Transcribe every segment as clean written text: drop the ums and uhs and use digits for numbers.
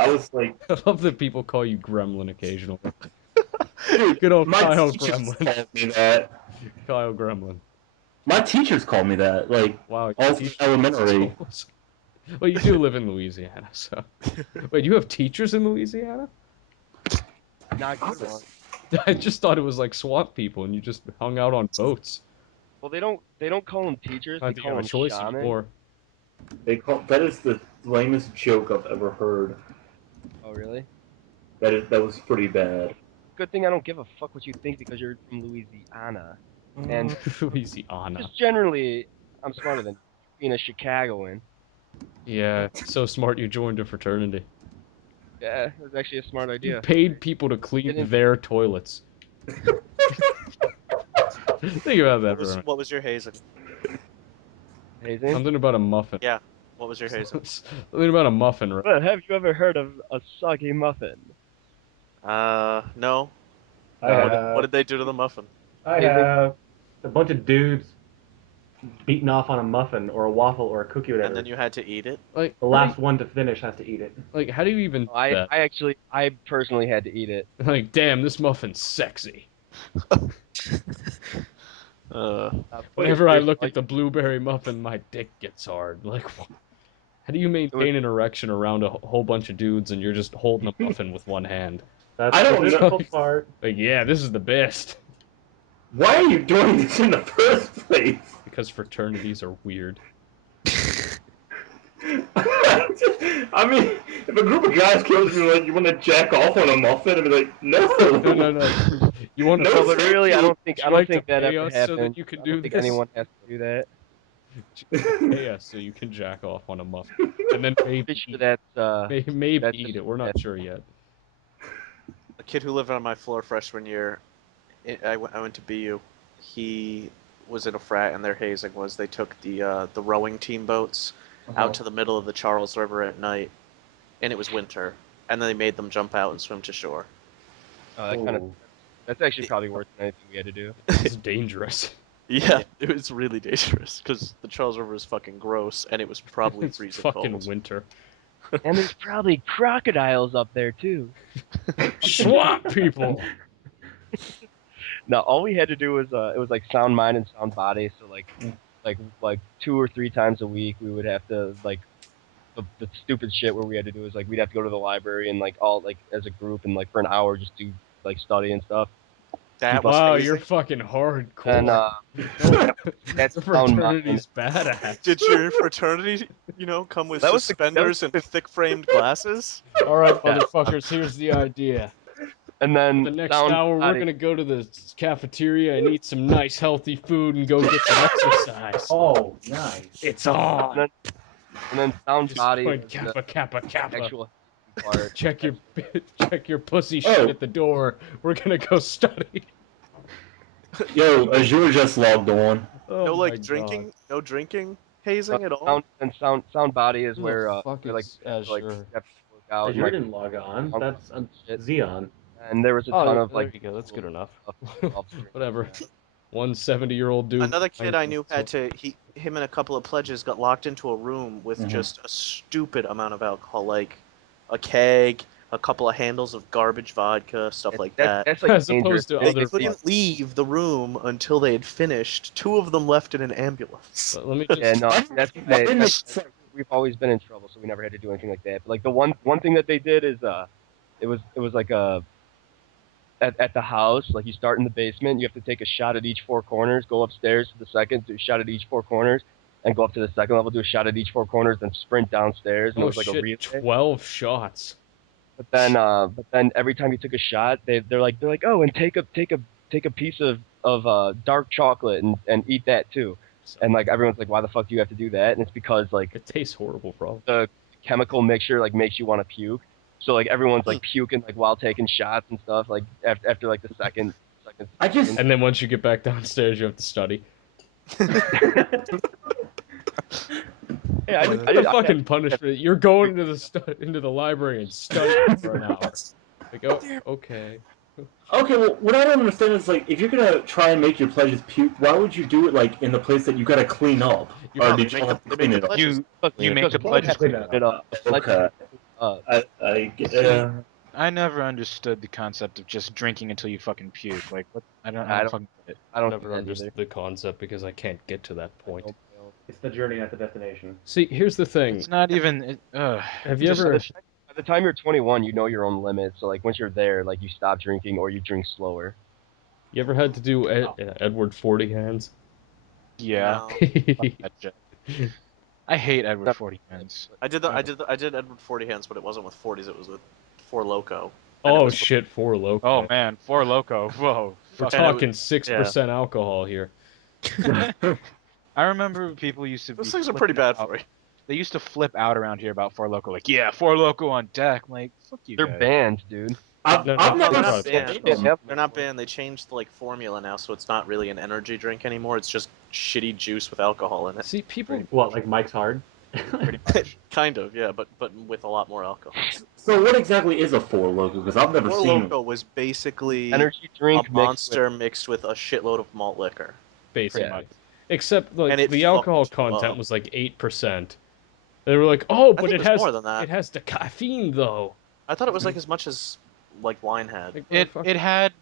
I was like, I love that people call you Gremlin occasionally. dude, Good old my Kyle teachers Gremlin. called me that. Kyle Gremlin. My teachers called me that, like, Wow, all your through teacher elementary. schools. Well, you do live in Louisiana, so. Wait, you have teachers in Louisiana? Not good ones. I just thought it was like swamp people, and you just hung out on boats. Well, they don't call them teachers. I They think you call have a them choice shaman. anymore. That is the lamest joke I've ever heard. Oh, really? That was pretty bad. Good thing I don't give a fuck what you think because you're from Louisiana. And Louisiana. just generally, I'm smarter than you, being a Chicagoan. Yeah, so smart you joined a fraternity. Yeah, it was actually a smart You idea. paid people to clean Didn't- their toilets. Think about that for a minute. What was your hazing? Hazing? Something about a muffin. Yeah. What was your hazing? Something about a muffin, right? But have you ever heard of a soggy muffin? No. I What have. did they do to the muffin? I have a bunch of dudes beating off on a muffin or a waffle or a cookie, whatever. And then you had to eat it? Like The last one to finish has to eat it. Like, how do you even do that? I personally had to eat it. Like, damn, this muffin's sexy. Whenever I look at the blueberry muffin, my dick gets hard. Like, how do you maintain an erection around a whole bunch of dudes and you're just holding a muffin with one hand? That's I the don't know. difficult part. Like, yeah, this is the best. Why are you doing this in the first place? Because fraternities are weird. I mean, if a group of guys came to me like, you want to jack off on a muffin, I'd be like, no. No. You want to? No, But really, I don't think to that pay ever us happened. so that you can I do don't think this? anyone has to do that. Pay us so you can jack off on a muffin, and then maybe Pretty sure that's maybe that's eat just- it. We're not sure yet. A kid who lived on my floor freshman year, I went to BU. He was in a frat, and their hazing was they took the rowing team boats out to the middle of the Charles River at night, and it was winter, and then they made them jump out and swim to shore. that's actually probably worse than anything we had to do. It's dangerous. Yeah, it was really dangerous because the Charles River is fucking gross, and it was probably It's freezing fucking cold. winter. And there's probably crocodiles up there too. Swamp people. No, all we had to do was it was like sound mind and sound body. So like 2 or 3 times a week we would have to like the stupid shit where we had to do is like we'd have to go to the library and like all like as a group and like for an hour just do like study and stuff. That was Wow, hazing? you're fucking hardcore. And that's the sound mind. fraternity's badass. Did your fraternity, come with That was suspenders and thick-framed glasses? All right, motherfuckers. Here's the idea. And then The next sound hour, we're body. gonna go to the cafeteria and eat some nice, healthy food and go get some exercise. Oh, nice. It's on. And then sound Just body. going was kappa, the kappa, kappa. actual part. Check your pussy shit at the door. We're gonna go study. Yo, Azure just logged on. Oh No, my drinking, God. no drinking, hazing at all. Sound body is Who where the fuck where, like is you have to Azure? work out and, Azure like, didn't log on. That's shit. Xeon. And there was a Oh, ton yeah, of like there you go. That's good enough. stuff. Whatever. One 70-year-old dude. Another kid I knew him and a couple of pledges got locked into a room with just a stupid amount of alcohol, like a keg, a couple of handles of garbage vodka, stuff like that. That's like As dangerous. opposed to They other couldn't leave the room until they had finished. 2 of them left in an ambulance. Let me just. Yeah, no, That's we've always been in trouble, so we never had to do anything like that. But like the one thing that they did is it was like at the house, like you start in the basement, you have to take a shot at each 4 corners, go upstairs to the second, do a shot at each 4 corners, and go up to the second level, do a shot at each 4 corners, then sprint downstairs, and it Oh was like a shit! relay. 12 shots. But then every time you took a shot, they're like, oh, and take a piece of dark chocolate and eat that too. And like everyone's like, why the fuck do you have to do that? And it's because like It tastes horrible, bro. the chemical mixture like makes you want to puke. So like everyone's like puking like while taking shots and stuff like after like the second. And then once you get back downstairs, you have to study. Hey, I What the fucking punishment? You're going to into the library and studying for an hour. Like, oh, okay. Okay, well, what I don't understand is, like, if you're gonna try and make your pledges puke, why would you do it, like, in the place that you gotta clean up? Or did you have to clean it up? You make the pledges clean it up. Okay. up. I never understood the concept of just drinking until you fucking puke. Like, what? I don't fucking get it. I don't Never get understood either. the concept because I can't get to that point. It's the journey, not the destination. See, here's the thing. It's not even. Have you just- ever? By the time you're 21, you know your own limits. So like once you're there, like you stop drinking or you drink slower. You ever had to do Edward 40 hands? Yeah. No. That shit. I hate Edward 40 hands. I did Edward 40 hands, but it wasn't with 40s. It was with Four Loco. And it Oh was- shit, Four Loco. Oh man, Four Loco. Whoa. We're Fuck. talking 6% alcohol here. I remember people used to. Those be things are pretty flipping bad out. for you. They used to flip out around here about Four Loco. Like, yeah, Four Loco on deck. I'm like, fuck you They're guys. banned, dude. I've No, never They're that's not not banned. Yeah, They're not banned. They changed the formula now, so it's not really an energy drink anymore. It's just shitty juice with alcohol in it. See, people. What, like Mike's Hard? Pretty much. Kind of, yeah, but with a lot more alcohol. So what exactly is a Four Loco? Because I've never Four seen. Loco was basically Energy a drink monster mixed with a shitload of malt liquor. Basically. much. Except like And it the alcohol fucked you content up. was like 8%. They were like, "Oh, but think it it was has more than that. it has the caffeine though." I thought it was like as much as like wine had. Like, It motherfucker. it had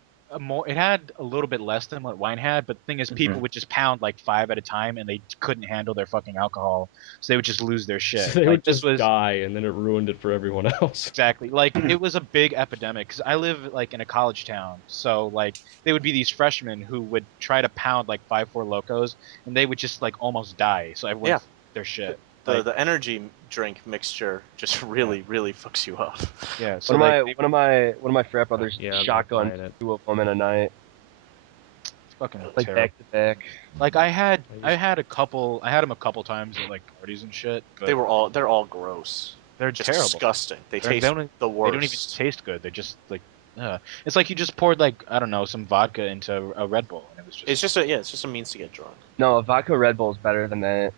it had a little bit less than what wine had, but the thing is, people would just pound like 5 at a time, and they couldn't handle their fucking alcohol, so they would just lose their shit. So they like would this just was die, and then it ruined it for everyone else. exactly like it was a big epidemic because I live like in a college town, so like they would be these freshmen who would try to pound like 5 Four Locos, and they would just like almost die. So everyone Yeah. their shit. The energy drink mixture just really fucks you up. Yeah. So one of my frat brothers Yeah, I'm not shotgunned buying it. 2 of them in a night, it's fucking like terrible. back to back. Like I had I used- a couple. I had them a couple times at like parties and shit. But They're all gross. they're Just terrible. disgusting. They They taste don't- the worst. They don't even taste good. They're just like, it's like you just poured like I don't know some vodka into a Red Bull, and it was just. It's just a means to get drunk. No, a vodka Red Bull is better than that.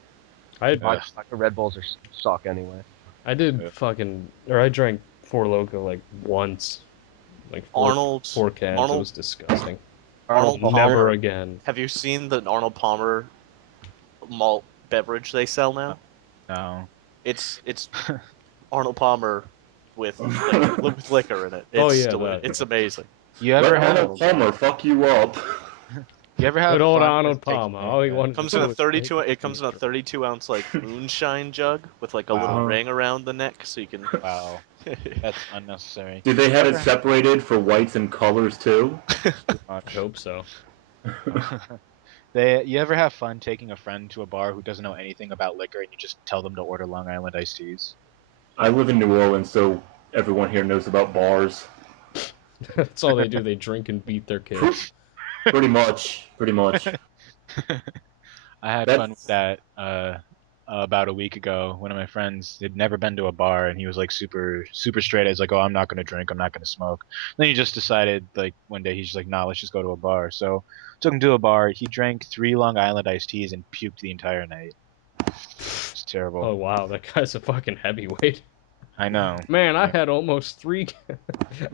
I Vodka Red Bulls suck anyway. I did I drank Four Loco like once, like four cans. It was disgusting. Arnold Never Palmer. again. Have you seen the Arnold Palmer malt beverage they sell now? No. It's Arnold Palmer with liquor in it. Oh, It's yeah, that. it's amazing. You ever Let have? Arnold Palmer fuck you up. You ever have? Good old fun Arnold with taking Palmer. All he wanted It comes to in do a was 32. make It comes in a 32-ounce like moonshine jug with like a little Wow. ring around the neck, so you can. Wow, that's unnecessary. Did they have it Ever- separated for whites and colors too? I hope so. You ever have fun taking a friend to a bar who doesn't know anything about liquor and you just tell them to order Long Island iced teas? I live in New Orleans, so everyone here knows about bars. That's all they do. They drink and beat their kids. Pretty much. I had fun with that about a week ago. One of my friends had never been to a bar, and he was like super straight. I was like, "Oh, I'm not gonna drink. I'm not gonna smoke." Then he just decided like one day he's just like, "Nah, let's just go to a bar." So took him to a bar. He drank 3 Long Island iced teas and puked the entire night. It's terrible. Oh wow, that guy's a fucking heavyweight. I know. Man, I had almost 3.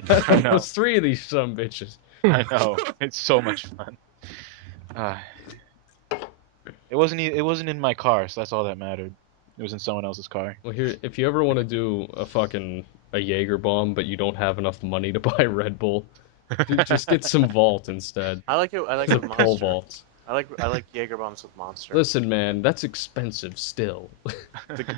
I know. Almost 3 of these some bitches. I know. It's so much fun. It wasn't in my car, so that's all that mattered. It was in someone else's car. Well, here, if you ever want to do a Jaeger bomb, but you don't have enough money to buy Red Bull, just get some Vault instead. I like it. I like The it with Pawl Monster. Vaults. I like Jaeger bombs with Monster. Listen, man, that's expensive still.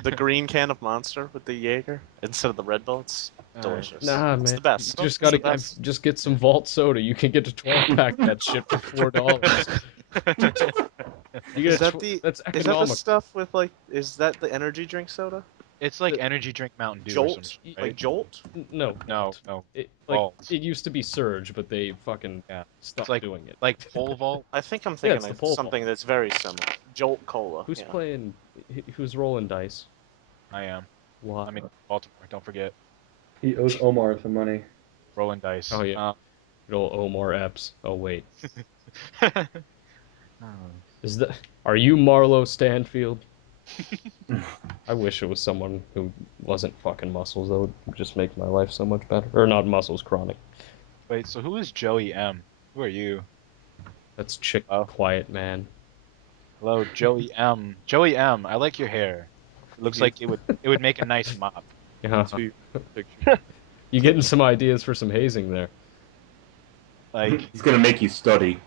The green can of Monster with the Jaeger instead of the Red Bull. It's delicious. Nah, It's man. the best. You just It's the gotta best. just get some Vault soda. You can get a 12-pack of that shit for $4. You get Is that that's is that the economical. stuff with like? Is that the energy drink soda? It's like energy drink Mountain Dew or Jolt, some shit, like right? Jolt. No, No. It Vault. used to be Surge, but they fucking stopped like- doing it. Like pole vault. I think I'm Yeah, thinking it's the of pole something vault. that's very similar. Jolt Cola. Who's yeah. playing? Who's rolling dice? I am. Why? I mean Baltimore. Don't forget. He owes Omar some money. Rolling dice. Oh yeah. Good old Omar Epps. Oh wait, Are you Marlo Stanfield? I wish it was someone who wasn't fucking Muscles. That would just make my life so much better. Or not Muscles, Chronic. Wait, so who is Joey M? Who are you? That's Chick Oh. Quiet Man. Hello, Joey M. Joey M. I like your hair. It looks like it would make a nice mop. Yeah. See picture. You getting some ideas for some hazing there. Like, He's gonna make you study.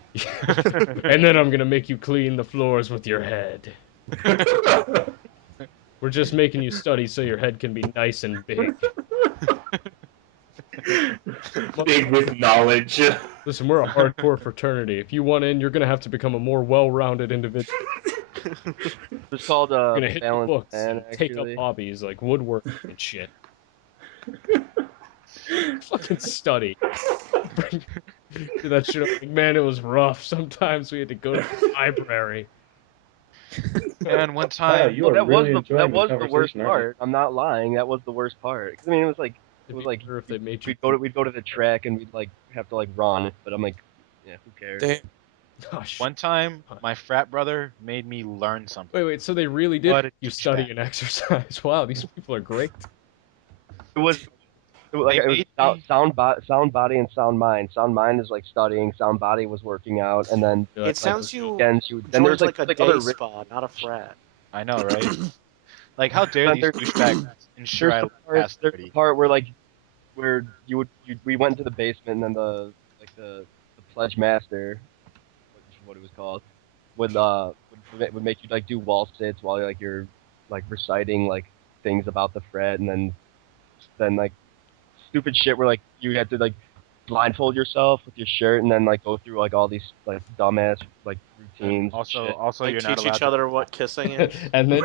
And then I'm gonna make you clean the floors with your head. We're just making you study so your head can be nice and big. Big with knowledge. Listen, we're a hardcore fraternity. If you want in, you're gonna have to become a more well-rounded individual. It's called You're gonna hit the Balance books Man, and take up actually. hobbies like woodworking and shit. Fucking study. Do that shit up. Like, man, it was rough. Sometimes we had to go to the library. and one Wow, time, you are really enjoying that was the the worst conversation, aren't you? part. I'm not lying. That was the worst part. 'Cause, I mean, it was like It'd be better if they made you. we'd go to the track and we'd like have to like run, but I'm like, yeah, who cares? Damn. Oh, shit. one time, my frat brother made me learn something. Wait, so they really did What a you douchebag. study and exercise. Wow, these people are great. It was like They it was made me- sound body and sound mind. Sound mind is like studying. Sound body was working out, and then Yeah, It sounds you weekends then joined there's like a like day other spa, not a frat. I know, right? Like, how dare But these douchebags ensure I live past there's 30? the part where like where we went into the basement and then the pledge master, what it was called, would make you like do wall sits while you're like reciting like things about the fret, and then like stupid shit where like you had to like blindfold yourself with your shirt and then like go through like all these like dumbass like routines. Also, Like you're not teach allowed each to. other what kissing is. and then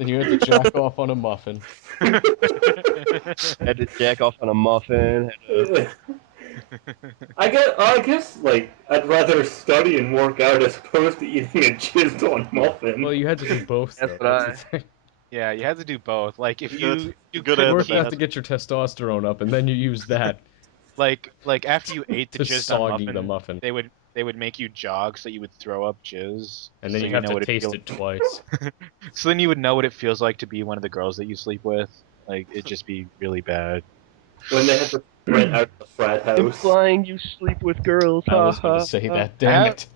you had to jack off on a muffin. Had to jack off on a muffin. I guess, like, I'd rather study and work out as opposed to eating a jizzed on muffin. Well, you had to do both. That's Though. what That's the thing. Yeah, you had to do both. Like, if Good. you Good couldn't and the First, you have keep, to get your testosterone up, and then you use that like after you ate the to jizzed on soggy the muffin, muffin, they would make you jog so you would throw up jizz. and then so you have know to what taste feels. it twice. So then you would know what it feels like to be one of the girls that you sleep with. Like, it'd just be really bad. When they had to rent out the frat house. Implying you sleep with girls. I was going to say that. I Damn have, it!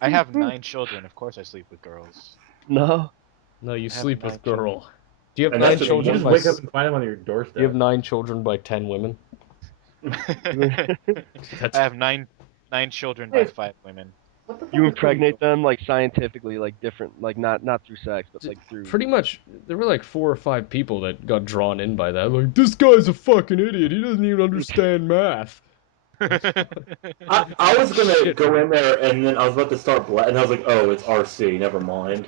I have 9 children. Of course, I sleep with girls. No. No, you I have sleep 9 with children. girl. Do you have And nine that's just You children just by? wake up and find them on your doorstep. Do you have 9 children by 10 women? I That's have nine children by 5 women. What the fuck You is impregnate them like scientifically, like different, like not through sex, but like through. pretty much. There were like 4 or 5 people that got drawn in by that. Like, this guy's a fucking idiot. He doesn't even understand math. I was gonna Shit, go man. in there and then I was about to start and I was like, oh, it's RC, never mind.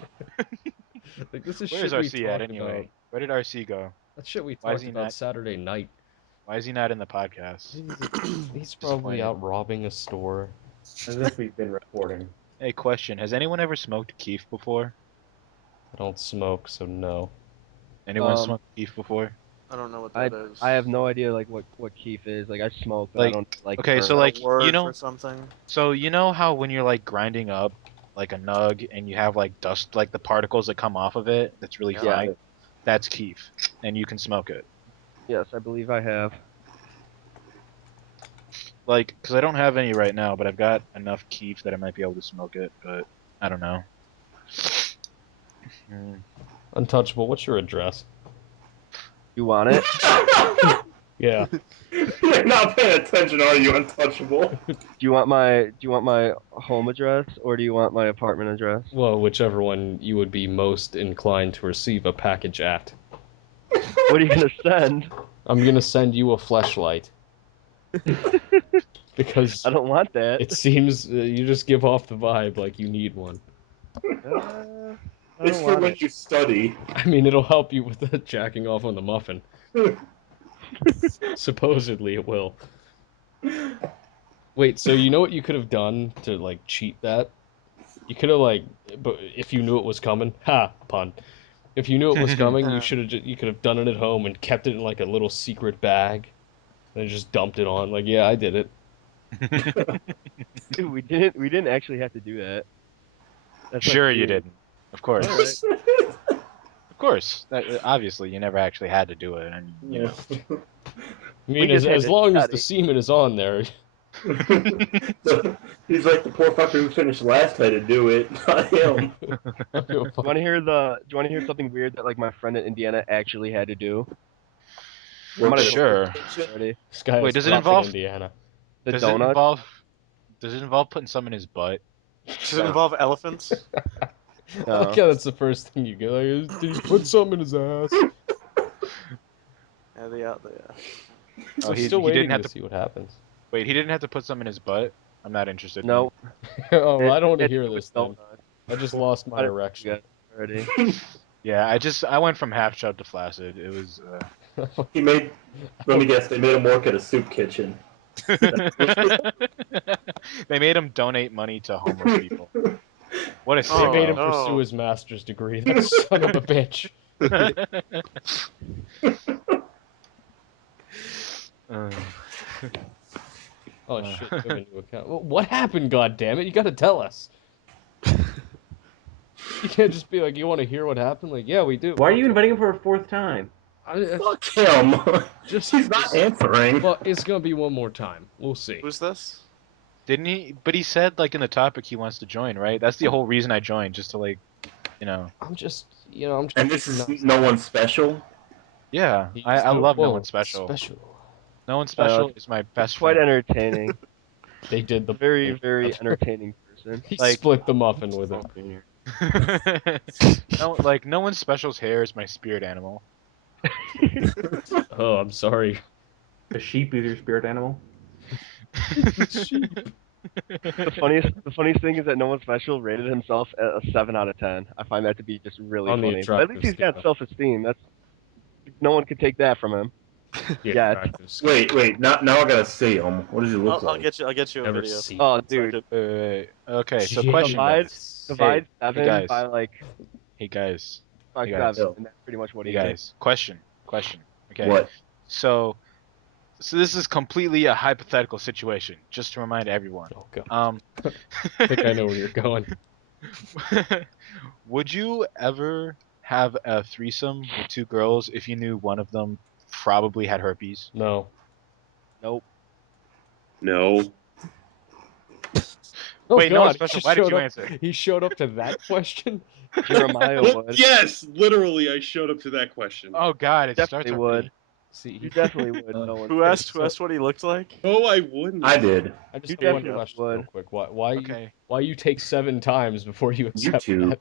Like, this is Where is shit we RC at talked anyway? about. Where did RC go? That's shit we Why is talked he about not? Saturday night. Why is he not in the podcast? He's probably Disappointed. out robbing a store. As if we've been recording. Hey, question: has anyone ever smoked keef before? I don't smoke, so no. Anyone smoked keef before? I don't know what I that is. I have no idea like what keef is. Like I smoke, but I Like, don't like. okay, burn. so Is that like a word you know, for something? so you know how when you're like grinding up like a nug and you have like dust, like the particles that come off of it, that's really Yeah. fine. That's keef, and you can smoke it. Yes, I believe I have. Like, because I don't have any right now, but I've got enough keef that I might be able to smoke it. But I don't know. Untouchable, what's your address? You want it? Yeah. You're not paying attention, are you, Untouchable? Do you want my home address or do you want my apartment address? Well, whichever one you would be most inclined to receive a package at. What are you gonna send? I'm gonna send you a fleshlight. Because I don't want that. it seems you just give off the vibe like you need one. I It's don't for want when it. you study. I mean, it'll help you with the jacking off on the muffin. Supposedly it will. Wait, so you know what you could have done to, like, cheat that? You could have, like, but if you knew it was coming, ha, pun. If you knew it was coming, you could have done it at home and kept it in, like, a little secret bag, and just dumped it on. Like, yeah, I did it. Dude, we didn't actually have to do that. That's not Sure, you cheating. didn't. Of course. All right. Of course. Obviously, you never actually had to do it. I mean, you know. I mean, just had as to long as the study. semen is on there. He's like the poor fucker who finished last had to do it, not him. I don't give a Do fuck. you want to hear something weird that like my friend in Indiana actually had to do? I'm gonna Sure. already. This guy Wait, is does it from involve- Indiana. The Does donut. it involve putting some in his butt? Does it involve elephants? No. I like how that's the first thing you go. Like, did he put something in his ass? Yeah, the Oh, I'm he still waiting didn't have to to. see what happens. Wait, he didn't have to put some in his butt. I'm not interested. No. Oh, I don't want to It- hear it this was then. donut. I just lost my I- erection. Already. Yeah, I went from half chub to flaccid. It was. Let me guess, they made him work at a soup kitchen. They made him donate money to homeless people. What a They Oh, made him sicko. pursue his master's degree. That son of a bitch. Uh, Oh shit, you have a new account. Well, what happened, goddammit? You gotta tell us. You can't just be like, you want to hear what happened? Like, yeah, we do. Why are you inviting him for a fourth time? Fuck him! He's not answering. Well, it's gonna be one more time. We'll see. Who's this? Didn't he? But he said like in the topic he wants to join, right? That's the whole reason I joined, just to like, you know. I'm just, I'm just. And this is no one special? Yeah, He's I love No whoa, One Special. Special. No One Special is my best Quite friend. entertaining. They did the Very, very entertaining person. He like- split the muffin with him. No One Special's hair is my spirit animal. Oh, I'm sorry. A sheep is your spirit animal? The funniest thing is that No One Special rated himself at a 7 out of 10. I find that to be just really On the funny. But at least he's got attractive self-esteem. That's no one could take that from him. Yeah. attractive scale. Wait, now I gotta see him. What does he look I'll like? get you a Never video. seen. Oh, One dude. second. Wait. Okay, so Jeez. question. Divide Hey 7 guys. by like Hey guys. by Hey, guys. 7, and that's pretty much what Hey he is. guys. Question. Okay. What? So this is completely a hypothetical situation, just to remind everyone. Oh god. I I think I know where you're going. Would you ever have a threesome with two girls if you knew one of them probably had herpes? No. Nope. No. Oh Wait, god, no, he special. just Why did showed you up- answer? He showed up to that question? Jeremiah Well, would. yes, literally, I showed up to that question. Oh god, it starts Definitely already. would. See, You definitely would. No one. Who asked so- what he looked like? No, I wouldn't. I did. I just You have one definitely question would. real quick. Why Okay. you take 7 times before you accept YouTube. that?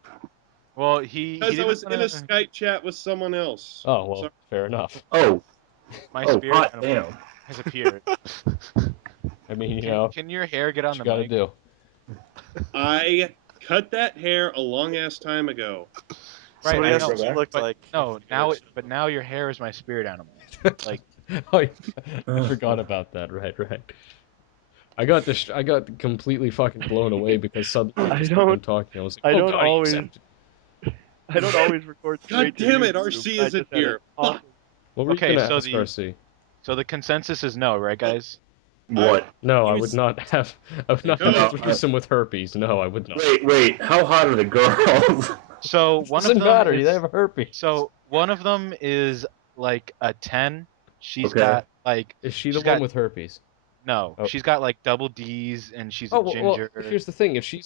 Well, he Because I didn't was in a wanna- Skype chat with someone else. Oh well, Sorry. fair enough. Oh, my oh, spirit hot animal damn. has appeared. I mean, Can your hair get what on you the gotta mic? do. I cut that hair a long ass time ago. Right, Somebody I asked know, what you looked but like. no, now your hair is my spirit animal. Like, I forgot about that. Right. I got completely fucking blown away because suddenly I you just don't- kept on talking. I was like, I oh don't god, he always- accepted. I don't always record God straight to damn it, YouTube. RC I isn't just had here. it off. Fuck. What were Okay, you gonna so ask, RC? so the consensus is no, right, guys? What? No, I He would was- not have. I would not No, have a threesome with herpes. No, I would not. Wait, how hot are the girls? So one Doesn't of them matter. is, They have herpes. so one of them is like a 10. She's Okay. got like Is she the she's one got with herpes? no. Oh. She's got like double D's and she's Oh a well, ginger. here's the thing: if she's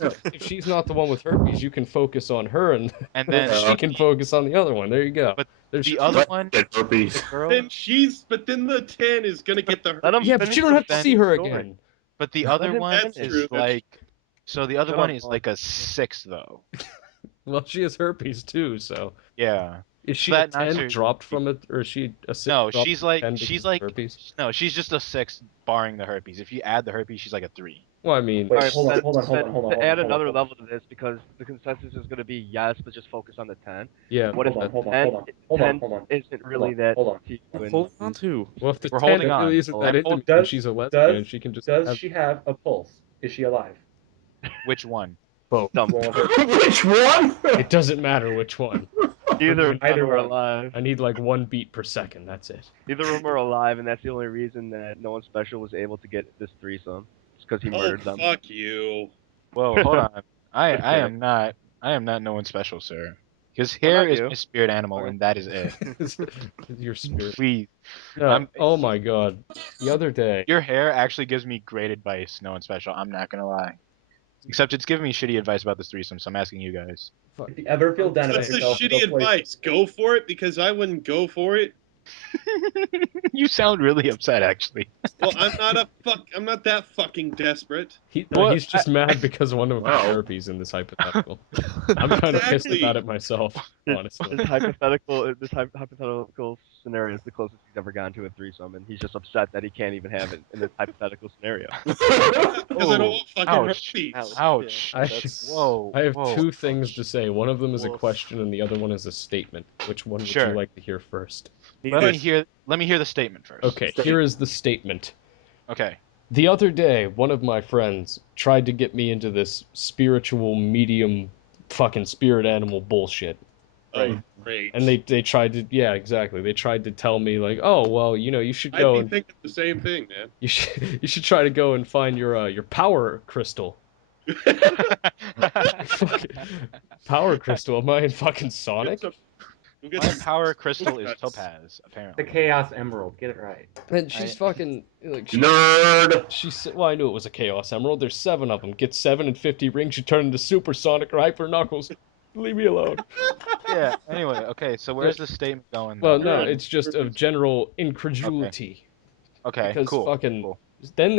not the one with herpes, you can focus on her, and And then she can focus on the other one. There you go. But There's the other one, Get herpes. the girl, Then but then the 10 is gonna get the Let him herpes. yeah, but finish you don't the have to fucking see her story. again. but the other him one That's finish. true. is like, so the other Shut one up, is Paul. like a 6 though. Well, she has herpes too, so Yeah. is she So a that knocks 10 her- dropped from it, or is she a 6? No, dropped she's from like 10 because she's of like herpes. no, she's just a 6 barring the herpes. If you add the herpes, she's like a 3. Well, I mean, Wait, Alright, hold on, then- hold on, hold on, then hold on, to hold on, add hold on, another hold on. level to this, because the consensus is going to be yes, but just focus on the 10. yeah. What if Hold on, the hold on, 10, hold on, hold on, 10 hold on. isn't really that hold on. to you and- Hold on to. Well, if the We're 10 holding on. really isn't that I'm into hold- me, then Does- she's a lesbian, Does and she can just does have she have a pulse? Is she alive? Which one? both. Dumb. Well, her- Which one? It doesn't matter which one. Either of Either them are one. alive. I need like 1 beat per second. That's it. Either of them are alive, and that's the only reason that No One Special was able to get this threesome. It's because he Oh, murdered them. fuck you. Whoa, hold on. I Just am not no one special, sir. His Well, hair not is you. my spirit animal, Okay. and that is it. Your spirit. Please, No, oh my god. The other day. your hair actually gives me great advice, no one special. I'm not gonna lie. Except it's giving me shitty advice about this threesome, so I'm asking you guys. If you ever feel down about What's the yourself, shitty go play- advice? Go for it because I wouldn't go for it. You sound really upset, actually. Well, I'm not that fucking desperate. He's just mad because one of Wow. the therapies in this hypothetical. I'm kind of pissed Exactly. about it myself, honestly. This hypothetical scenario is the closest he's ever gotten to a threesome, and he's just upset that he can't even have it in this hypothetical scenario. Because I don't want fucking Ouch. herpes. Ouch. I, Whoa. I have whoa. two things to say. One of them is a Woof. question, and the other one is a statement. Which one would Sure. you like to hear first? Let me hear the statement first. Okay, here is the statement. Okay. The other day, one of my friends tried to get me into this spiritual medium fucking spirit animal bullshit. Oh, great. And they tried to, yeah, exactly. They tried to tell me like, "Oh, well, you should I'd go be and thinking the same thing, man. you should try to go and find your power crystal." Fucking power crystal? Am I in fucking Sonic? We'll get My some- power crystal is That's- topaz, The apparently. Chaos Emerald. Get it right. And she's fucking like Nerd. she said, well, I knew it was a Chaos Emerald. There's 7 of them. Get 7 and 50 rings, you turn into Super Sonic or Hyper Knuckles. Leave me alone. Yeah, anyway, okay, so where's the statement going, Well, though? no, it's just of general incredulity. Okay, Because cool. fucking cool. then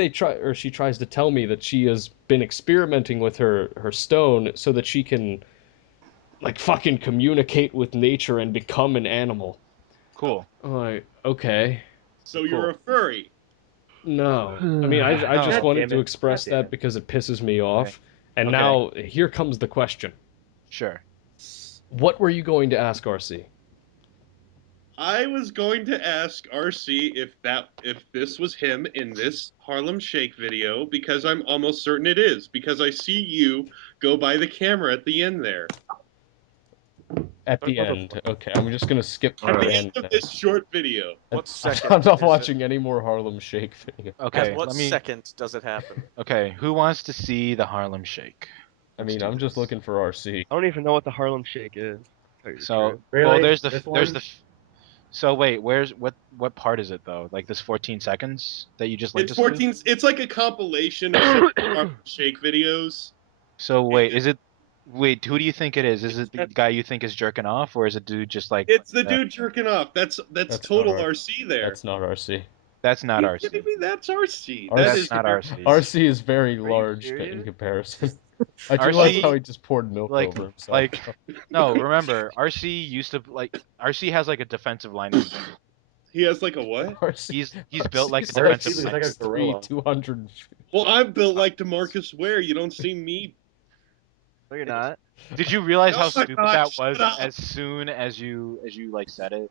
she tries to tell me that she has been experimenting with her stone so that she can like fucking communicate with nature and become an animal. Cool. I'm like, okay. So you're a furry. No. I mean, I just No. wanted damn to it. express God damn that it. because it pisses me off. And Okay. now here comes the question. Sure. What were you going to ask RC? I was going to ask RC if this was him in this Harlem Shake video, because I'm almost certain it is, because I see you go by the camera at the end there. At the end. Okay, I'm just gonna skip At the the end. end of this short video. What I'm second? not is watching any more Harlem Shake video. Okay, At what let me. second does it happen? Okay, who wants to see the Harlem Shake? I Let's mean, do I'm just this. looking for RC. I don't even know what the Harlem Shake is. to tell you the So, truth. well, Really? there's This the one? So wait, what part is it though? Like this 14 seconds that you just linked It's us to? 14. It's like a compilation of some Harlem Shake videos. So wait, is it? Wait, who do you think it is? Is it the guy you think is jerking off, or is it dude just like? It's the dude jerking off. That's That's total not our- RC there. That's not RC. That's not Are you kidding RC. me? That's RC. RC That That's is not RC. RC is very you large in serious? comparison. I do like RC how he just poured milk like over himself. like no. Remember, RC used to like RC has like a defensive lineman build. He has like a what? RC, He's built like a RC's defensive RC looks lineman. like a gorilla. 200. Well, I'm built like DeMarcus Ware. You don't see me. No, you're not. Did you realize Oh how my stupid God, that shut was up. as soon as you like said it?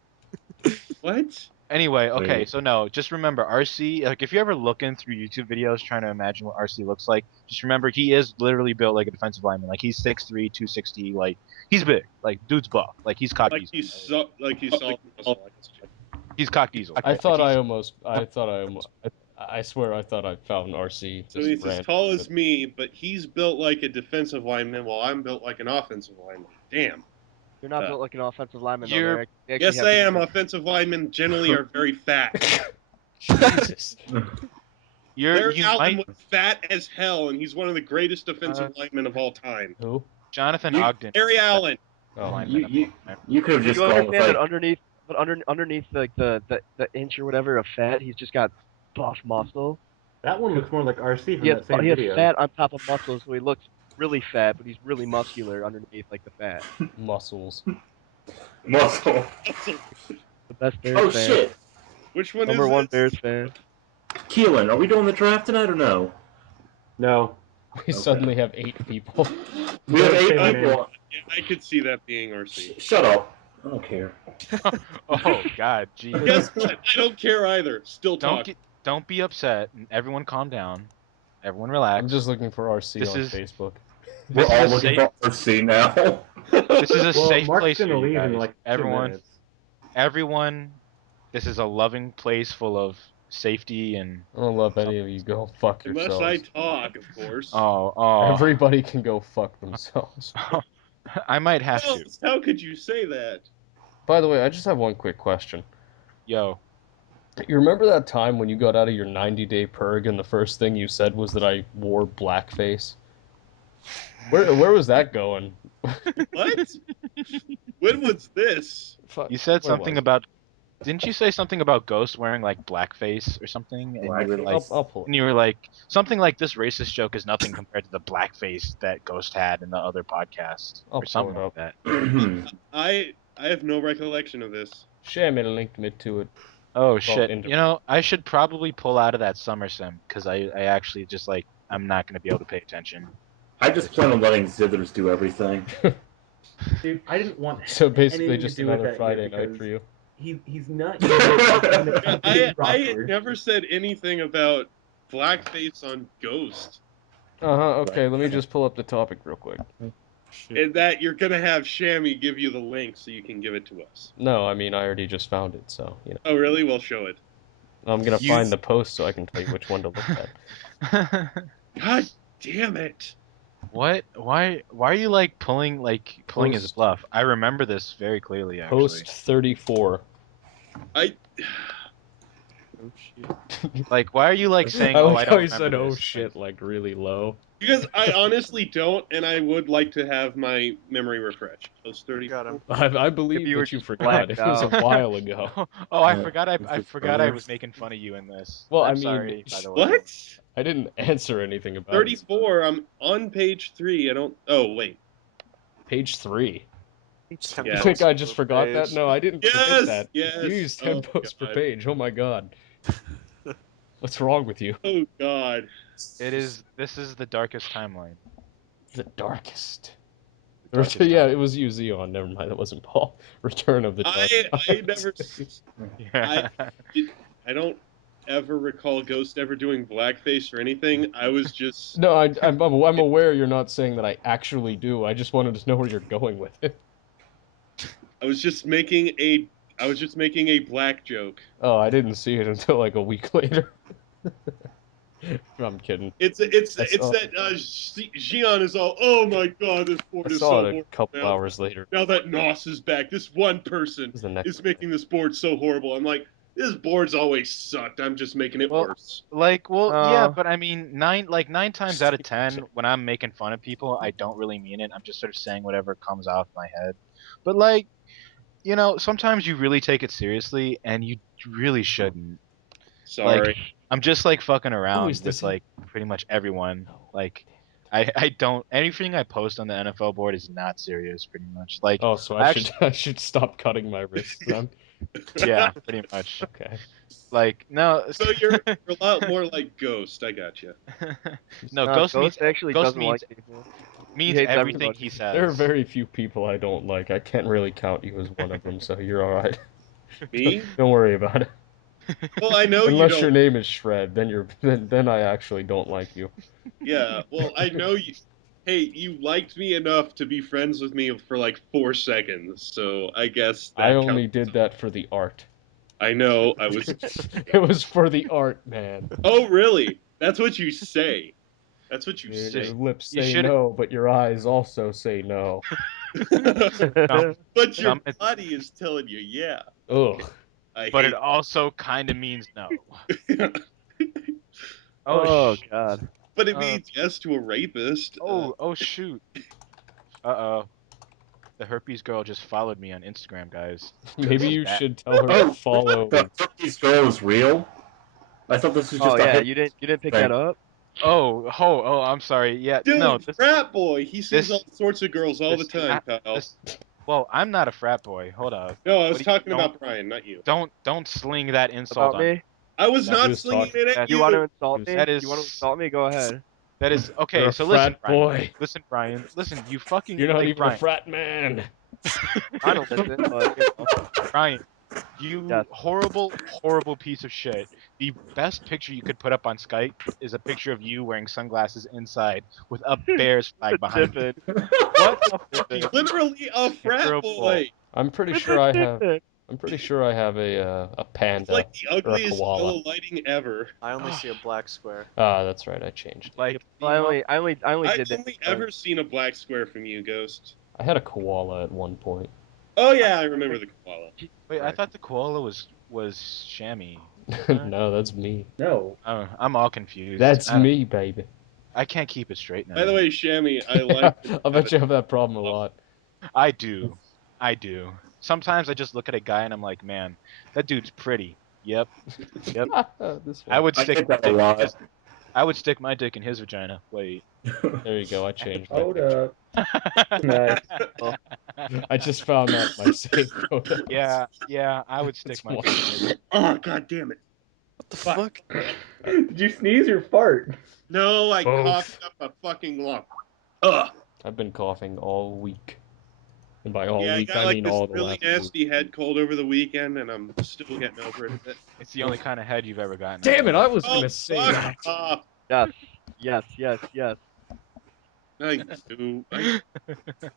What? Anyway, okay, Wait. so no, just remember RC, like if you're ever looking through YouTube videos trying to imagine what RC looks like, just remember he is literally built like a defensive lineman. Like he's 6'3", 260, like he's big. Like dude's buff. Like he's cock diesel. He's solid muscle. He's cock diesel. I right? thought like, I swear I thought I found RC. So just he's as ran. tall as me, but he's built like a defensive lineman, while I'm built like an offensive lineman. Damn. You're not built like an offensive lineman, though. You're- They actually Yes, have I am. different- Offensive linemen generally are very fat. Jesus. Larry you Allen might was fat as hell, and he's one of the greatest defensive linemen of all time. Who? Jonathan You- Ogden. Larry Allen. Oh, lineman You could have Do just you gone with understand like that underneath like the inch or whatever of fat, he's just got buff muscle. That one looks more like RC from He has, that same he has video. fat on top of muscle, so he looks really fat, but he's really muscular underneath like the fat. muscles. muscle. The best Bears Oh fan. shit, Which one Number is one this? Bears fan. Keelan, are we doing the draft tonight or no? No. We suddenly have 8 people. We have Don't say 8 my name. people. Yeah, I could see that being RC. Shut up. I don't care. Oh God, geez. Guess what? I don't care either. Still talk. Don't be upset. Everyone calm down. Everyone relax. I'm just looking for RC This on is- Facebook. We're This all is a looking safe. for RC now. This is a Well, safe Mark's place for gonna you leave guys. in like 2 Everyone, minutes. everyone. This is a loving place full of safety and. I don't love any of you. Go fuck Unless I yourselves. talk, of course. Oh. Everybody can go fuck themselves. I might have to. How could you say that? By the way, I just have one quick question. Yo. You remember that time when you got out of your 90-day purg and the first thing you said was that I wore blackface? Where was that going? What? When was this? Fuck, You said where something was it? about. didn't you say something about Ghost wearing like blackface or something? And you were like, Blackface? I'll pull it. and you were like something like this racist joke is nothing compared to the blackface that Ghost had in the other podcast I'll or something pull it like up. that. I have no recollection of this. Shammy linked me to it. Oh Well, shit! into- You know, I should probably pull out of that summer sim because I actually just like I'm not gonna be able to pay attention. I just plan on letting Zithers do everything. Dude, I didn't want So basically, anything just to do with another that Friday here night because for you. he's not using it Yeah, to be I had proper. never said anything about blackface on Ghost, Okay, let me just pull up the topic real quick. and that you're gonna have Shammy give you the link so you can give it to us. No, I mean I already just found it, so you know. Oh, really? We'll show it. I'm gonna You- find the post so I can tell you which one to look at. God damn it! What? Why are you like pulling his Post. bluff? I remember this very clearly actually. Post 34. I Oh shit. Like, why are you like saying, I "Oh, like I how don't he remember said, "Oh this"? shit," like really low. because I honestly don't, and I would like to have my memory refreshed. Those 30. Got him. I believe you were that you just forgot. blacked It was a out. while ago. Oh, I Yeah, forgot. I it's forgot I first. was making fun of you in this. Well, I'm I mean, sorry, by the way. What? I didn't answer anything about it. 34. I'm on page 3. I don't. Oh wait. Page 3. Ten You Yeah. think I posts just per forgot that? page. No, I didn't forget Yes. that. Yes. You used 10 Oh, posts per God. page. Oh my god. What's wrong with you? Oh God. This is the darkest timeline. The darkest. The darkest Yeah, timeline. it was you, Xeon. Never mind, that wasn't Paul. Return of the Dark I Times. never. Yeah. I don't ever recall Ghost ever doing blackface or anything. I was just. No, I'm aware you're not saying that I actually do. I just wanted to know where you're going with it. I was just making a. I was just making a black joke. Oh, I didn't see it until like a week later. I'm kidding. It's saw- that Xeon is all. Oh my God, this board I is saw so it a horrible couple now. hours later. Now that NOS is back, this one person This is the next is making this board so horrible. I'm like, this board's always sucked. I'm just making it Well, worse. yeah, but I mean, nine times out of 10, when I'm making fun of people, I don't really mean it. I'm just sort of saying whatever comes off my head. But like, you know, sometimes you really take it seriously, and you really shouldn't. Sorry. Like, I'm just like fucking Who around is this with like pretty much everyone. Like, I don't anything I post on the NFL board is not serious, pretty much. Like, Oh, so I I should stop cutting my wrists then. yeah, pretty much. Okay. Like, no, So you're a lot more like Ghost. I got you. no, No, Ghost actually Ghost doesn't means like people. means hates everything everybody. he says. There are very few people I don't like. I can't really count you as one of them, so you're all right. Me? Don't worry about it. Well, I know you Unless your don't. name is Shred, then I actually don't like you. Yeah. Well, I know you. Hey, you liked me enough to be friends with me for like 4 seconds, so I guess that I only counts. did that for the art. I know. I was. It was for the art, man. Oh, really? That's what you say. That's what you Your say. lips You say should- no, but your eyes also say no. But your Some- body is telling you, yeah. Ugh. I but hate. it also kind of means no. Oh God. But it Uh, means yes to a rapist. oh shoot. Uh-oh. The herpes girl just followed me on Instagram, guys. Maybe you That- should tell her to Oh, follow. the Herpes girl is real? I thought this was just Oh a yeah, hit you didn't pick thing. that up? Oh, I'm sorry. Yeah, Dude, no, this frat boy. He sees this- all sorts of girls all the this- time, pal. well, I'm not a frat boy. Hold up. No, I was What do you- talking about Brian, not you. Don't sling that insult About on me? I was That's- not was slinging talking- it at You you. want to insult me? That is- You want to insult me? Go ahead. That is okay. You're a So listen, frat Brian. boy. Listen, Brian. Listen, you fucking You're not like even Brian. a frat man. I don't listen, but you know. Brian, you Yes. horrible piece of shit. The best picture you could put up on Skype is a picture of you wearing sunglasses inside with a Bears flag behind you. Different. What a fucking Literally a frat terrible. boy. I'm pretty With sure the I have. different. I'm pretty sure I have a It's panda like the or a ugliest koala. yellow lighting ever. I only see a black square. Ah, that's right. I changed. Like Well, I only I've did that. only because- ever seen a black square from you, Ghost. I had a koala at one point. Oh yeah, I remember the koala. wait, I Right. thought the koala was Shammy. No, that's me. No. Oh, I'm all confused. That's I, me, baby. I can't keep it straight now. By the way, Shammy, I like. I bet you have that problem a lot. I do. sometimes I just look at a guy and I'm like, man, that dude's pretty. Yep. Yep. This I one. would I stick get my that a dick in lot. his, I would stick my dick in his vagina. Wait. There you go. I changed my Hold picture. up. Nice. I just found that in my saved photos. Yeah, I would stick It's my one. dick in his. Oh, god damn it. What the fuck? Did you sneeze or fart? No, I Both. coughed up a fucking lump. Ugh. I've been coughing all week. And by all Yeah, I week, got I like mean this all the really last nasty head cold over the weekend, and I'm still getting over it a bit. It's the only kind of head you've ever gotten. Damn it, I was Oh, going to say fuck that. off. Yes. I do. I,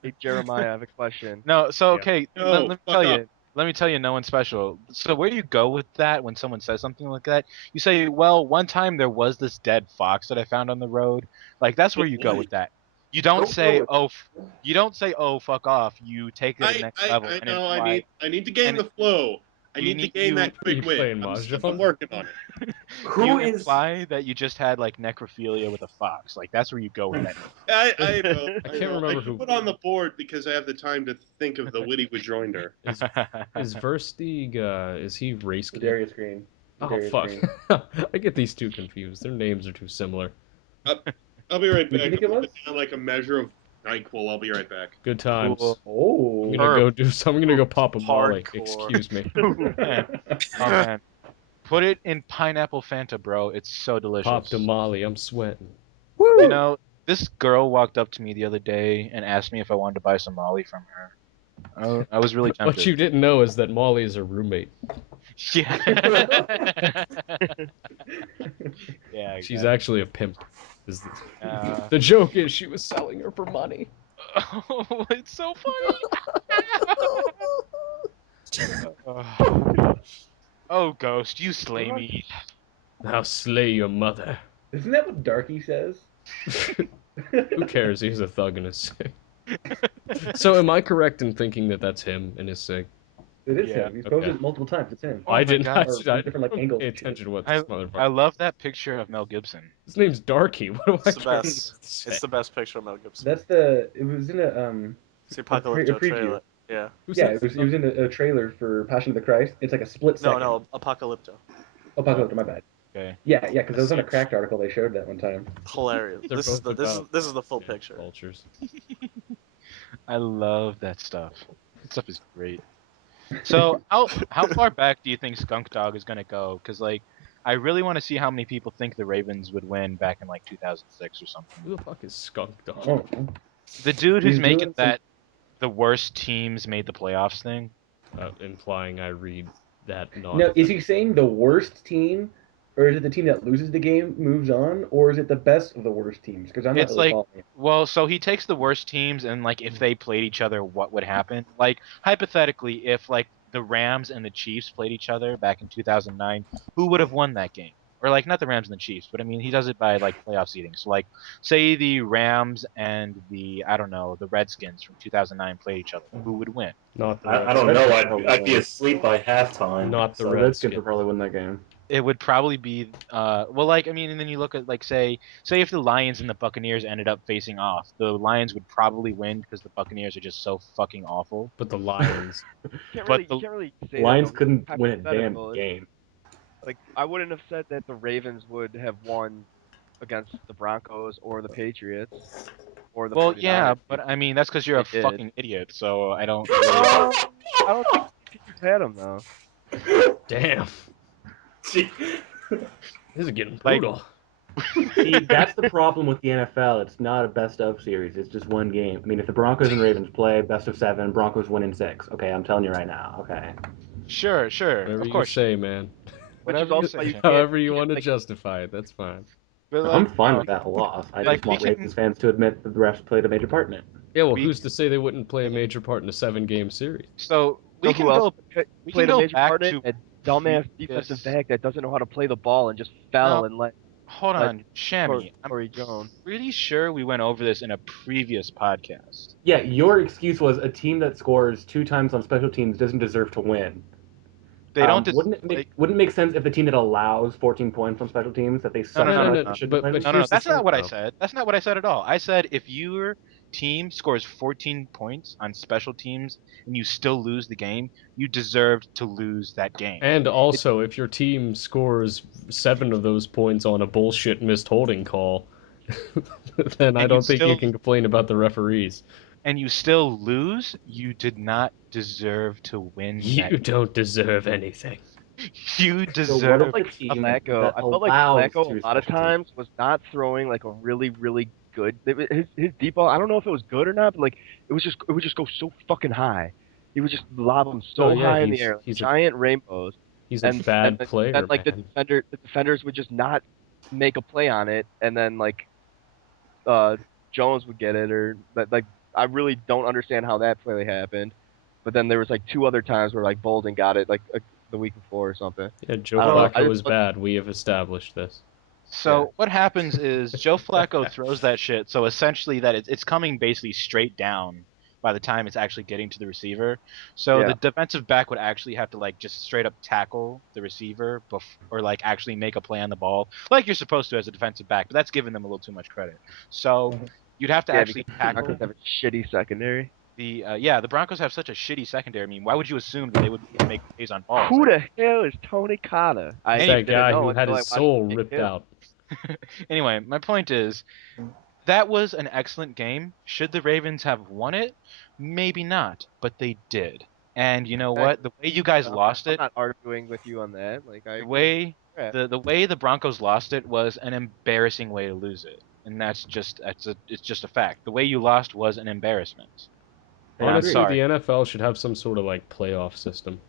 Hey, Jeremiah, I have a question. No, so Yeah. okay, No, let me fuck tell up. you. Let me tell you, no one's special. So where do you go with that when someone says something like that? You say, well, one time there was this dead fox that I found on the road. Like that's where you go with that. You don't say, you don't say, oh, fuck off. You take it to the next level I and know. imply, I need to gain and the flow. I you need to need gain that Are quick you win. playing I'm Mahjong? working on it. you Who is? imply that you just had like necrophilia with a fox. Like that's where you go with that. I know. I can't remember I who- put on the board because I have the time to think of the witty rejoinder. Is Versteeg, is he race geek? Darius Green. Oh, Darius fuck. Green. I get these two confused. Their names are too similar. I'll be right Who do back. you think it I'm was? down like a measure of NyQuil. I'll be right back. Good times. Cool. Oh. I'm gonna go do some. I'm gonna go pop a molly. Hardcore. Excuse me. Ooh, man. Oh man. Put it in pineapple Fanta, bro. It's so delicious. Popped a molly. I'm sweating. You know, this girl walked up to me the other day and asked me if I wanted to buy some Molly from her. I was really tempted. What you didn't know is that Molly is her roommate. Yeah. Yeah. She's Exactly. actually a pimp. Is the joke is she was selling her for money. Oh, it's so funny. Oh, Ghost, you slay me. Now slay your mother. Isn't that what Darky says? Who cares? He's a thug in his sig. So am I correct in thinking that that's him in his sig? It is Yeah, him. He's okay. posted it multiple times. It's him. Oh I my didn't. God. I different, like, don't angles pay and shit. attention to what I this motherfucker. I love that picture of Mel Gibson. His name's Darky. What do I It's the care? best. It's the best picture of Mel Gibson. That's the. It was in It's the a Apocalypto preview. trailer. Yeah. Who Yeah, said it was in a trailer for Passion of the Christ. It's like a split second. No, Apocalypto. Oh, Apocalypse, my bad. Okay. Yeah, because it was on a Cracked article. They showed that one time. Hilarious. They're This is both the about this is the full picture. vultures. I love that stuff. That stuff is great. So how far back do you think Skunk Dog is gonna go? Because like I really want to see how many people think the Ravens would win back in like 2006 or something. Who the fuck is Skunk Dog? Oh, The dude who's He's making doing that the worst teams made the playoffs thing. Implying I read that non. now is he saying the worst team, or is it the team that loses the game moves on, or is it the best of the worst teams? Because I'm not It's really like, following it. well, so he takes the worst teams and like if they played each other, what would happen? Like hypothetically, if like the Rams and the Chiefs played each other back in 2009, who would have won that game? Or like not the Rams and the Chiefs, but I mean he does it by like playoff seeding. So like say the Rams and the I don't know the Redskins from 2009 played each other, who would win? Not the I don't Redskins. know. I'd be asleep by halftime. Not the The so- Redskins will Redskins. probably win that game. It would probably be well like I mean and then you look at like say if the Lions and the Buccaneers ended up facing off, the Lions would probably win because the Buccaneers are just so fucking awful. But the Lions. You But can't really say Lions that, though. couldn't It's win a damn hypothetical. game. Like I wouldn't have said that the Ravens would have won against the Broncos or the Patriots or the well 49ers. yeah, but I mean that's because you're a They did. fucking idiot. So I don't. I don't think teams had them though. Damn. Gee. This is getting Like- brutal. See, that's the problem with the NFL. It's not a best of series. It's just one game. I mean, if the Broncos and Ravens play best of 7, Broncos win in 6. Okay, I'm telling you right now. Okay. Sure, Whatever of you course. say, man. Whatever you also say. you can't- However you can't, want to like- justify it, that's fine. But I'm like, fine no, with that loss. I like, just want we can- Ravens fans to admit that the refs played a major part in it. Yeah, well, We- who's to say they wouldn't play a major part in a 7-game series? so we So can who else go. We can played a go major back part in to it? A dumbass defensive previous- back that doesn't know how to play the ball and just fell No. and let Hold Let on, Shammy. I'm Corey Jones. pretty sure we went over this in a previous podcast. Yeah, your excuse was a team that scores 2 times on special teams doesn't deserve to win. They don't Wouldn't it make sense if the team that allows 14 points on special teams that they suck no, so no, much no. they shouldn't play But them? no. here's the That's not thing, what I though. said. That's not what I said at all. I said if your team scores 14 points on special teams and you still lose the game, you deserved to lose that game. And also, if your team scores 7 of those points on a bullshit missed holding call, then I And you don't think you still can complain about the referees. and you still lose, you did not deserve to win that. You don't deserve anything. You So what deserve if the like team Flacco. that I felt like allows Flacco two a lot of special teams? times was not throwing like a really, really good. His deep ball. I don't know if it was good or not, but like it would just go so fucking high. He would just lob them Oh so yeah, high in the air, like he's a giant rainbows, he's a and bad then player, like man. the defenders would just not make a play on it, and then like uh Jones would get it, or that like I really don't understand how that play happened. But then there was like two other times where like Bolden got it like the week before or something. Yeah, Joe I don't know. I Flacco just is bad. We have established this. So what happens is Joe Flacco throws that shit. So essentially, that it's coming basically straight down by the time it's actually getting to the receiver. So yeah. the defensive back would actually have to like just straight up tackle the receiver, or like actually make a play on the ball, like you're supposed to as a defensive back. But that's giving them a little too much credit. So you'd have to Yeah, actually because the tackle Broncos have a shitty secondary. the Broncos have such a shitty secondary. I mean, why would you assume that they would be able to make plays on balls? Who Like, the hell is Tony Khan? It's I anyway, that didn't guy know who had until I his watched soul him get ripped killed. out. anyway, my point is that was an excellent game. Should the Ravens have won it? Maybe not, but they did. And you know what? The way you guys lost I'm it, not arguing with you on that. Like I the agree. way Yeah. the way the Broncos lost it was an embarrassing way to lose it. And it's just a fact. The way you lost was an embarrassment. And I'm Honestly, sorry. the NFL should have some sort of like playoff system.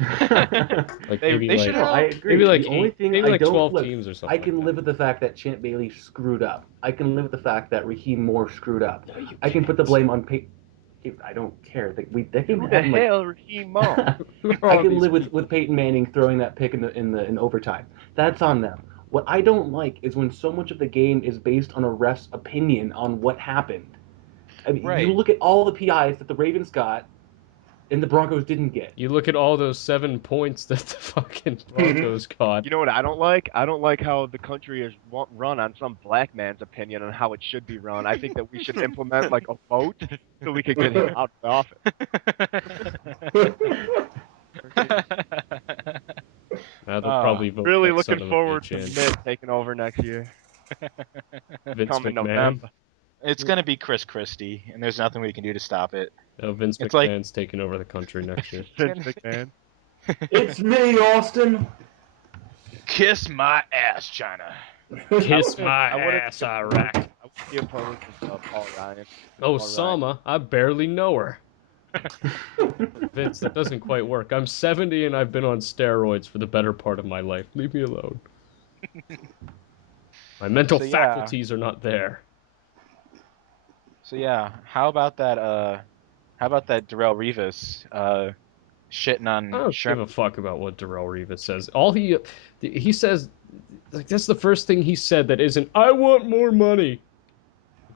Like They should No, I have agree. The only thing maybe I like don't 12 look, teams or I something can like live that. with the fact that Champ Bailey screwed up. I can live with the fact that Raheem Moore screwed up. No, you I can put the can't. blame on Peyton. I don't care. They can Who the have him like. hell, Raheem Moore? Who are I all can these live with, people? Peyton Manning throwing that pick in overtime. That's on them. What I don't like is when so much of the game is based on a ref's opinion on what happened. I mean, you right. look at all the PIs that the Ravens got and the Broncos didn't get. You look at all those 7 points that the fucking Broncos caught. You know what I don't like? I don't like how the country is run on some black man's opinion on how it should be run. I think that we should implement like a vote so we could get him out of the office. Now they'll Ah, probably vote Really that son looking of a forward bitch to in. Mitt taking over next year. Vince Come in McMahon. November. it's gonna be Chris Christie, and there's nothing we can do to stop it. No, Vince It's like McMahon's taking over the country next year. it's Vince gonna McMahon. It's me, Austin. kiss my ass, China. Kiss my I wouldn't ass, be Iraq. I wouldn't be opposed to Paul Ryan. Paul Ryan. Osama, I barely know her. Vince, that doesn't quite work. I'm 70 and I've been on steroids for the better part of my life. Leave me alone. My mental So yeah, faculties are not there. How about that? How about that Darrell Revis shitting I on don't give Sherman? a fuck about what Darrell Revis says. All he says, like that's the first thing he said that isn't, I want more money.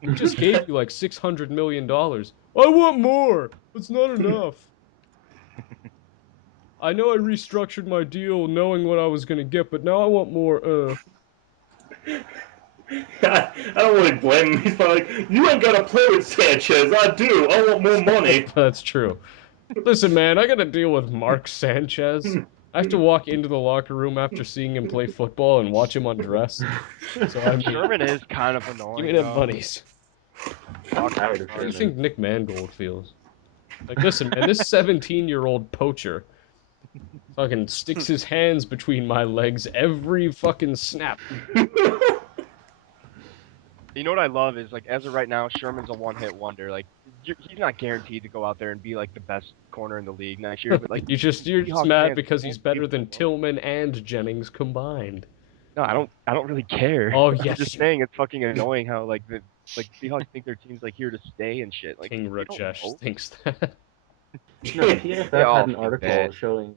We just gave you like $600 million. I want more. It's not enough. I know I restructured my deal knowing what I was gonna get, but now I want more. I don't really blame him. He's probably like, you ain't got to play with Sanchez. I do. I want more money. That's true. Listen, man, I gotta deal with Mark Sanchez. I have to walk into the locker room after seeing him play football and watch him undressed. So I mean, Sherman is kind of give me annoying them though. monies. I'm tired of How do you Sherman. think Nick Mangold feels? Like, listen, man, this 17-year-old poacher fucking sticks his hands between my legs every fucking snap. You know what I love is like as of right now, Sherman's a one-hit wonder. Like he's not guaranteed to go out there and be like the best corner in the league next year. But like You're just Seahawks mad fans because don't he's better leave him than alone. Tillman and Jennings combined. No, I don't really care. Oh I'm yes, just saying it's fucking annoying how like the Seahawks think their team's like here to stay and shit. Like King they don't Rajesh know. thinks that. No, They PFF had all an think article that. showing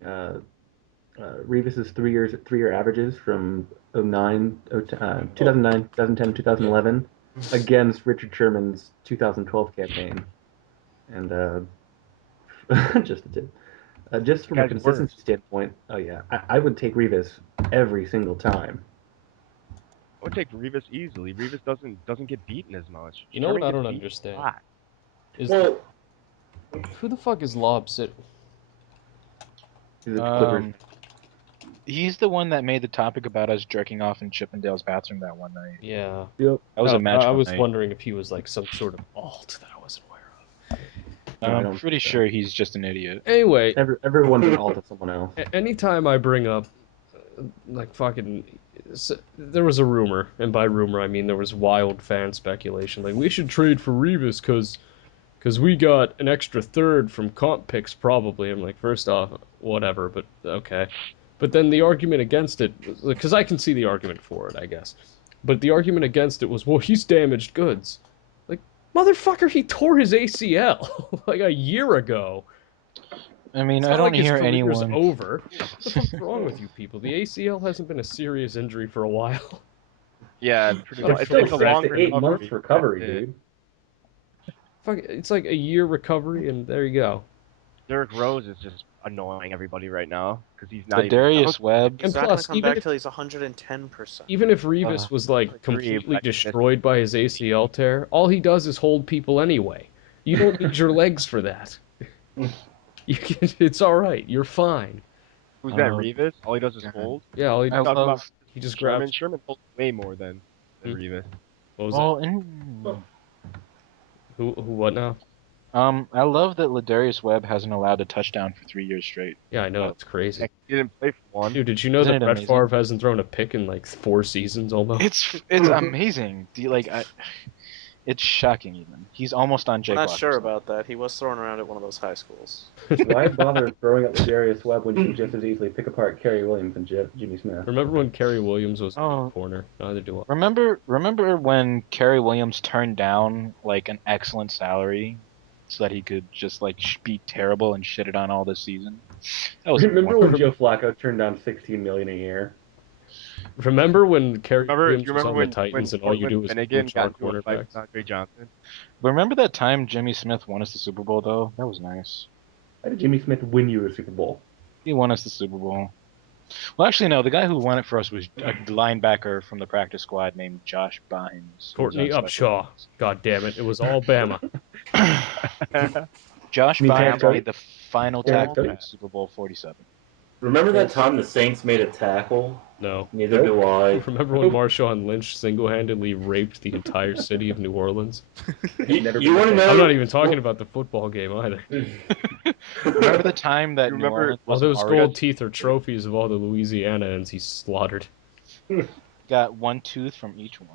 Revis's 3 year averages from 09, 2009, 2010, 2011 against Richard Sherman's 2012 campaign, and just a tip. Just from a Guy's consistency worse. standpoint, oh yeah, I would take Revis every single time. I would take Revis easily. Revis doesn't get beaten as much. You know what Sherman I gets don't beaten a understand? lot. Is Well, who the fuck is Lob Sit? The Clippers. He's the one that made the topic about us jerking off in Chippendale's bathroom that one night. Yeah. Yep. That was a match I one was night. wondering if he was like some sort of alt that I wasn't aware of. No, I I'm don't pretty think so. sure he's just an idiot. Anyway, Everyone's an alt of someone else. anytime I bring up, like fucking, there was a rumor, and by rumor I mean there was wild fan speculation, like we should trade for Revis because we got an extra third from comp picks probably. I'm like, first off, whatever, but okay. But then the argument against it, because I can see the argument for it, I guess. But the argument against it was, well, he's damaged goods. Like, motherfucker, he tore his ACL like a year ago. I mean, It's I not don't like his hear career's anyone. over. What the fuck's wrong with you people? The ACL hasn't been a serious injury for a while. Yeah, pretty But much. it's It takes still a 6 long to 8 months recovery. recovery, That's it. dude. Fuck, it's like a year recovery, and there you go. Derrick Rose is just annoying everybody right now because he's not The even. Darius Webb. He's And not plus, gonna come back till he's 110%. even if Revis was like I agree, completely but I missed destroyed by his ACL tear, all he does is hold people anyway. You don't need your legs for that. You can, it's all right. You're fine. Who's that? Um, Revis? All he does is God. hold. Yeah, all he I does, Talking about love. he just Sherman. grabs. Sherman holds way more than Hmm. Revis. What was Well, that? and, Who? What now? I love that Ladarius Webb hasn't allowed a touchdown for 3 years straight. Yeah, I know, it's crazy. He didn't play for one. Dude, did you know Isn't that it Brett amazing? Favre hasn't thrown a pick in like 4 seasons almost? It's amazing. It's shocking even. He's almost on I'm Jake not Locke's sure level. about that. He was thrown around at one of those high schools. Why bother throwing up Darius Webb when you can just as easily pick apart Kerry Williams and Jimmy Smith? Remember when Kerry Williams was in the Oh, corner? Neither do I. remember when Kerry Williams turned down like an excellent salary so that he could just like be terrible and shit it on all this season? That was Remember when wonderful. Joe Flacco turned down $16 million a year? Remember when Kerry Do Williams you was remember on the Titans when and all you Cortland do was Finnegan coach our got into a fight cornerbacks? with Andre Johnson? But remember that time Jimmy Smith won us the Super Bowl though? That was nice. How did Jimmy Smith win you a Super Bowl? He won us the Super Bowl. Well, actually, no. The guy who won it for us was a linebacker from the practice squad named Josh Bynes. Who was Courtney on special Upshaw. God damn it. It was all Bama. teams. Josh You mean Bynes Cody? made the final Yeah, tackle Cody. in Super Bowl 47. remember that time the Saints made a tackle? No. Neither Nope. do I. Remember when Marshawn Lynch single-handedly raped the entire city of New Orleans? You, Never you been want to the same. I'm know? not even talking about the football game either. Remember the time that You New remember- Orleans All was those already gold teeth are trophies of all the Louisianans he slaughtered. got one tooth from each one?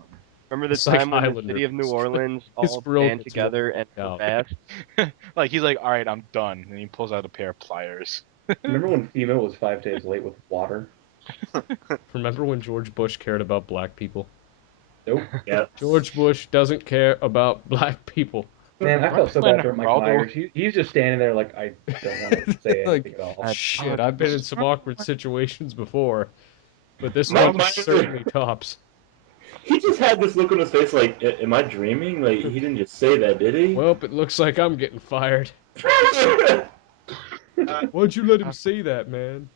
Remember the It's like time when the Highlander. city of New Orleans His all throat band gets together ripped and out. fast? Like he's like, all right, I'm done, and he pulls out a pair of pliers. Remember when FEMA was 5 days late with water? Remember when George Bush cared about black people? Nope. Yeah. George Bush doesn't care about black people. Man, I felt so When bad for Mike Geraldo- Myers. He's just standing there like, I don't want to say Like, anything at all. shit, I've been in some awkward situations before, but this Mike one Myers- certainly tops. He just had this look on his face like, am I dreaming? Like, he didn't just say that, did he? Well, it looks like I'm getting fired. Why'd you let him say that, man?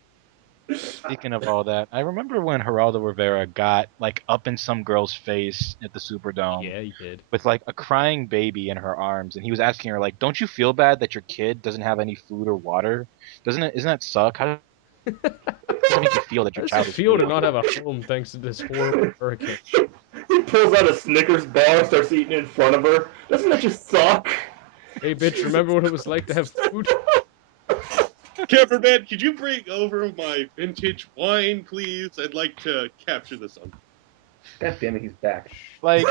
Speaking of all that, I remember when Geraldo Rivera got like up in some girl's face at the Superdome Yeah, he did. with like a crying baby in her arms, and he was asking her like, "Don't you feel bad that your kid doesn't have any food or water? Doesn't that suck? How does it make you feel that How your does child it is feel to bleeding?" not have a home thanks to this horrible hurricane? He pulls out a Snickers bar, starts eating it in front of her. Doesn't that just suck? Hey, bitch, remember what it was like to have food? Camperman, could you bring over my vintage wine, please? I'd like to capture this on. God damn it, he's back. Like,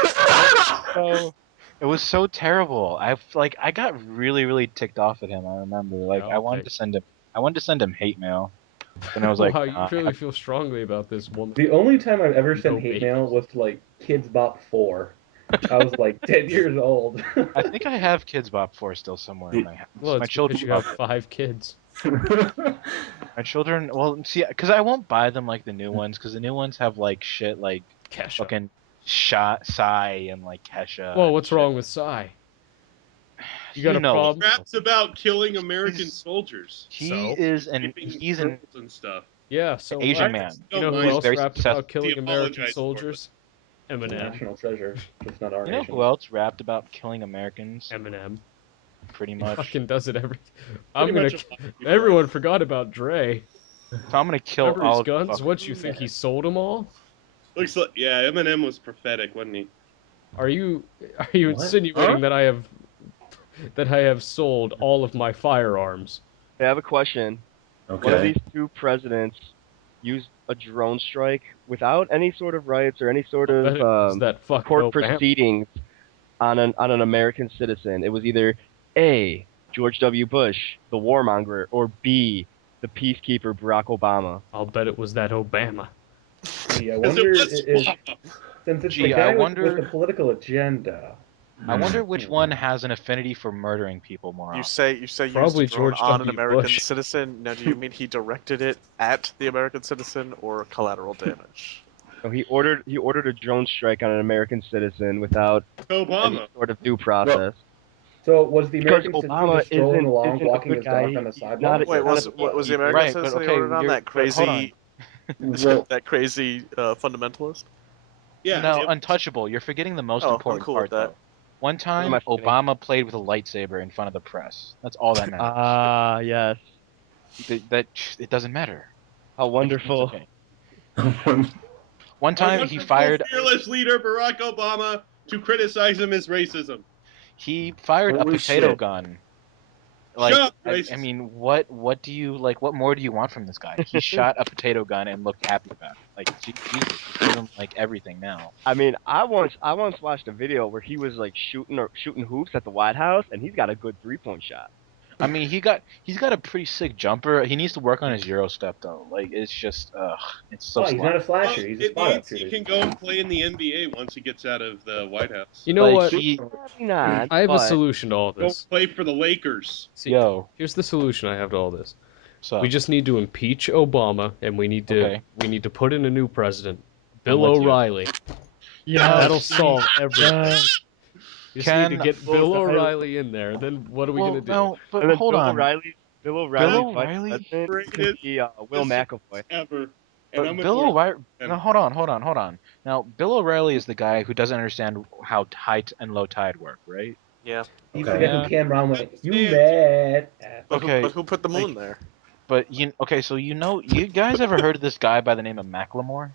so it was so terrible. I got really ticked off at him. I remember like Yeah, okay. I wanted to send him hate mail, and I was like, Wow, you nah, really feel strongly about this woman. The only time I've ever sent No hate baby. mail was to like Kids Bop 4. I was like 10 years old. I think I have Kids Bop 4 still somewhere in my house. Well, My it's because children you love have it. 5 kids. My children, well, see, because I won't buy them like the new ones, because the new ones have like shit like Kesha. fucking Shot, Psy, and like Kesha. Whoa, and what's shit. wrong with Psy? You got a know, problem? Raps about killing American He's- soldiers. So? he's Raping an girls and stuff. Yeah, so Asian what? man. You know who He's else very rapped successful. about killing He American apologized for it. soldiers? Eminem. National treasure, just not our You know nation. who else rapped about killing Americans? Eminem. Pretty He much. fucking does it every. Pretty I'm gonna. much a lot of people. Everyone forgot about Dre. So I'm gonna kill Remember all his of you guns? fuckers. What, you think he sold them all? Looks like Eminem was prophetic, wasn't he? Are you What? insinuating Huh? that I have sold all of my firearms? I have a question. Okay. One of these two presidents used a drone strike without any sort of rights or any sort Bet of it was that fucking court Obama. proceedings on an American citizen. It was either A, George W. Bush, the warmonger, or B, the peacekeeper Barack Obama. I'll bet it was that Obama. Gee, I 'Cause wonder it was is since it's the Gee, I guy with wonder- the political agenda. I wonder which one has an affinity for murdering people more You often. say Probably used a drone George on an W. American Bush. citizen. Now, do you mean he directed it at the American citizen or collateral damage? So he ordered a drone strike on an American citizen without any Obama. sort of due process. So was the Because American citizen Obama just strolling along, isn't a walking good his guy. dog on the He's sidewalk? not Wait, a- was not the a- American Right, but citizen he okay, ordered on you're- that but hold crazy, Well, that crazy fundamentalist? Yeah. No, it- untouchable. You're forgetting the most Oh, I'm important cool part, with that. though. One time, am I forgetting? Obama played with a lightsaber in front of the press. That's all that matters. Ah, yes. That it doesn't matter. How Everything's wonderful. okay. One Our time, he wonderful, fired fearless leader Barack Obama to criticize him as racism. a Holy potato shit. gun. Shut up, I racist. mean, what do you like? What more do you want from this guy? He shot a potato gun and looked happy about it. Like Jesus, just give him like everything now. I mean, I once watched a video where he was like shooting hoops at the White House, and he's got a good 3-point shot. I mean, he's got a pretty sick jumper. He needs to work on his Euro step though. Like it's just it's so Oh, he's not a sloppy. slasher. Well, He's a it spot up means he shooter. can go and play in the NBA once he gets out of the White House. You know Like what? he Probably not. I have a but solution to all Go this. play for the Lakers. See, yo. here's the solution I have to all this. So We just need to impeach Obama, and we need Okay. to put in a new president, I'm Bill with you. O'Reilly. yeah, That'll solve everything. You just need to Can- get Bill O'Reilly in there. Then what are we gonna do? no, but and then hold Bill on. O'Reilly, Bill vice O'Reilly? president, Greatest can be Will McAvoy. ever. And But I'm Bill gonna O'Reilly. him. No, hold on. Now, Bill O'Reilly is the guy who doesn't understand how high and low tide work, right? Yeah. He's Okay. the guy Yeah. who came around went, "You Understands. mad?" Okay, But who put the like- moon there? But so you guys ever heard of this guy by the name of Macklemore?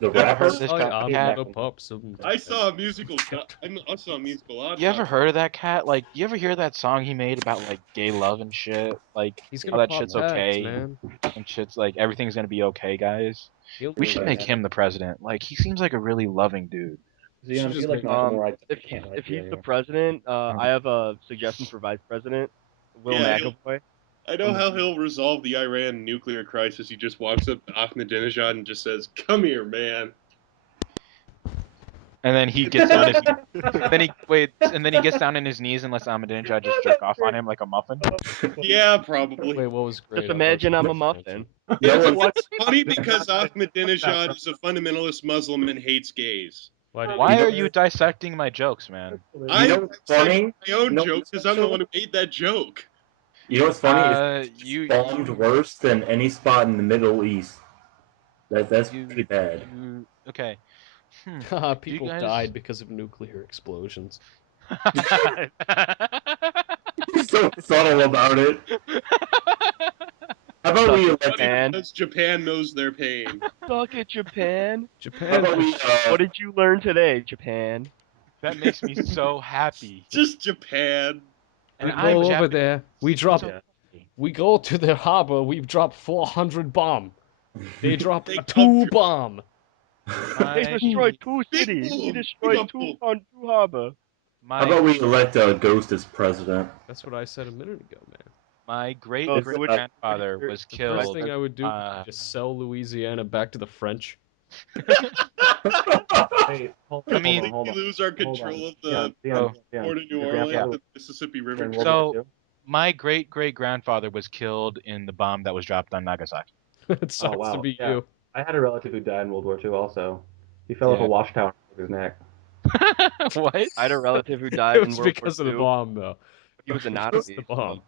The You ever heard rapper? of this Oh, guy? yeah, I'm Cat? gonna pop some. I saw a musical. I saw a musical. You ever heard of that cat? Like, you ever hear that song he made about like gay love and shit? Like, He's all gonna that pop shit's tags, okay, man. and shit's like everything's gonna be okay, guys. He'll We do should it. make him the president. Like, he seems like a really loving dude. Xeon, if just you like make- Macklemore, I If can't like if you he's the anymore. president, I have a suggestion for vice president, Will Yeah, McAvoy. I know how he'll resolve the Iran nuclear crisis. He just walks up to Ahmadinejad and just says, "Come here, man." And then he gets on his, then he waits, and then he gets down on his knees and lets Ahmadinejad just jerk off on him like a muffin. Yeah, probably. Wait, what was great? Just imagine I'm a muffin. It's funny because Ahmadinejad is a fundamentalist Muslim and hates gays. Why are you dissecting my jokes, man? I know what's funny? my own You know joke what's because I'm the special? one who made that joke. You know what's funny? It's You bombed worse than any spot in the Middle East. That's you pretty bad. okay. People guys- died because of nuclear explosions. He's so subtle about it. How about we elect? Japan. Because Japan knows their pain. Suck it, Japan. How Japan. about we? What did you learn today, Japan? That makes me so happy. Just Japan. And We I'm go over Japanese. there. We drop. So- We go to the harbor. We drop 400 bomb. They drop They 2 bomb. They destroyed 2 Big cities. boom. He destroyed Big boom. 2 harbor. How about we elect Ghost as president? That's what I said a minute ago, man. My great Oh, great so which- grandfather was The killed. first thing I would do uh, is just sell Louisiana back to the French. Wait, I mean- We hold on. lose our Hold control on. of the Xeon, port of New Your Orleans, grandfather- the Mississippi River. during World So- War II? my great great grandfather was killed in the bomb that was dropped on Nagasaki. It sucks to wow. be Yeah. you. I had a relative who died in World War II also. He fell off Yeah. a watchtower with his neck. What? I had a relative who died It in was World because War of the II. bomb, though. He was a That's Nazi. the so bomb.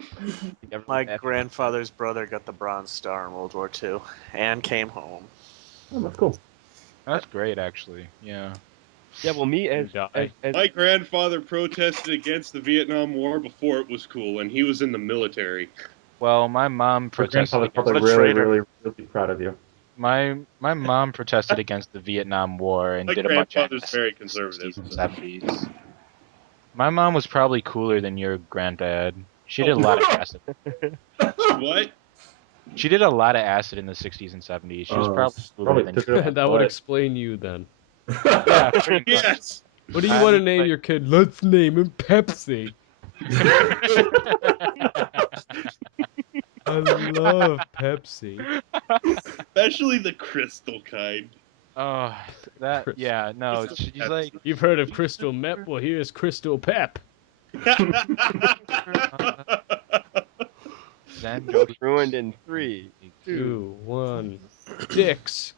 I think everyone My back- grandfather's brother got the Bronze Star in World War II and came home. Oh, that's cool. That's great, actually. Yeah. Yeah, well, me You die. as My grandfather protested against the Vietnam War before it was cool, and he was in the military. Well, my mom Your protested grandfather's against probably What a really, traitor. really, really proud of you. my mom protested against the Vietnam War and My did a bunch of grandfather's acid very in the conservative. 60s and So. 70s. My mom was probably cooler than your granddad. She did a lot of acid. What? She did a lot of acid in the 60s and 70s. She was probably cooler Probably than took your it up. That would But- explain you then. Yeah, pretty much. Yes. What do you I want to mean, name like- your kid? Let's name him Pepsi. I love Pepsi. Especially the crystal kind. Oh, that Chris. yeah, no, Crystal she's Pepsi. like You've heard of Crystal Mep? Well, here's Crystal Pep. Zen jokes ruined in 3, 2. 2, 1. Dicks.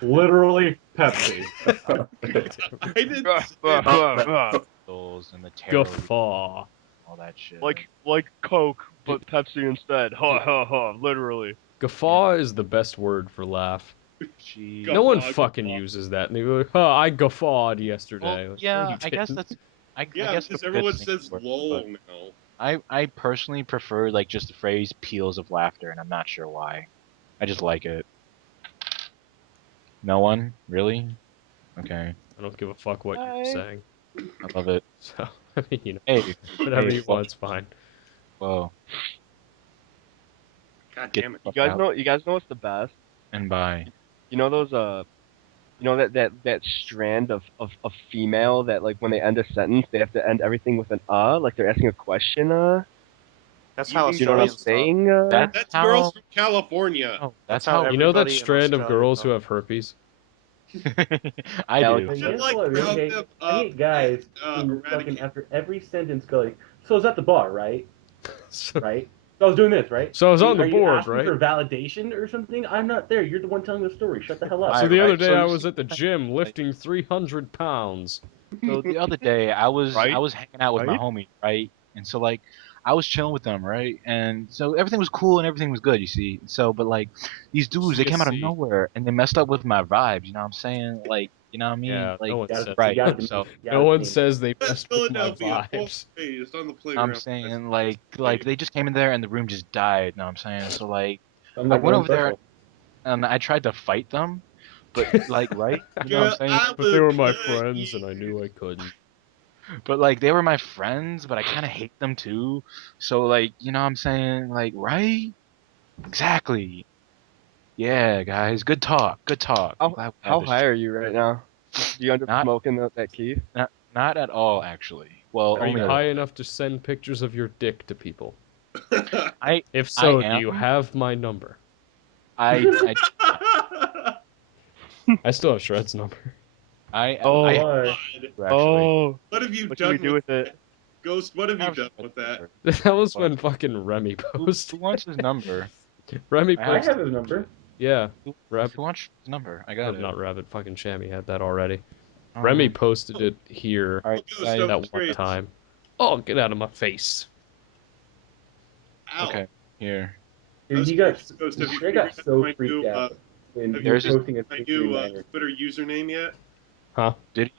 Literally Pepsi. I didn't Souls and the terror, Guffaw. all that shit. like Coke, but Pepsi instead. Ha ha ha! Literally. Guffaw is the best word for laugh. she. Guffaw, No one guffaw. fucking uses that. And they go like, oh, I guffawed yesterday. Well, Like, yeah, no, you I guess didn't. that's. I Yeah, guess because the everyone good says word, lol but now. I personally prefer like just the phrase peals of laughter, and I'm not sure why. I just like it. No one really? Okay, I don't give a fuck what you're saying. I love it. So, I mean, you know, Hey, whatever hey, you want, it's fine. whoa, God get damn it. the You fuck guys out know? You guys know what's the best? and bye. You know those you know that strand of female that like when they end a sentence they have to end everything with an like they're asking a question. That's how You know what I'm Australians talk. saying? That's how. girls from California. Oh, That's that's how how. You know that Everybody in strand of Australia girls who talk. have herpes? I Yeah, do. like- I Should guess like what, round okay, them I up hate guys and, who fucking eradicate. after every sentence go like, so is that the bar, right? So, Right? So I was doing this, right? So I was on the Are you board, asking right? for validation or something? I'm not there. You're the one telling the story. Shut the hell up. So the Right, other right. day So I you was see- at the gym lifting 300 pounds. So the other day I was Right? hanging out with my Right? homie, right? And so like I was chilling with them, right? And so everything was cool and everything was good, you see. So but like these dudes, they You came out of see. nowhere and they messed up with my vibes, you know what I'm saying? Like, you know what I mean? Yeah, Like no one Gotta- says right. you gotta So demean- you No gotta one demean- says they That's messed with my Philadelphia. vibes. It's on the I'm playground. saying like they just came in there and the room just died, you know what I'm saying? So like I'm I like went Owen over there Circle. and I tried to fight them, but like right? You know what I'm Girl, saying? I But they were my would cut friends, and I you. knew I couldn't. But like they were my friends, but I kind of hate them too. So like, you know what I'm saying? Like, right? Exactly. Yeah, guys, good talk. Good talk. I'm glad we had How this high are you right now? Do you end up Not- smoking that Keith? not at all actually. Well, Are only you a high little. enough to send pictures of your dick to people? I If so, I do you am. have my number? I I still have Shred's number. I Oh. I Why? actually Oh, What have you what should we done do with with it? Ghost? What have you have done Shred's with that? number. That was But when fucking Remy who posted. wants his number? Remy I I posted. have his number. Yeah, Who Rabbit. wants his number? I Or got it. not Rabbit. Fucking Shammy had that already. Oh, Remy posted it here all right, Ghost, guys. don't that one trade. time. Oh, get out of my face! Ow. Okay, here. Dude, he got Ghost, have you Shred figured got out so my freaked new, out when have he you was There's figured posting his out my victory new banner. Twitter username yet? Huh? Did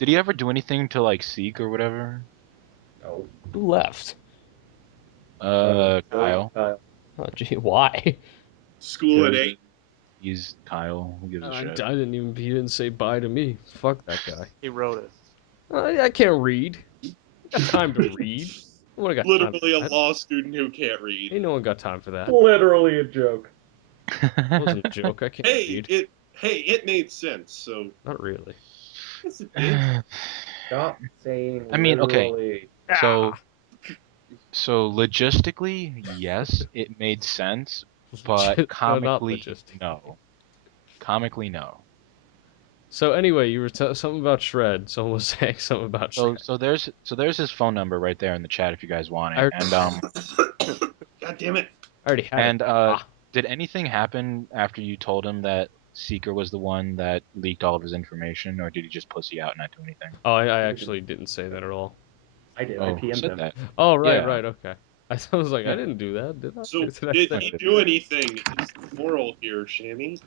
he ever do anything to like Seek or whatever? No. Who left? Kyle. Kyle. Oh, gee, why? School at 8. He's Kyle. Who gives a I shit? didn't even. He didn't say bye to me. Fuck that guy. He wrote it. I can't read. I got time to read. What I got time Literally for a that? law student who can't read. Ain't no one got time for that. Literally a joke. It wasn't a joke. I can't read. It made sense. So Not really. yes, it did. Stop saying I mean, okay. literally. So logistically, yes, it made sense, but No, not comically, logistic. no. Comically, no. So anyway, you were something about Shred. Someone was saying something about So Shred. there's his phone number right there in the chat if you guys want I- it. And God damn it. I already had and it. Ah. did anything happen after you told him that Seeker was the one that leaked all of his information, or did he just pussy out and not do anything? Oh, I actually didn't say that at all. I did. Oh, I who PM'd said him. that? Oh, right, Yeah. right, okay. I was like, I Yeah. didn't do that, did I? So Did I did say- he do anything? Is the moral here, Shammy?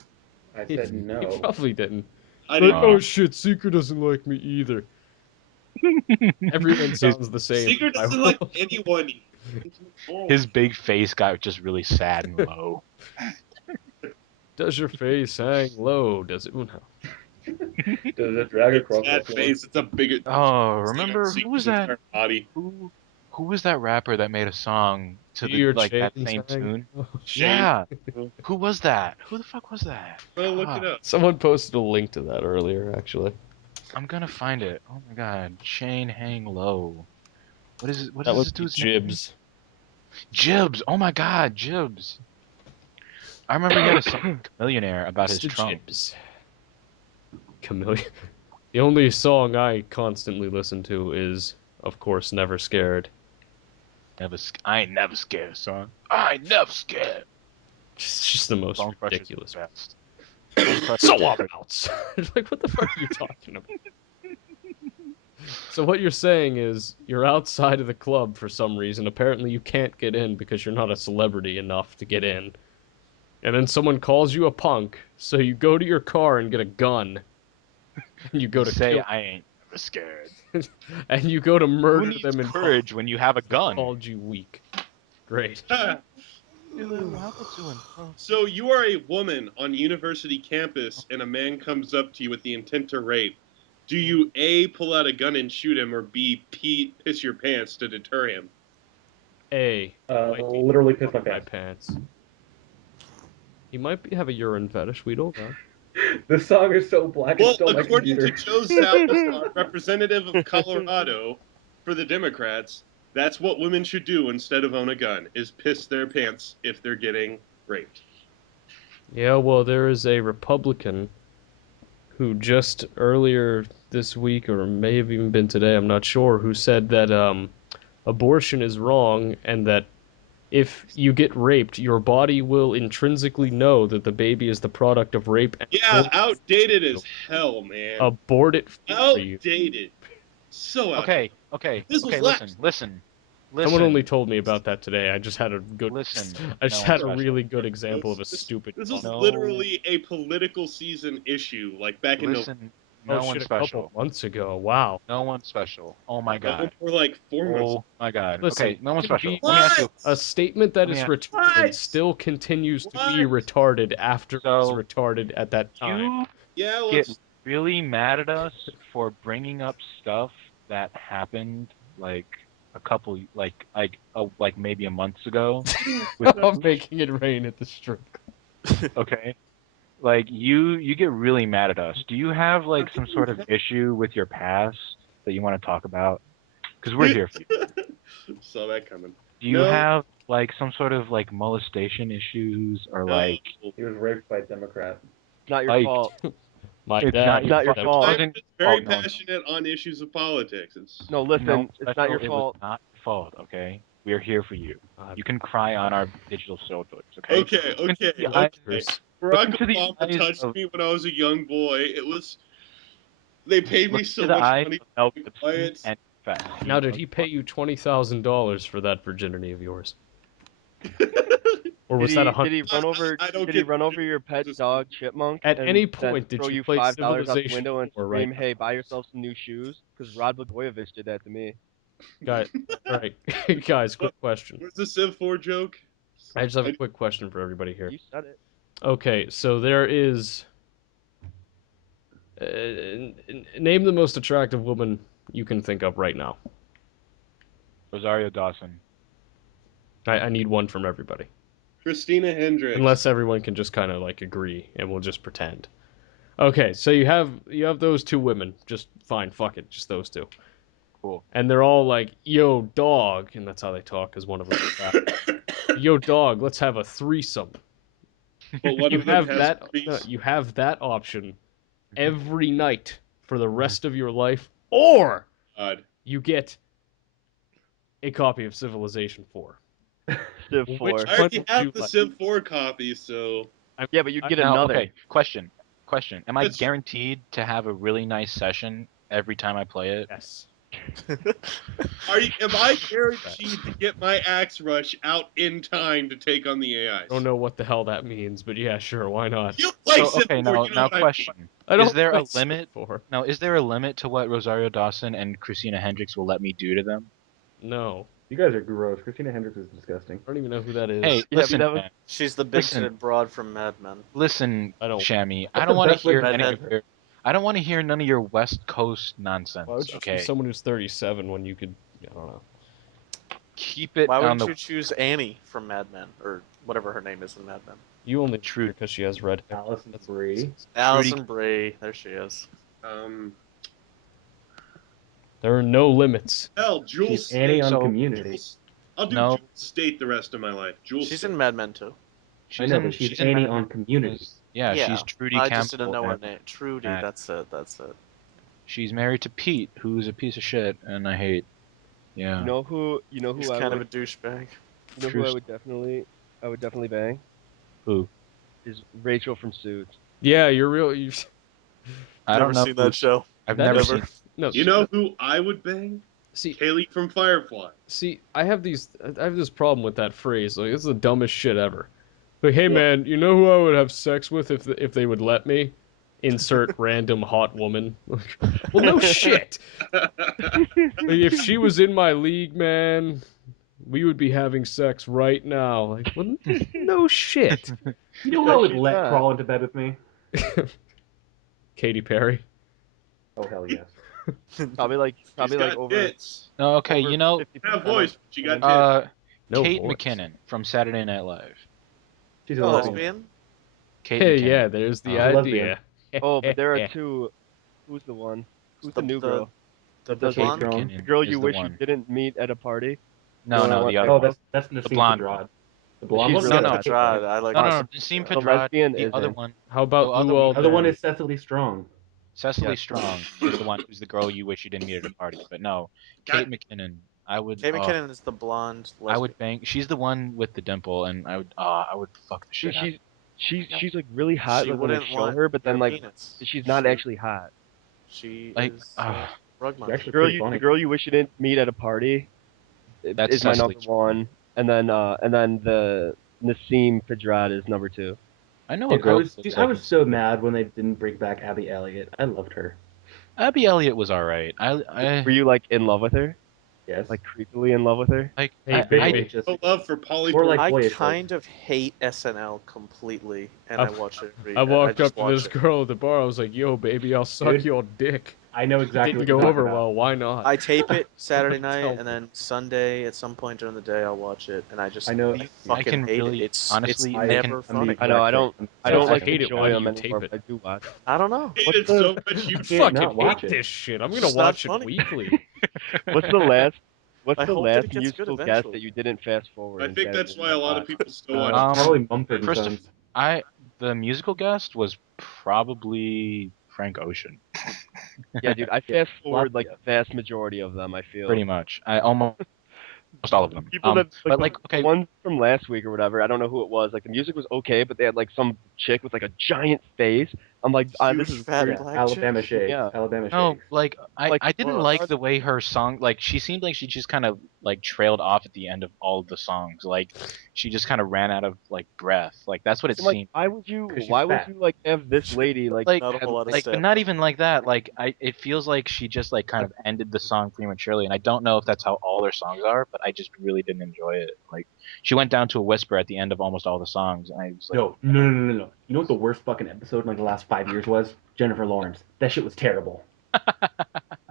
I He, said he no. probably didn't. I Like, didn't. oh shit, Seeker doesn't like me either. Everyone sounds the same. Secret in my doesn't like world. anyone. His big face got just really sad and low. Does your face hang low? Does it? No. Does it drag across the Sad floor? face. It's a bigger. Oh, it's like remember on who was Secret's that? entire body. Who was that rapper that made a song to Do the your like that chains same hang tune? low? Shame. Yeah. Who was that? Who the fuck was that? Well, look it Fuck. up. Someone posted a link to that earlier, actually. I'm gonna find it. Oh my god. Chain hang low. What is it? What That is would this be dude's name? Jibs. Jibs. Oh my god, Jibs. I remember he had a song Millionaire about his Mr. trunk. Jibs. Chameleon. The only song I constantly listen to is, of course, Never Scared. I ain't never scared, son. I ain't never scared. It's just the most Bone Crusher's ridiculous. the best. Bone Crusher's So the what best. else? Like, what the fuck are you talking about? So what you're saying is you're outside of the club for some reason. Apparently you can't get in because you're not a celebrity enough to get in. And then someone calls you a punk, so you go to your car and get a gun. And you go to Say kill I ain't never scared. and you go to Who murder needs them in courage when you have a gun? called you weak. Great. So you are a woman on university campus, and a man comes up to you with the intent to rape. Do you A, pull out a gun and shoot him, or B, piss your pants to deter him? A. Literally pissed my My pants. pants. He might have a urine fetish. We don't know. This song is so black Well, it's still my according computer. to Joe Salazar, representative of Colorado for the Democrats, that's what women should do instead of own a gun, is piss their pants if they're getting raped. Yeah, well, there is a Republican who just earlier this week, or may have even been today, I'm not sure, who said that abortion is wrong and that if you get raped, your body will intrinsically know that the baby is the product of rape and Yeah, outdated as hell, man. abort it for you. Outdated. So outdated. Okay. This was Listen. Someone only told me about that today. I just had a good. Listen. I just No had one's a special. really good example of a stupid. This was No. literally a political season issue, like back in Listen. Oh No one's shit! A couple special. months ago. Wow. No one's special. Oh my November. god. For like 4 months. Oh my god. Listen, Okay, no one's you can special. be- Let me ask you. A statement that Let me is ask- retarded What? still continues to be What? retarded after it was So, retarded at that time. You Yeah, get let's. really mad at us for bringing up stuff that happened like a couple like maybe a month ago with I'm making it rain at the strip. okay, like you get really mad at us. Do you have like some sort of issue with your past that you want to talk about? Because we're here for you. Saw that coming. Do you No. have like some sort of like molestation issues or No. like He was raped by a Democrat. It's not your Like- fault. My It's dad. not It's not your that fault. I'm wasn't- just very oh, no. passionate on issues of politics. It's No, listen, No, it's not your it fault. was not your fault, okay? We're here for you. was- You can cry on our digital shoulders, okay? okay. Look into the Okay. eyes Okay. of- Barack into the Obama eyes touched of- me when I was a young boy. It was. They paid me Look so into the much eyes money of Mel to be Gibson quiet. and confess. Now, did he pay you $20,000 for that virginity of yours, or was that Did he run over? I don't Did he get run over it. your pet Just- dog, Chipmunk? At and any then point did throw you you play $5 out the Civilization window and 4 scream, right "Hey, now? buy yourself some new shoes"? Because Rod Blagojevich did that to me. Guys, all right, guys, quick question. Where's the Civ 4 joke? I just have a quick question for everybody here. You said it. Okay, so there is. Name the most attractive woman you can think of right now. Rosario Dawson. I need one from everybody. Christina Hendricks. Unless everyone can just kind of like agree and we'll just pretend. Okay, so you have those two women. Just fine, fuck it, just those two. Cool. And they're all like, "Yo, dog," and that's how they talk. Cause one of them is fat. Yo, dog, let's have a threesome. But one You of them have has that. grease. You have that option every night for the rest of your life, or God. you get a copy of Civilization 4. Civ Which 4. I already would have you the like? Civ 4 copy, so Yeah, but you'd get Now, another. okay, question. Am I It's- guaranteed to have a really nice session every time I play it? Yes. Am I guaranteed to get my axe rush out in time to take on the AIs? I don't know what the hell that means, but yeah, sure, why not? You play So, okay, Civ 4, now, you know now what question. I don't Is there play a Civ limit? 4. Now, is there a limit to what Rosario Dawson and Christina Hendricks will let me do to them? No. You guys are gross. Christina Hendricks is disgusting. I don't even know who that is. Hey, Yeah, but listen, that was- man. She's the Listen. big-titted broad from Mad Men. Listen, I don't- Shammy. What's I don't the want to best way hear to any think of of your. I don't want to hear none of your West Coast nonsense. Why would you Okay, choose someone who's 37 when you could? I don't know. keep it Why on wouldn't the you choose Annie from Mad Men or whatever her name is in Mad Men? You only True. because she has red hair. Allison That's Brie. Allison Brie. There she is. There are no limits. Hell, Jules She's Annie State. on So- Community. I'll do No. Jules State the rest of my life. Jules She's State. in Mad Men too. I know, but she's Annie Mad Men on Community. because- Yeah, she's Trudy I Campbell. just didn't know her and name. Trudy. Matt. That's it. That's it. She's married to Pete, who's a piece of shit, and I hate. Yeah. You know who He's I kind would of a douchebag. you know True who I would definitely bang? Who? Is Rachel from Suits. Yeah, you're real. You, I Never don't know. seen that show. I've That never is- seen. no. You know who I would bang? See, Kaylee from Firefly. I have this problem with that phrase. Like, it's the dumbest shit ever. Like, hey man, you know who I would have sex with if they would let me? Insert random hot woman. Well, no shit. Like, if she was in my league, man, we would be having sex right now. Like, well, no shit. You know who I would she's let not. crawl into bed with me? Katy Perry. Oh hell yes. Probably She's like got over. tits. No, okay, over you know, 50% She got voice, but she got women. tits. No Kate voice. McKinnon from Saturday Night Live. She's a Oh, lesbian. Lesbian? Kate Hey, McKinnon. yeah, there's the Oh. idea. Oh, but there are two. Who's the one? Who's the new girl? The That does Kate it? blonde? Strong. McKinnon The girl is you the wish one. you didn't meet at a party. No, You know no, what? the other Oh, one. that's Nassim blonde Pedrad. The She's blonde one. really No, good. no. Pedrad. I like No, this. no, Nassim The Pedrad. lesbian The other isn't. one, How about The other Lou one- The other one Alden? is Cecily Strong. Cecily Yes. Strong is the one who's the girl you wish you didn't meet at a party. But no, Got- Kate McKinnon. I would. Kate McKinnon is the blonde I lesbian. would bang. She's the one with the dimple, and I would fuck the shit out. Dude, she's like really hot. She Like when they wouldn't show want her, but then your like penis. she's not actually hot. She Like, is rug She's munch. actually pretty funny. The girl you wish you didn't meet at a party That's is my Cecily number Strong. one, and then the Nassim Pedrad is number two. I know a Dude, girl. who looks I like was Nassim so Pedrad. mad when they didn't bring back Abby Elliott. I loved her. Abby Elliott was all right. Were you like in love with her? Yes. Like creepily in love with her? Like Hey, I, baby. Just No love for Polly. More like I boyish kind of hate SNL completely, and I watch it. I walked just up to watch this it. girl at the bar. I was like, "Yo, baby, I'll suck Dude. your dick." I know exactly Didn't what go you're talking over about. well. Why not? I tape it Saturday night, Tell and me. then Sunday at some point during the day I'll watch it, and I just I know- I I fucking can hate really- it. It's honestly, I never can- I'm the funny. I know. I don't. exact I So don't if I like hate it, enjoy why do them you anymore, tape but I do watch. I don't know. Hate What's it the- so much you I can't fucking not watch hate it. this shit. I'm It's gonna just not watch it funny. weekly. What's the last? What's I the hope that last it gets good musical guest eventually. that you didn't fast forward? I and think sat that's and why a lot of watched? people still watch. Probably Mumford and Christopher- Sons. the musical guest was probably Frank Ocean, Yeah, dude, I fast forward like yeah. the vast majority of them. I feel pretty much. I almost all of them. people that but like okay, the ones from last week or whatever. I don't know who it was. Like the music was okay, but they had like some chick with like a giant face. I'm like, this Huge is fat weird. black Alabama chick. Shakes. Yeah. Alabama no, Shakes. like Like, I didn't well, like the way her song. Like she seemed like she just kind of like trailed off at the end of all of the songs. Like she just kind of ran out of like breath. Like that's what it I'm like, seemed. why would you? 'Cause she's Why would fat. you like have this lady like Like- Not a whole lot of Like, step. but not even like that. Like, it feels like she just like kind of ended the song prematurely, and I don't know if that's how all their songs are, but I just really didn't enjoy it. Like, she went down to a whisper at the end of almost all the songs, and I was like, No. You know what the worst fucking episode in like the last 5 years was? Jennifer Lawrence. That shit was terrible.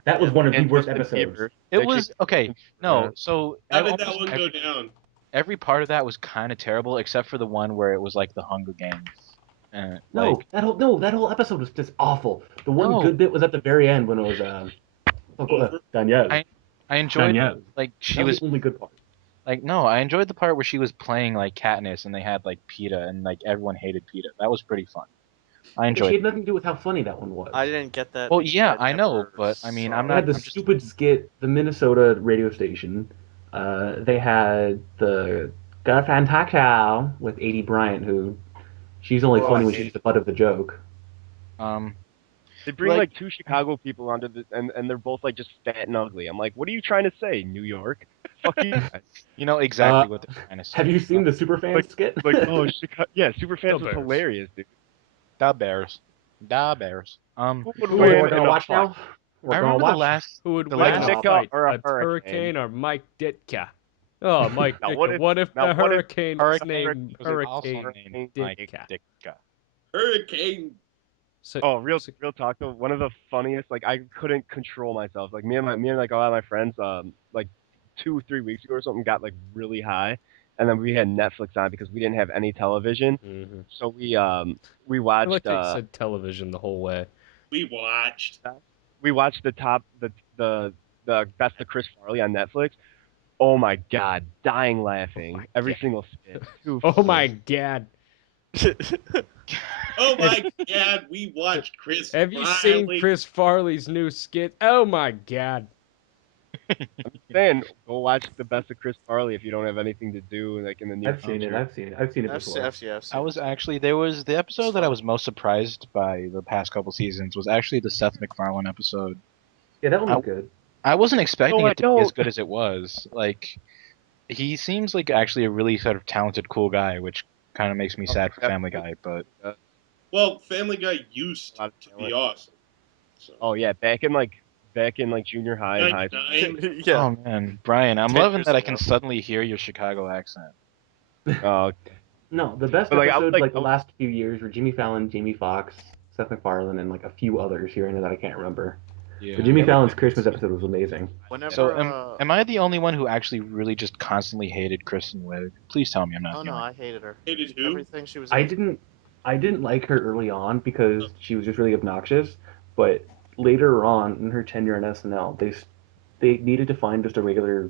That was one of the and worst Justin episodes. Bieber. it They was changed okay. Justin Bieber No, around. so How did that almost one go down? every part of that was kind of terrible, except for the one where it was like the Hunger Games, and like That whole episode was just awful. The one No. good bit was at the very end when it was Danielle. I enjoyed Danielle. like she That was was the only good part. like no, I enjoyed the part where she was playing like Katniss, and they had like PETA, and like everyone hated PETA. That was pretty fun. I But she enjoyed had it. nothing to do with how funny that one was. I didn't get that. Well, because yeah, I know, never but I mean, saw I'm They not. had the I'm just stupid skit, the Minnesota radio station. They had the Got Fan Talk Show with Adie Bryant, who she's only Oh, funny I when hate she's the butt of the joke. um They bring like 2 Chicago people onto the and they're both like just fat and ugly. I'm like, what are you trying to say, New York? Fuck you guys. You know exactly what they're trying to say. Have you seen the Superfans skit? Oh, yeah, Superfans was Bears. hilarious, dude. Da Bears. Da Bears. Who would Who win we're in gonna a watch fight? now? We're I gonna remember watch. the last. Who would the win Mike in last- a Ditka fight, or a a hurricane? hurricane or Mike Ditka? Oh, Mike Now, Ditka. What if now the what if- hurricane was Hurricane named was also Hurricane named Ditka? Mike Ditka. Hurricane. So, Oh, real talk though. One of the funniest, like I couldn't control myself. Like me and like a lot of my friends, like 2-3 weeks ago or something, got like really high, and then we had Netflix on because we didn't have any television. Mhm. So we I watched like that you said television the whole way. We watched. the best of Chris Farley on Netflix. Oh my god, dying laughing every single skit. Too Oh my funny. god. Oh my god, we watched Chris Have you Farley. seen Chris Farley's new skit? Oh my god. Saying go watch the best of Chris Farley if you don't have anything to do like in the near I've seen it. future. I've seen it. I've seen it I've seen, before. I've seen I it. was actually there was the episode It's that I fun. was most surprised by the past couple seasons was actually the Seth MacFarlane episode. Yeah, that one I- was good. I wasn't expecting No, I it to be as don't. good as it was. Like he seems like actually a really sort of talented, cool guy, which kind of makes me sad for Family Guy. But Well, Family Guy used A lot of to be talent. awesome. So. Oh yeah, back in like junior high and high school. 99. Yeah. oh man, Brian, I'm 10 loving years that I ago. can suddenly hear your Chicago accent. Oh, No, the best But, like, I was, episodes like, like the last few years were Jimmy Fallon, Jamie Foxx, Seth MacFarlane, and like a few others here and there that I can't remember. Yeah. But Jimmy Yeah, Fallon's Christmas episode was amazing. Whenever. So am I the only one who actually really just constantly hated Kristen Wiig? Please tell me I'm not Oh the no, only. I hated her. Hated who? Everything she was. I in. didn't like her early on because she was just really obnoxious, but later on in her tenure on SNL, they needed to find just a regular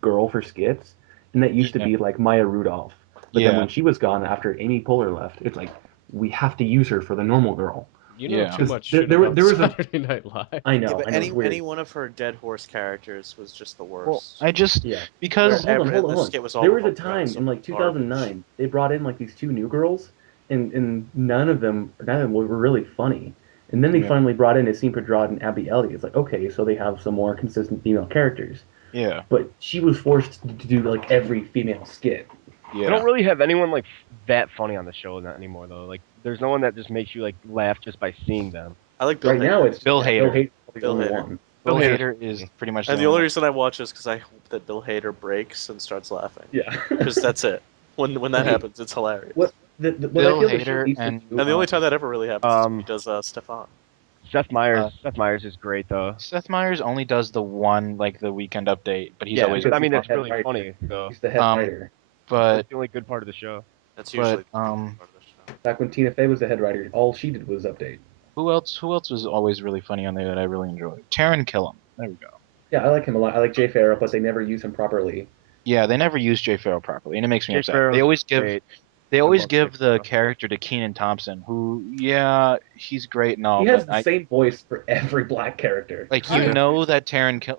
girl for skits, and that used to Yeah. be like Maya Rudolph. But then Yeah. when she was gone after Amy Poehler left, it's like we have to use her for the normal girl. You know Yeah. too 'Cause much there- shit there were- about there was a- Saturday Night Live. I Yeah, know, but I know, it's weird. any one of her dead horse characters was just the Well, worst. I just Yeah. Well, because Wherever hold on, the hold on. skit was all There was a revolving around time in like some garbage. 2009 they brought in like these two new girls, and none of them were really funny. And then they Yeah. finally brought in Asim Pedrad and Abby Elliott. It's like, okay, so they have some more consistent female characters. yeah, But she was forced to do like every female skit. They yeah. don't really have anyone like that funny on the show not anymore though. Like there's no one that just makes you like laugh just by seeing them. I like Bill Right Hader. now, it's Bill Bill Hader. Hader's the Bill only Hader. one. Bill Bill Hader's Hader is pretty much And the the only only. reason I watch is because I hope that Bill Hader breaks and starts laughing. Yeah. Because that's it. When that Hey, happens, it's hilarious. what what Bill I feel the show Hader needs and to do. And the only time that ever really happens is when he does Stefan. Seth Meyers. Uh, Seth Meyers is great though. Seth Meyers only does the one like the weekend update, but he's Yeah, always but I because mean he's that's the head really writer. funny. So He's the head Um, writer. but that's the only good part of the show. That's but usually part of the show. Back when Tina Fey was the head writer, all she did was update. who else was always really funny on there that I really enjoyed? Taron Killam. There we go. Yeah, I like him a lot. I like Jay Farrell, but they never use him properly. Yeah, they never use Jay Farrell properly, and it makes me Jay upset. Farrell's They always give great. they I always love give Jay the Farrell. character to Keenan Thompson, who yeah, he's great and all, He has but the same voice for every black character. like Yeah. you know that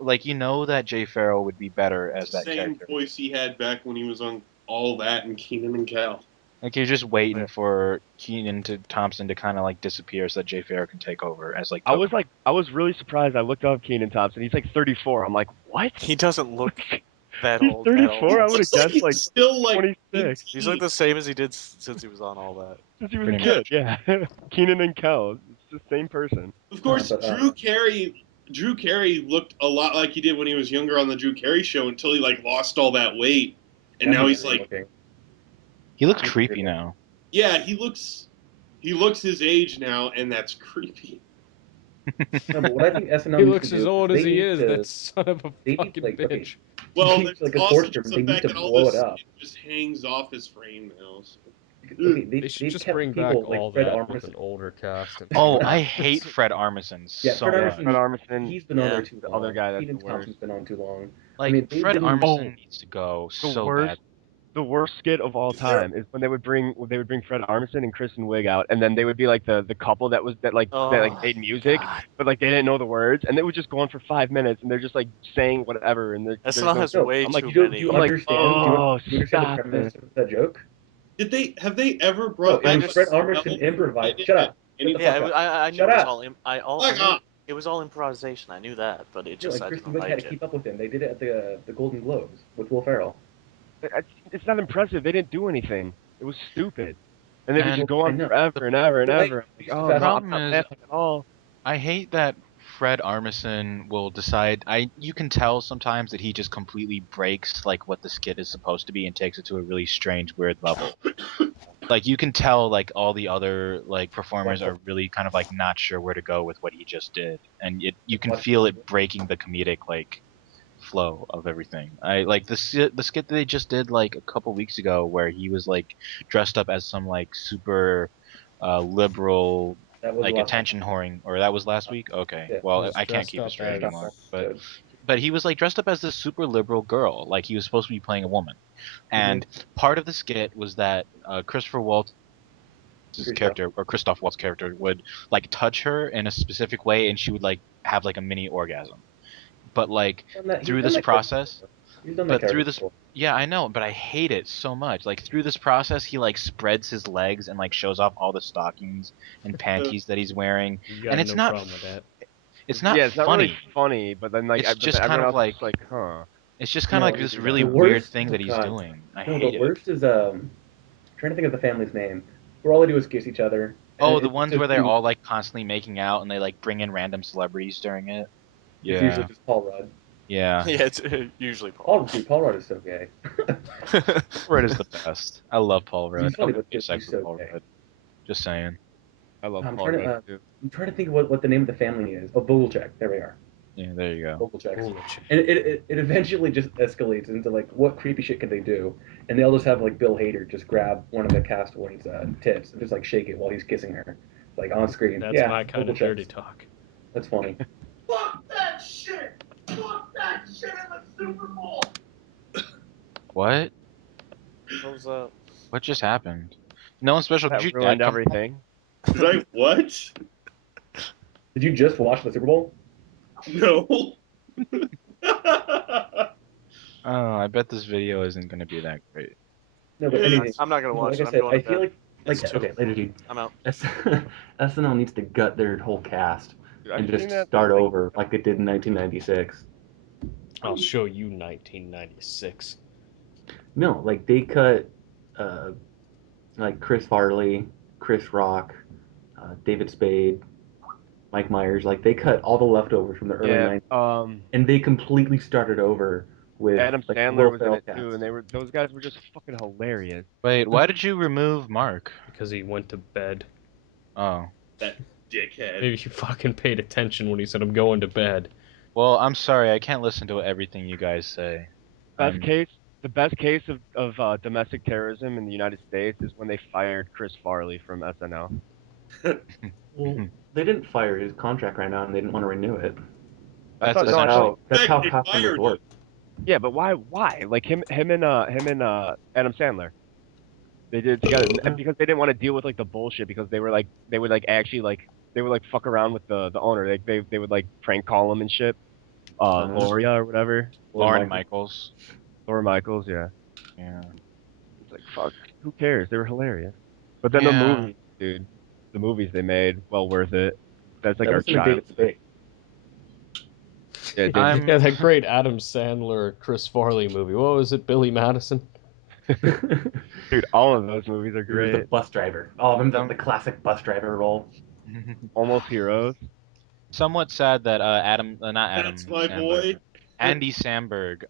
like you know that Jay Farrell would be better as that Same character. voice he had back when he was on All That and Keenan and Kel. Like you're just waiting Yeah. for Keenan to Thompson to kind of like disappear so that Jay Farrell can take over as like. I was really surprised. I looked up Keenan Thompson. He's like 34. I'm like, what? He doesn't look that He's old. at all. 34. I would have Looks like guessed he's like still like 26. He's like the same as he did since he was on all that. Since he was a Pretty kid. Yeah. Keenan and Kel. It's the same person. Of course, but, Drew Carey looked a lot like he did when he was younger on the Drew Carey show until he like lost all that weight, and now he's like, He looks creepy now. yeah, he looks his age now, and that's creepy. No, but what I think SNL He needs looks to as do old is as they he need is. to- That son of a they need, fucking like, okay, bitch. Well, He's like a also torture, just but the they need fact to that all blow this it up. skin just hangs off his frame now. So. Okay, They should they've just kept bring back people like all Fred that with Armisen. an older cast. And Oh, I hate Fred Armisen Yeah, so Fred much. Armisen. Fred Armisen. He's been on Yeah. there too The long. other guy that's Keenan the worst. Thompson's been on too long. Like I mean, they Fred didn't- Armisen needs to go The so worst. bad. The worst skit of all time is when they would bring Fred Armisen and Kristen Wiig out, and then they would be like the couple that made music, God. but like they didn't know the words, and they would just go on for 5 minutes, and they're just like saying whatever, and there's SNL no has No, way I'm like, too do many. you I'm like, understand? oh, do you understand the stop premise it. of that joke? Have they ever No, brought it back was Fred SNL Armisen for improvised. a Shut minute? up. And he, Shut the Yeah, fuck it was, up. I knew Shut it was up. all I Fuck knew off. it was all improvisation. I knew that, but it Yeah, just like I Kristen didn't Wiig had like to it. keep up with him. They did it at the Golden Globes with Will Ferrell. It's not impressive. They didn't do anything. It was stupid. And they would just And go I on know. forever and ever and But, like, ever. I'm like, the oh the no, fast- I'm problem not is, laughing at all. I hate that Fred Armisen will decide. You can tell sometimes that he just completely breaks like what the skit is supposed to be and takes it to a really strange, weird level. Like you can tell like all the other like performers are really kind of like not sure where to go with what he just did, and you can feel it breaking the comedic like flow of everything. I like the skit that they just did like a couple weeks ago where he was like dressed up as some like super liberal That was like last attention whoring, or that was last week. Okay, Yeah. well He's I can't dressed keep it up straight as- anymore. But episode. he was like dressed up as this super liberal girl, like he was supposed to be playing a woman. And part of the skit was that Christopher Waltz's character, or Christoph Waltz's character, would like touch her in a specific way, and she would like have like a mini orgasm. But like through this process, He's done that but through character this, before. yeah, I know, but I hate it so much. Like through this process, he like spreads his legs and like shows off all the stockings and panties that he's wearing, You got and it's no not, problem with that. it's not Yeah, it's not really funny. funny, but then like It's but just then kind everyone of else is like, just like, huh. it's just kind of No, like this do really that. the weird worst. thing Oh that he's god. doing. I No, hate the it. worst is trying to think of the family's name. Where all they do is kiss each other. And Oh, the it's ones just where they're all like constantly making out and they like bring in random celebrities during it. It's Yeah, usually just Paul Rudd. yeah. Yeah, it's usually Paul. Paul Rudd is so gay. Paul Rudd is the best. I love Paul Rudd. He's I funny, would but give sex he's with so Paul gay. Rudd. Just saying. I love I'm Paul trying to Rudd too. I'm trying to think of what the name of the family is. Oh, Boglecheck. There we are. Yeah, there you go. Boglecheck. Ooh, And it eventually just escalates into like what creepy shit can they do? And they'll just have like Bill Hader just grab one of the castaways' tits and just like shake it while he's kissing her, like on screen. That's Yeah, my kind of Boglecheck. dirty talk. That's funny. Fuck that shit! Fuck that shit in the Super Bowl! What? What was that? What just happened? No one special. Did That your ruined dad come? everything. did I what? Did you just watch the Super Bowl? No. Oh, I bet this video isn't gonna be that great. No, but Yeah, anything. I'm not gonna watch Like it. I I'm said, going to I feel bed. like It's too- okay, later, dude. I'm out. SNL needs to gut their whole cast Dude, I've and seen just that, start like, over like they did in 1996. I'll show you 1996. No, like they cut uh, like Chris Farley, Chris Rock, David Spade, Mike Myers. Like they cut all the leftovers from the early Yeah, 90s, and they completely started over with Adam like Sandler Will was in Ferrell it too, cast. and those guys were just fucking hilarious. Wait, why did you remove Mark? Because he went to bed. Oh, that dickhead. Maybe you fucking paid attention when he said I'm going to bed. well, I'm sorry. I can't listen to everything you guys say. Best case, the best case of domestic terrorism in the United States is when they fired Chris Farley from SNL. Well, they didn't fire his contract right now, and they didn't want to renew it. I That's thought That's no, I essentially. thought, how They cast members fired work. yeah, but why? Why? Like him and Adam Sandler. They did it together and because they didn't want to deal with like the bullshit because they would like actually like they would like fuck around with the owner. Like they would like prank call him and shit. Gloria or whatever. Lauren Michaels. Laura Michaels, yeah. Yeah. It's like fuck, who cares? They were hilarious. But then the Yeah. movies, dude, the movies they made, well worth it. That's like That our was in a David childhood. Spade. Yeah, David I'm. Yeah, that great Adam Sandler, Chris Farley movie. What was it? Billy Madison? Dude, all of those movies are He was the great. bus driver. All of them, the classic bus driver role. Almost Heroes. Somewhat sad that not That's Adam my Sandler, boy. Andy Samberg,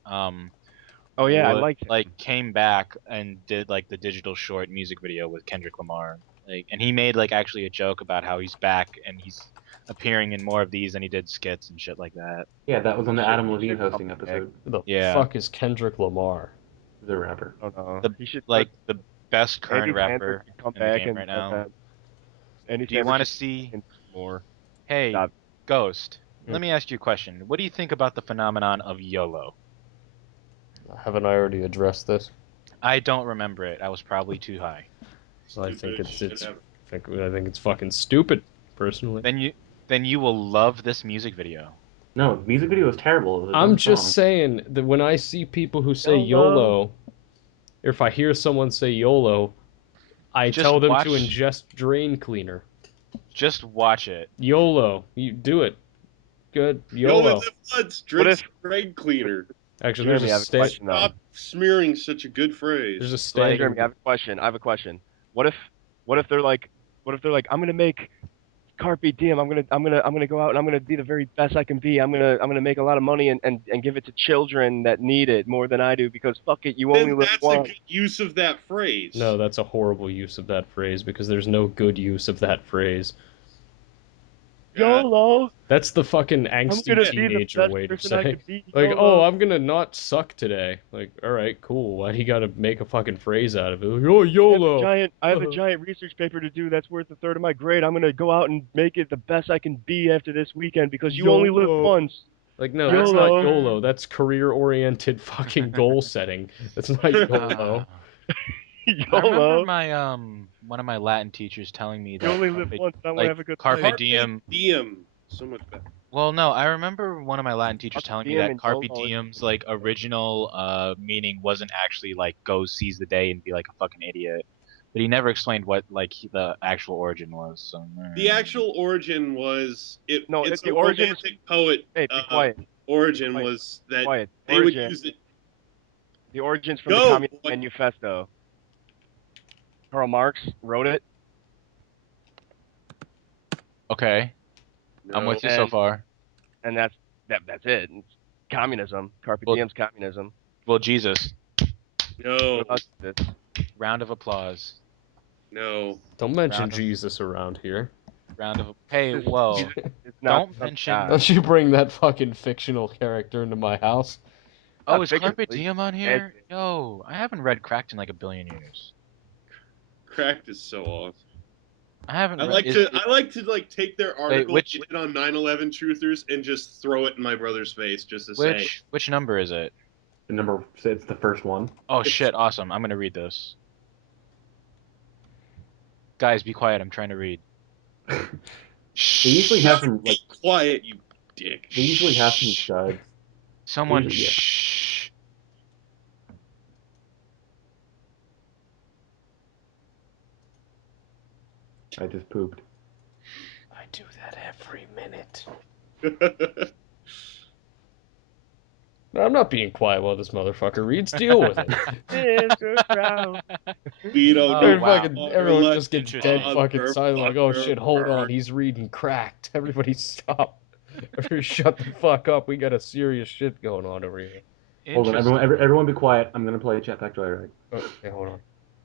Oh yeah, I liked him. like came back and did like the digital short music video with Kendrick Lamar. Like, and he made like actually a joke about how he's back and he's appearing in more of these than he did skits and shit like that. Yeah, that was on the He should- Adam he Levine should come hosting back. episode. Who the Yeah. fuck is Kendrick Lamar? The rapper. I don't know. The He should like the best Andy current Sandler rapper should come in the back game and right now. Andy Do you Sandler want to should see? fucking do more. Hey, Stop. Ghost. Hmm. Let me ask you a question. What do you think about the phenomenon of YOLO? Haven't I already addressed this? I don't remember it. I was probably too high. So I think Stupidest shit it's ever. I think it's fucking stupid, personally. Then you will love this music video. No, the music video was terrible. It was a I'm dumb just song. saying that when I see people who say YOLO. YOLO, or if I hear someone say YOLO, I Just tell them watch- to ingest drain cleaner. Just watch it. YOLO. You do it. Good. You only YOLO. live once. What Drink if- some drain cleaner. Actually, Jeremy, I have a question though. Stop smearing such a good phrase. There's a Like, standing. Jeremy, I have a question. I have a question. What if they're like, I'm gonna make carpe diem. I'm gonna go out and I'm gonna be the very best I can be. I'm gonna make a lot of money and give it to children that need it more than I do because fuck it, you only Then live that's a once. good use of that phrase. No, that's a horrible use of that phrase because there's no good use of that phrase. YOLO. That's the fucking I'm angsty gonna be the teenager best way to person I say. could be. Like, YOLO. oh, I'm gonna not suck today. Like, all right, cool. Why do you gotta make a fucking phrase out of it? Like, oh, YOLO. I have a giant research paper to do that's worth a third of my grade. I'm gonna go out and make it the best I can be after this weekend because you only live YOLO. once. Like, no, that's not YOLO. YOLO. That's career-oriented fucking goal setting. That's not YOLO. I remember YOLO. my one of my Latin teachers telling me You that only live once. I want to like have a good carpe life. diem. Diem. So much better. Well, no, I remember one of my Latin teachers Carpe telling me diem that and carpe YOLO is- diem's like original meaning wasn't actually like go seize the day and be like a fucking idiot, but he never explained what like the actual origin was. So The actual origin was No, it's the a origin is- romantic poet. Hey, be quiet. Origin Quiet. was that Quiet. they would Origin. use it. The origins from the Go, Communist boy. Manifesto. Karl Marx wrote it. okay, I'm No. with you so And- far. And that's it. It's communism. Carpe Well- diem's communism. Well, Jesus, No, What about this? round of applause. no. Don't mention Round of- Jesus around here. Round of hey, This- whoa. It's not Don't some mention- guy. Don't you bring that fucking fictional character into my house. Oh, Not is Carpe figuratively. Diem on here? Yo, I haven't read Cracked in like a billion years. Cracked is so awesome. I haven't. I read, like is- to I like to like take their article which- written on 9/11 truthers and just throw it in my brother's face just to say. Which number is it? It's the first one. Oh shit! Awesome. I'm gonna read this. Guys, be quiet. I'm trying to read. They usually have some Be like quiet, you dick. they usually have some Shh. studs. Someone. Usually, yeah. Shh. I just pooped. I do that every minute. No, I'm not being quiet while this motherfucker reads. Deal with it. We don't Oh, know. wow. Everyone just gets Interesting. dead fucking silent, like, oh shit, hold on, he's reading Cracked. Everybody stop. Everybody shut the fuck up. We got a serious shit going on over here. Hold on, Interesting. everyone be quiet. I'm gonna play Jetpack Joyride. Okay, hold on.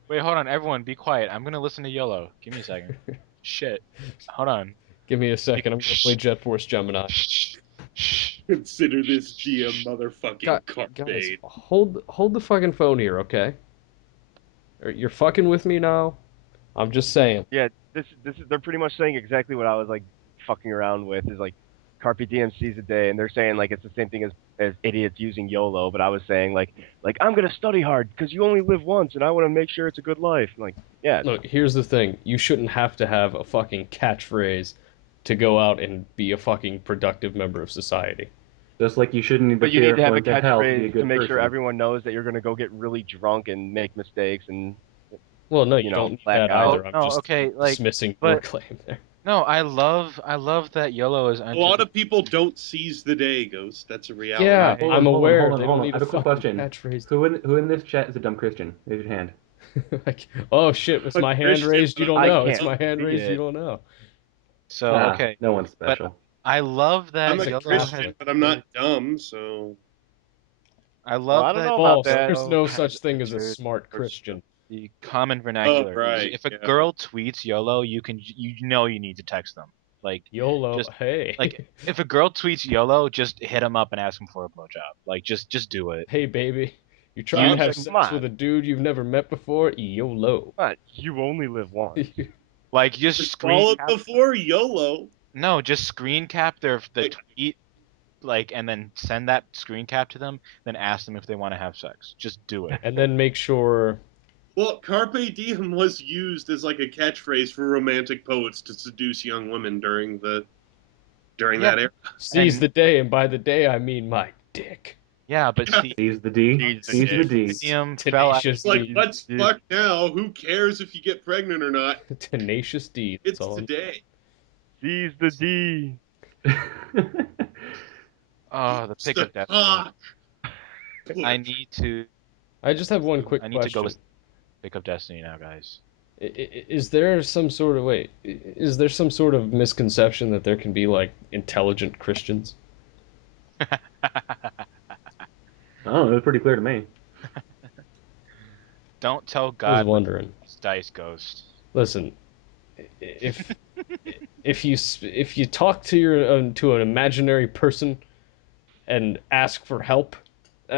Wait, hold on, everyone, be quiet. I'm gonna listen to YOLO. Give me a second. Shit. Hold on. Give me a second. I'm gonna play Jet Force Gemini. Shh. Shh. Consider this GM motherfucking Guys, carpade. hold the fucking phone here, okay? You're fucking with me now? I'm just saying. Yeah, this is they're pretty much saying exactly what I was like fucking around with is like carpe diem seize a day, and they're saying like it's the same thing as idiots using YOLO, but I was saying like I'm gonna study hard because you only live once, and I want to make sure it's a good life. Like yeah, Look, here's the thing. You shouldn't have to have a fucking catchphrase to go out and be a fucking productive member of society. Just like you shouldn't need to but you fear need to have a going to hell to be a catchphrase good to make person. sure everyone knows that you're gonna go get really drunk and make mistakes and Well, no, you you know, don't need black that out. either. I'm No, just okay, like, dismissing your but- claim there. No, I love that YOLO is. A lot of people don't seize the day, Ghost. That's a reality. Yeah, Hold I'm hold on, aware. hold on, They hold don't on. need I a have a quick fucking question. catchphrase. Who in this chat is a dumb Christian? Raise your hand. Like, oh shit, was A my hand Christian, raised? You don't I know. It's can't my hand see raised. You it. don't know. So Ah, okay, no one's special. I love that I'm a YOLO Christian, has. but I'm not dumb, so I Well, I love don't that. know about False. that. There's no has such thing as a entered smart Christian. the common vernacular. right, If a yeah. girl tweets YOLO, you know you need to text them. Like YOLO. Just- Hey. like if a girl tweets YOLO, just hit them up and ask them for a blowjob. Like just do it. Hey, baby. You trying to have come sex on. with a dude you've never met before? YOLO. But you only live once. Like just just screen follow cap. before YOLO. No, just screen cap the tweet, like, and then send that screen cap to them. Then ask them if they want to have sex. Just do it. And then make sure. Well, carpe diem was used as like a catchphrase for romantic poets to seduce young women during that era. Seize And- the day, and by the day I mean my dick. Yeah, but see, Seize the D. Seize the Seize the D. D. Diem fell out. Tenacious It's like, D. let's fuck now. Who cares if you get pregnant or not? Tenacious D. That's It's all. today. D's the D. Oh, the pick The of destiny. cock. I need to. I just have one quick I need to go question. with pick of destiny now, guys. Is there some sort of Is there some sort of misconception that there can be like intelligent Christians? Oh, it was pretty clear to me. Don't tell I was God what wondering. these dice, Ghost. Listen, if if you talk to to an imaginary person and ask for help,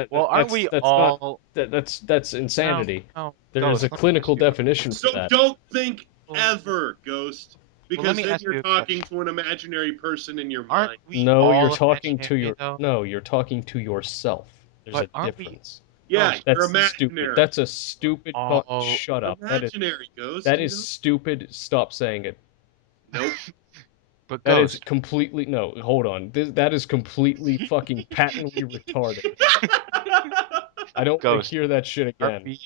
Well, aren't we that's not all? that's insanity. No, There is Ghost. a Let me clinical ask you a definition for So that. don't think Well, ever, Ghost, well, let because me then ask you you're a talking question. to an imaginary person in your Aren't mind. we No, you're all talking to imaginary though? you're talking to yourself. There's a But aren't we difference. Yeah, Ghost? you're That's stupid. imaginary. That's a stupid All shut You're up. imaginary, Ghost. That You is know? stupid. Stop saying it. Nope. but That is Ghost. completely no. Hold on. That is completely fucking patently retarded. I don't want to Ghost. hear that shit Aren't again.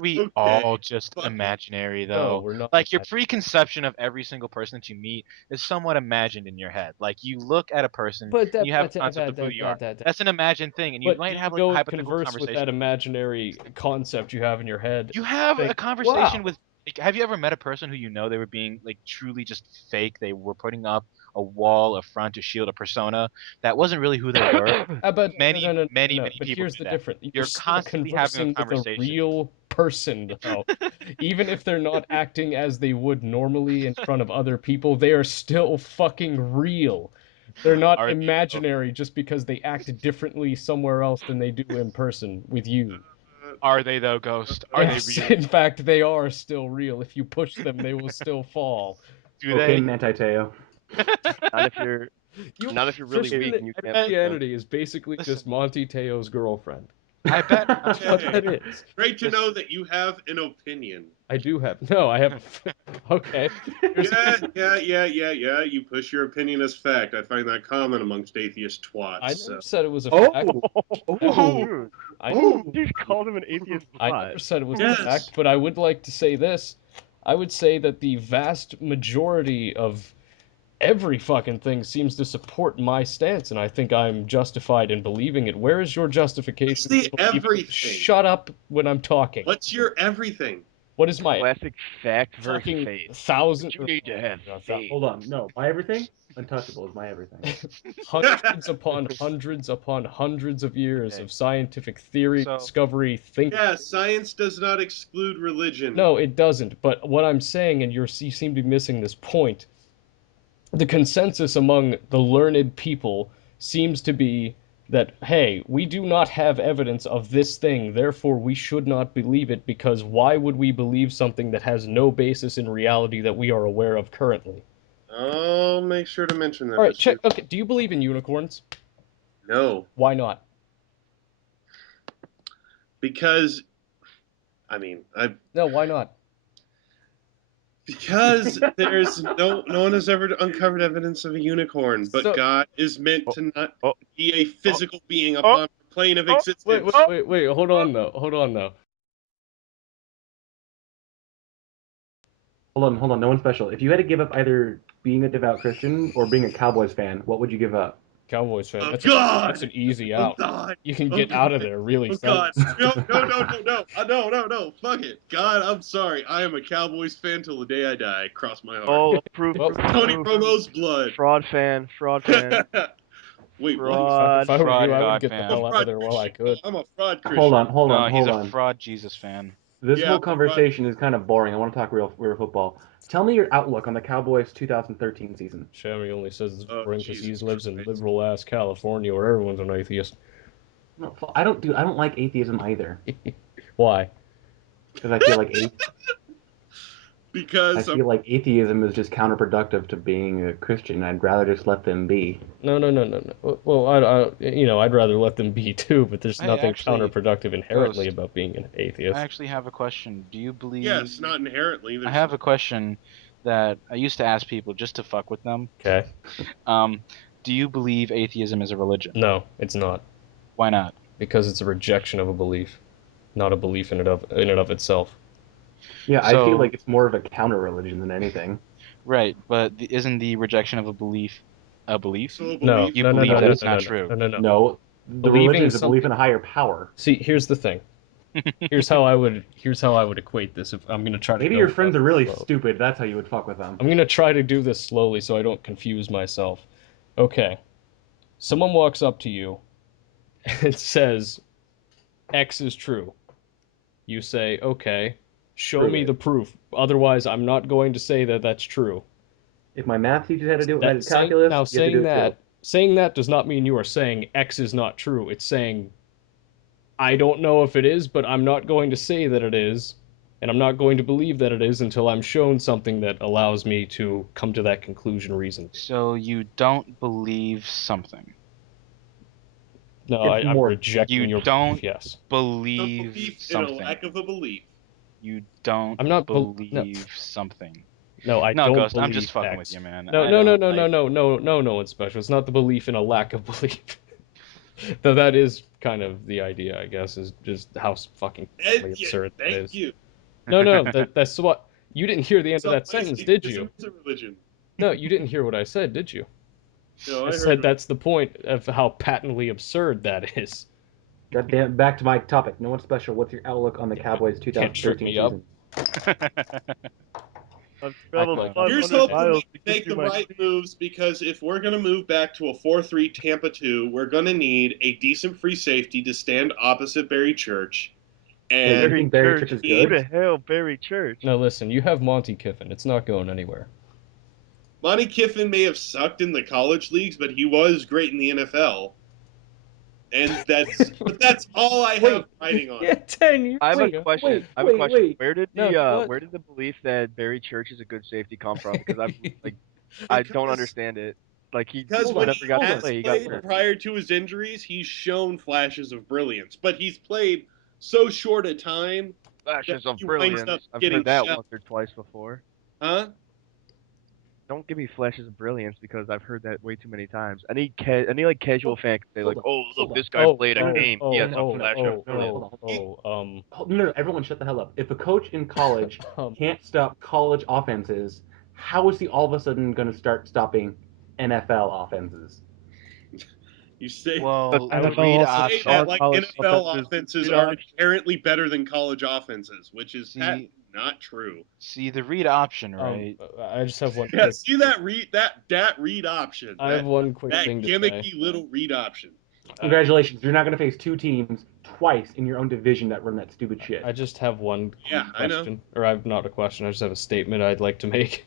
we Okay, all just fuck it. imaginary No, though? we're not. Like your preconception of every single person that you meet is somewhat imagined in your head. Like you look at a person But and you have a concept of who you are. That's an imagined thing, and you But do might you have like a go and hypothetical converse with that conversation. imaginary concept you have in your head? You have a Think, conversation wow. with. Like, have you ever met a person who you know they were being like truly just fake? They were putting up a wall, a front, a shield, a persona that wasn't really who they were. But Many, many, no. many But people here's do the that. difference. You're You're still constantly having a conversing with a conversation. real person, though. Even if they're not acting as they would normally in front of other people, they are still fucking real. They're not Are they though? imaginary just because they act differently somewhere else than they do in person with you. Are they though, Ghost? Are they Yes, real? in fact, they are still real. If you push them, they will still fall. Do Okay, they? Manti Teo. Not if you're You not if you're really Christian weak Hey, and you I can't bet. push them. Christianity is basically just Listen, Monty Teo's girlfriend. I bet. That's what Okay. that is. Great to Listen, know that you have an opinion. I do have no. I have okay. Here's Yeah. You push your opinion as fact. I find that common amongst atheist twats. I never So. said it was a fact. Oh, oh, Dude, I oh. you called him an atheist I twat. never said it was a Yes. fact, but I would like to say this. I would say that the vast majority of every fucking thing seems to support my stance, and I think I'm justified in believing it. Where is your What's justification the for believing it? everything? Shut up when I'm talking. What's your everything? What is my Classic fact versus fucking faith. thousand? You need to have faith. Hold on. No, my everything? Untouchable is my everything. hundreds upon hundreds of years Okay. of scientific theory, so discovery, thinking. Yeah, science does not exclude religion. No, it doesn't. But what I'm saying, and you seem to be missing this point, the consensus among the learned people seems to be that, hey, we do not have evidence of this thing, therefore we should not believe it, because why would we believe something that has no basis in reality that we are aware of currently? I'll make sure to mention that. All right, This check. year. Okay, do you believe in unicorns? No, Why not? because I mean, No, why not? because there's no one has ever uncovered evidence of a unicorn, but So, God is meant Oh, to not oh, be a physical being oh, upon the plane of oh, existence. wait, hold on though, hold on though. Hold on. No one special. If you had to give up either being a devout Christian or being a Cowboys fan, what would you give up? Cowboys fan, Oh that's God! an easy Oh out. God! You can Oh get out of God! there really Oh God! fast. No! Fuck it! God, I'm sorry. I am a Cowboys fan till the day I die. Cross my heart. oh, proof, Well, proof, Tony proof. Romo's blood. Fraud fan, fraud fan, Wait, what? if fraud. I were you, I would God get the I'm a fan. hell out of fraud there while I Christian. No, could. I'm a fraud Hold Christian. on. No, he's Hold a on. fraud Jesus fan. This Yeah, whole I'm a fraud. conversation is kind of boring. I want to talk real football. Tell me your outlook on the Cowboys 2013 season. Shammy only says it's Oh, boring because he Jesus lives in Christ. liberal ass California where everyone's an atheist. No, I don't like atheism either Why? because I feel like Because I'm atheism is just counterproductive to being a Christian. I'd rather just let them be. No. Well, I'd rather let them be too, but there's Hey, nothing actually, counterproductive inherently Ghost, about being an I atheist. actually have a question. Do you believe? yes, not inherently. I There's have a question that I used to ask people just to fuck with them. Okay? Um, do you believe atheism is a religion? No, it's not. Why not? Because it's a rejection of a belief, not a belief in and of itself. Yeah, I feel So, like it's more of a counter religion than anything. Right, but isn't the rejection of a belief a belief? So a No, belief. You no, no, believe no, that no, it's no, not no, true. no, no, no. No, the Believing religion is a belief in a something- higher power. See, here's the thing. Here's how I would equate this. If I'm gonna try to Maybe go your friends about are really this slow. stupid. That's how you would fuck with them. I'm gonna try to do this slowly so I don't confuse myself. Okay. Someone walks up to you and says X is true. You say, okay, show Prove me it. the proof. Otherwise, I'm not going to say that that's true. If my math teacher had to do it That, with calculus, now, you have to do it too. saying that does not mean you are saying X is not true. It's saying I don't know if it is, but I'm not going to say that it is, and I'm not going to believe that it is until I'm shown something that allows me to come to that conclusion reasonably. So you don't believe something. No, Give I'm more. rejecting You your don't belief, yes. The believe belief in a something. lack of a belief. You don't I'm not believe something. No, I No, don't Ghost, I'm believe just fucking with X. you, man. No, I no, no, don't no, no, like. no, no, no, no one's special. It's not the belief in a lack of belief. Though that is kind of the idea, I guess, is just how fucking Yeah, absurd that thank is. you. No, no, that's what you didn't hear the end of Some that might sentence, say did Buddhism you? is a religion. No, you didn't hear what I said, did you? No, I I said heard. that's the point of how patently absurd that is. God damn, back to my topic. No one's special. What's your outlook on the Cowboys Can't trip 2013 me up. season? I've Act traveled like- Here's 500 hoping miles we to get make to the my right moves, because if we're going to move back to a 4-3 Tampa 2, we're going to need a decent free safety to stand opposite Barry Church. Wait, And you Barry think Barry Church. Church is Who good? the hell, Barry Church? No, listen, you have Monty Kiffin. It's not going anywhere. Monty Kiffin may have sucked in the college leagues, but he was great in the NFL. And that's all I have writing on Yeah, it. 10 years I have a ago. question. I have a wait, question. wait. Where did No, what? where did the belief that Barry Church is a good safety come from? Because I don't Because- understand it. Like he Because Hold when on, never he got to has play. He got played hurt. prior to his injuries, he's shown flashes of brilliance. But he's played so short a time that Flashes of he winds brilliance. up I've getting heard that shut. once or twice before. Huh? Don't give me flashes of brilliance because I've heard that way too many times. Any like casual fan can say hold like, on, oh hold look, on. this guy played a game. He has a no, flash no, of brilliance. hold on. um, No, everyone shut the hell up. If a coach in college um, can't stop college offenses, how is he all of a sudden going to start stopping NFL offenses? You say, Well, I the don't- read NFL say option. that like college NFL offenses, offenses read are option. inherently better than college offenses, which is See, patently not true. see the read option, right? I just have one Yeah, quick. see that read option. I have That one quick that thing to gimmicky say. little read option. Congratulations, you're not going to face two teams twice in your own division that run that stupid shit. I just have one Yeah, I know. question, or I've not a question. I just have a statement I'd like to make.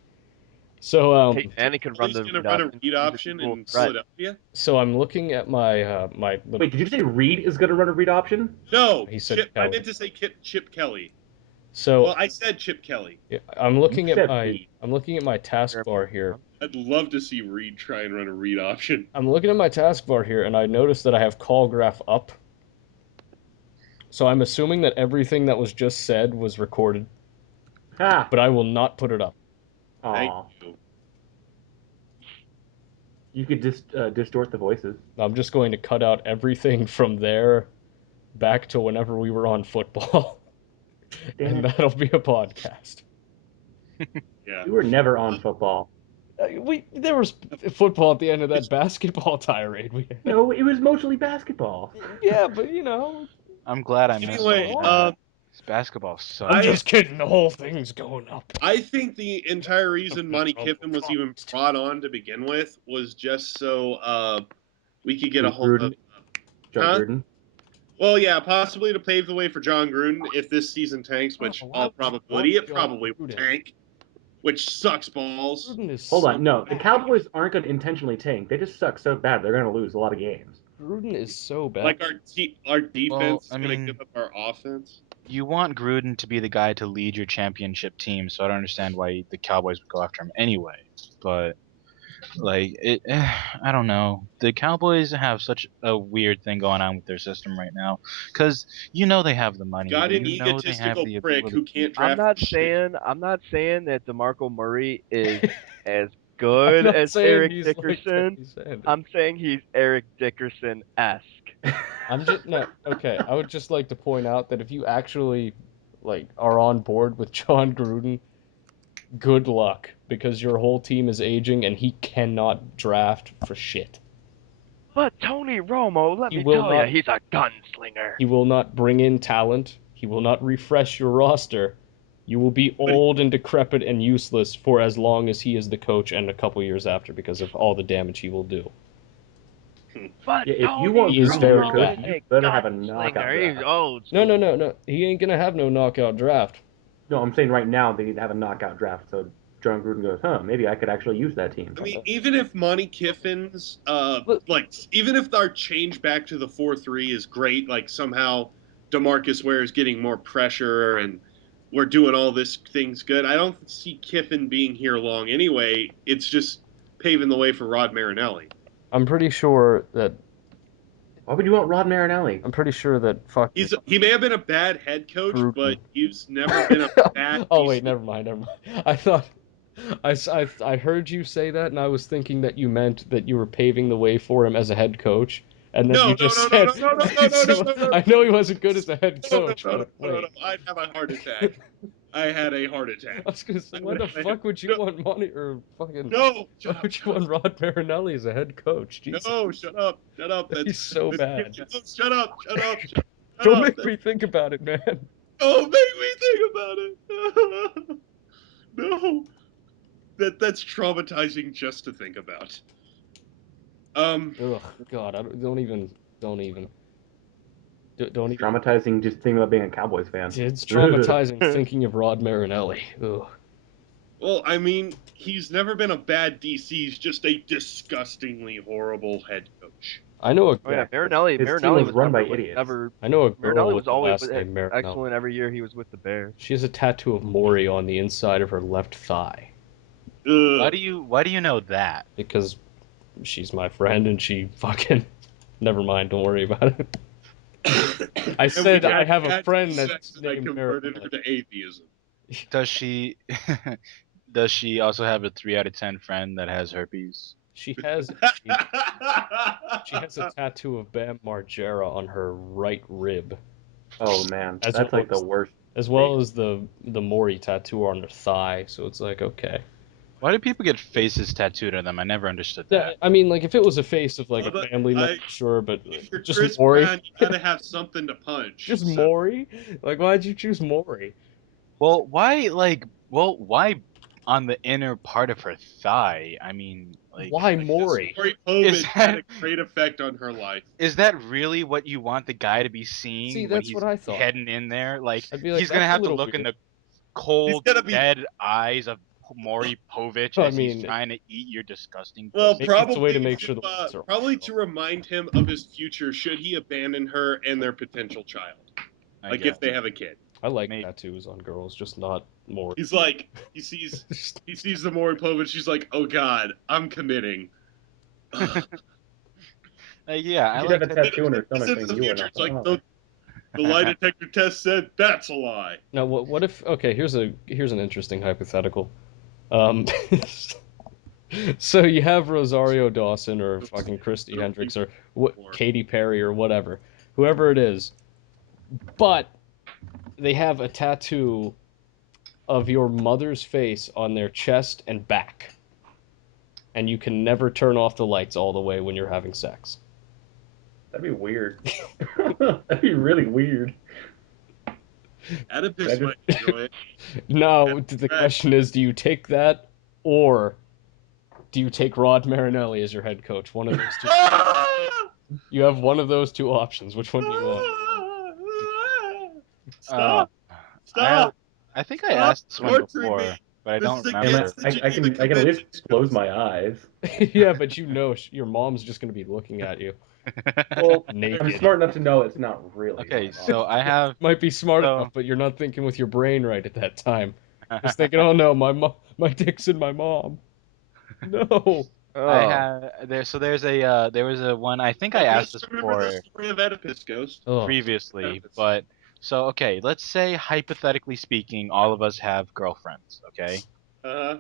So, Peyton Manning can run He's the gonna read run a option. read He's a option dual in threat. Philadelphia. so I'm looking at my Wait, did you say Reed is going to run a read option? No, He said I Kelly. meant to say Chip Kelly. So Well, I said Chip Kelly. yeah, You said Reed. I'm looking at my taskbar here. I'd love to see Reed try and run a read option. I'm looking at my taskbar here, and I noticed that I have call graph up. So I'm assuming that everything that was just said was recorded, Ha! but I will not put it up. Thank Aw. you. You could just distort the voices. I'm just going to cut out everything from there back to whenever we were on football, Damn and it. that'll be a podcast. Yeah. We were never on football. There was football at the end of that basketball tirade we had. No, it was mostly basketball. Yeah, but you know, I'm glad I missed Anyway, all that. This basketball sucks. I'm just kidding. The whole thing's going up. I think the entire reason Monty Kiffin was even brought on to begin with was just so we could get a hold of. John Huh? Gruden. Well, yeah, possibly to pave the way for John Gruden if this season tanks, which Oh, all I probability want it John probably will Gruden. tank, which sucks balls. Gruden is Hold so on, no, the bad. Cowboys aren't going to intentionally tank. They just suck so bad they're going to lose a lot of games. Gruden is so bad. Like our defense Well, is I going to mean- give up our offense. You want Gruden to be the guy to lead your championship team, so I don't understand why the Cowboys would go after him anyway. But like I don't know. The Cowboys have such a weird thing going on with their system right now, because you know they have the money. Got an You know they have egotistical the prick ability. who can't I'm draft. not shit. saying that DeMarco Murray is as I'm good not as saying Eric he's Dickerson. like Teddy Sanders. I'm saying he's Eric Dickerson-esque. I'm just no okay. I would just like to point out that if you actually like are on board with John Gruden, good luck. because your whole team is aging and he cannot draft for shit. But Tony Romo, let He me will tell you, not- he's a gunslinger. He will not bring in talent. He will not refresh your roster. You will be old and decrepit and useless for as long as he is the coach and a couple years after because of all the damage he will do. But Yeah, if Tony you want He is very Romo bad. is you a better have a knockout gunslinger. He's draft. old No, school. no. He ain't gonna have no knockout draft. No, I'm saying right now they need to have a knockout draft. So John Gruden goes, maybe I could actually use that team. I mean, even if Monty Kiffin's, Look- even if our change back to the 4-3 is great, like somehow DeMarcus Ware is getting more pressure and we're doing all this things good, I don't see Kiffin being here long anyway. It's just paving the way for Rod Marinelli. I'm pretty sure that Why would you want Rod Marinelli? fucking He may have been a bad head coach, Gruden. but he's never been a bad. Oh wait, DC. never mind. I thought I heard you say that, and I was thinking that you meant that you were paving the way for him as a head coach, and then No, you no, just no, said, no, no, no, no, no, no, no, I know he wasn't good as a head No, no, coach, no, no, but no, no, wait. no. I'd have a heart attack. I had a heart attack. I was gonna say, why the I- fuck would you no. want Monty or fucking? No, Why shut up. would you want Rod Marinelli as a head coach? Jesus. No, shut up. Shut up. He's so bad. No, shut up. Shut up. Shut Don't up. make me think about it, man. Don't make me think about it. No. That's traumatizing just to think about. Ugh, God, don't even. Don't even. Traumatizing just thinking about being a Cowboys fan. It's traumatizing thinking of Rod Marinelli. Ugh. Well, I mean, he's never been a bad DC. He's just a disgustingly horrible head coach. I know a Oh yeah, Yeah, Marinelli. his team Marinelli was was run never, by idiots. never. I know a Marinelli girl was with the always last name Marinelli. excellent every year he was with the Bears. She has a tattoo of Maury on the inside of her left thigh Why Ugh. do you know that? because she's my friend and she fucking. Never mind, don't worry about it. I And said we I have a had friend sex that's and I named converted her Marinelli. to atheism. Does she does she also have a 3 out of 10 friend that has herpes? She has a tattoo of Bam Margera on her right rib, Oh man, as that's well like the worst. as well as the Maury tattoo on her thigh. So it's like, okay. Why do people get faces tattooed on them? I never understood Yeah, that. I mean, like if it was a face of like a Well, family member, sure, but If you're just Chris Maury, Brown, you gotta have something to punch. just so- Maury. Like, why'd you choose Maury? Well, why on the inner part of her thigh? I mean, like, Why Because Maury? Maury Is Povich had a that- great effect on her life. is that really what you want the guy to be See, seeing when that's he's what I thought. heading in there? Like, I'd be like, he's gonna that's a have to little look in weird. the cold, He's gonna be- dead eyes of Maury Povich I as he's mean, trying to eat your disgusting Well, pussy. maybe it's a way to probably make sure the lights are probably off. to remind him of his future should he abandon her and their potential child. I Like guess. if they have a kid. I like Maybe. tattoos on girls, just not Maury. He's like he sees the Maury Povich, he's like, oh god, I'm committing. Yeah, I She'd like have a that. tattoo on her stomach It's in saying the you are future. not It's the like father. the lie detector test said that's a lie. Now, what if? Okay, here's an interesting hypothetical. Um, so you have Rosario Dawson or fucking Christy Hendricks or Katy Perry or whatever, whoever it is, but they have a tattoo of your mother's face on their chest and back, and you can never turn off the lights all the way when you're having sex. That'd be weird. That'd be really weird. Oedipus might enjoy it. No, the question is, do you take that or do you take Rod Marinelli as your head coach? One of those two. You have one of those two options. Which one do you want? Stop! Uh, Stop! I think I Stop asked this one torturing before, me. but I This don't is I, mean, remember. against I can at least close my eyes. Yeah, but you know your mom's just gonna be looking at you Well, I'm naked. smart enough to know it's not really. Okay, my so mom. I have. Might be smart So- enough, but you're not thinking with your brain right at that time. Just thinking, oh no, my dick's in my mom. No. I had there. So there was a one. I think I asked this Remember the before story of Oedipus, Ghost? Oh. previously, but so okay. Let's say hypothetically speaking, all of us have girlfriends. Okay, Uh-huh.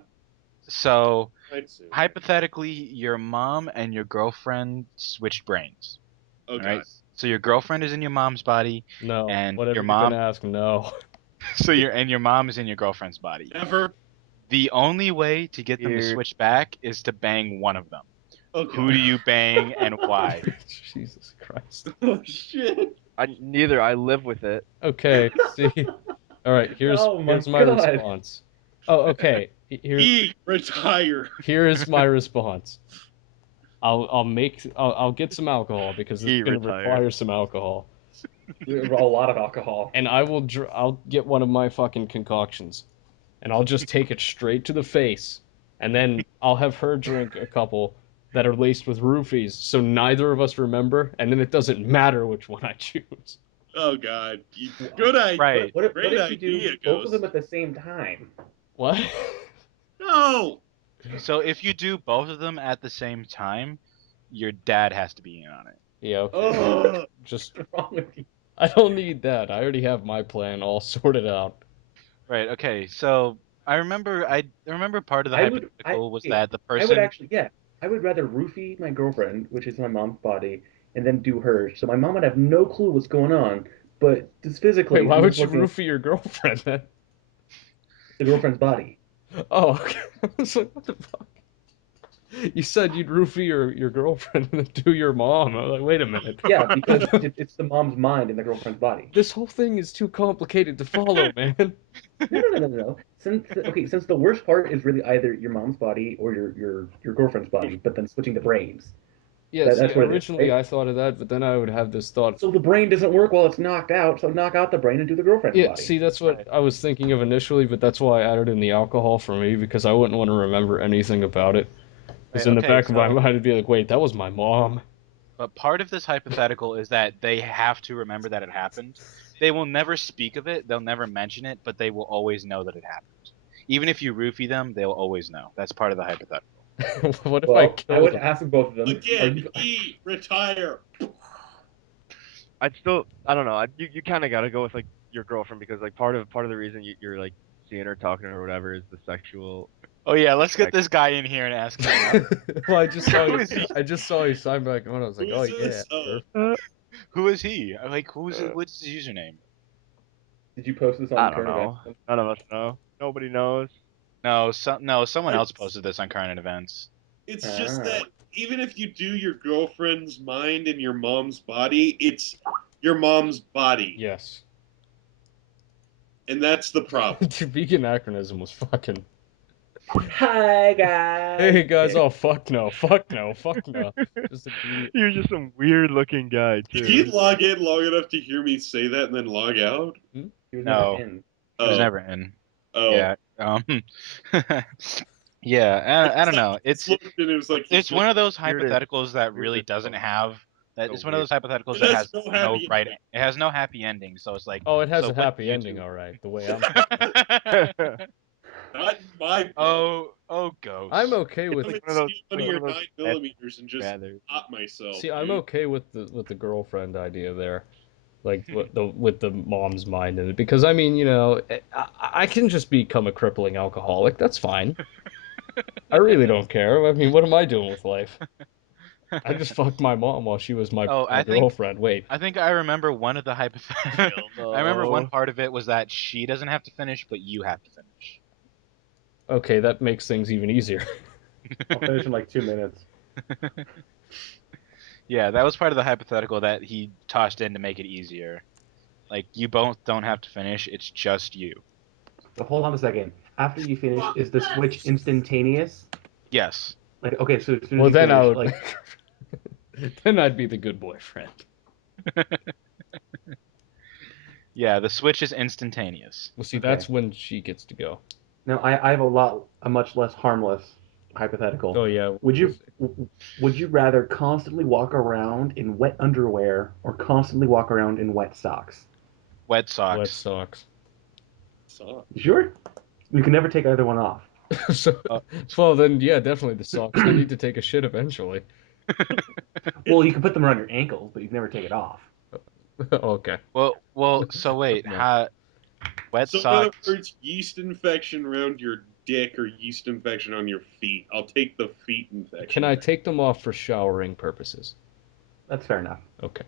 so I'd say. hypothetically, your mom and your girlfriend switched brains. Oh All right. god. So your girlfriend is in your mom's body, No. and Whatever your you're gonna mom. ask, no. So your mom is in your girlfriend's body. Never. The only way to get them to Weird. switch back is to bang one of them. Okay. Who do you bang and why? Jesus Christ. Oh shit. Neither. I live with it. Okay, see. All right, Oh my here's my God. response. Oh, okay. Retire. Here is my response. I'll get some alcohol because it's He gonna retired. require some alcohol, A lot of alcohol. and I'll get one of my fucking concoctions, and I'll just take it straight to the face, and then I'll have her drink a couple that are laced with roofies, so neither of us remember, and then it doesn't matter which one I choose. Oh god. Good idea. Right. What Great if you do idea, both of them Ghost. at the same time? What? No. So if you do both of them at the same time, your dad has to be in on it. Yeah, okay. Oh. Just What's wrong with you? I don't need that. I already have my plan all sorted out. Right. Okay. So I remember part of the hypothetical was that the I would person. actually, yeah, I would rather roofie my girlfriend, which is my mom's body, and then do hers. So my mom would have no clue what's going on, but just physically, Wait, why I'm would just you looking at roofie your girlfriend then? the girlfriend's body. Oh, okay. I was like, what the fuck? You said you'd roofie your girlfriend and then do your mom. I was like, wait a minute. Yeah, because it's the mom's mind in the girlfriend's body. This whole thing is too complicated to follow, man. No. Since the worst part is really either your mom's body or your girlfriend's body, but then switching the brains. Yeah, see, That's what it is, originally right? I thought of that, but then I would have this thought. So the brain doesn't work while it's knocked out, so knock out the brain and do the girlfriend's Yeah, body. see, that's what I was thinking of initially, but that's why I added in the alcohol for me, because I wouldn't want to remember anything about it. Because Right, in the okay. back of my So, mind, I'd be like, wait, that was my mom. but part of this hypothetical is that they have to remember that it happened. They will never speak of it. They'll never mention it, but they will always know that it happened. Even if you roofie them, they'll always know. That's part of the hypothetical. What if I Well, I kill would them? ask both of them. Are Again, you? retire. I'd still. I don't know. You kind of got to go with like your girlfriend because like part of the reason you're like seeing her, talking to her, or whatever is the sexual. Oh yeah, let's get Correct. this guy in here and ask him. Well, I just saw Who you. is he? I just saw you sign back on. I was like, Who oh is yeah, this? sure. Who is he? I'm like, what's his username? Did you post this I on don't current know. events? None of us know. Nobody knows. No, someone else It's- posted this on current events. It's just Ah. that even if you do your girlfriend's mind in your mom's body, it's your mom's body, Yes. and that's the problem. The vegan acronym was fucking. Hi guys. Hey guys, Okay. oh fuck no, fuck no, fuck no. Just immediate. You're just some weird looking guy Did he too. log in long enough to hear me say that and then log out? He was never No, in. he was Oh, never in. oh. Yeah. Yeah. I don't know. Just looked and it was like It's he's one of those Here it is. hypotheticals that Here it really is, doesn't though. have that. So It's one of weird. those hypotheticals It that has has no no happy right. ending. It has no happy ending. So it's like, Oh, it has so a what happy do you ending, do? all right. The way I'm. Not in my book. Oh, ghost. I'm okay I'm with. gonna one of those- steal one of one your of those 9 millimeters and just rather. pop myself. See, I'm dude. okay with the girlfriend idea there, like with the mom's mind in it, because I mean, I can just become a crippling alcoholic. That's fine. I really don't care. I mean, what am I doing with life? I just fucked my mom while she was my Oh, my girlfriend. Wait, I think I remember one of the hypothetical. I remember one No. part of it was that she doesn't have to finish, but you have to finish. okay, that makes things even easier. I'll finish in like 2 minutes. Yeah, that was part of the hypothetical that he tossed in to make it easier. Like you both don't have to finish; it's just you. But hold on a second. After you finish, is the switch instantaneous? Yes. Like, okay, so as soon as Well, you then I finish, would like, then I'd be the good boyfriend. Yeah, the switch is instantaneous. Well, see, okay. that's when she gets to go. Now I have a much less harmless hypothetical. Oh yeah, Would we'll you see. would you rather constantly walk around in wet underwear or constantly walk around in wet socks? Wet Wet socks. socks. So, You sure? You can never take either one off. So, Uh, well then, yeah, definitely the socks. They need to take a shit eventually. Well, you can put them around your ankles, but you can never take it off. Okay. well. So wait, No. wet so in other socks. words, yeast infection around your dick or yeast infection on your feet. I'll take the feet infection. Can I take them off for showering purposes? That's fair enough. Okay.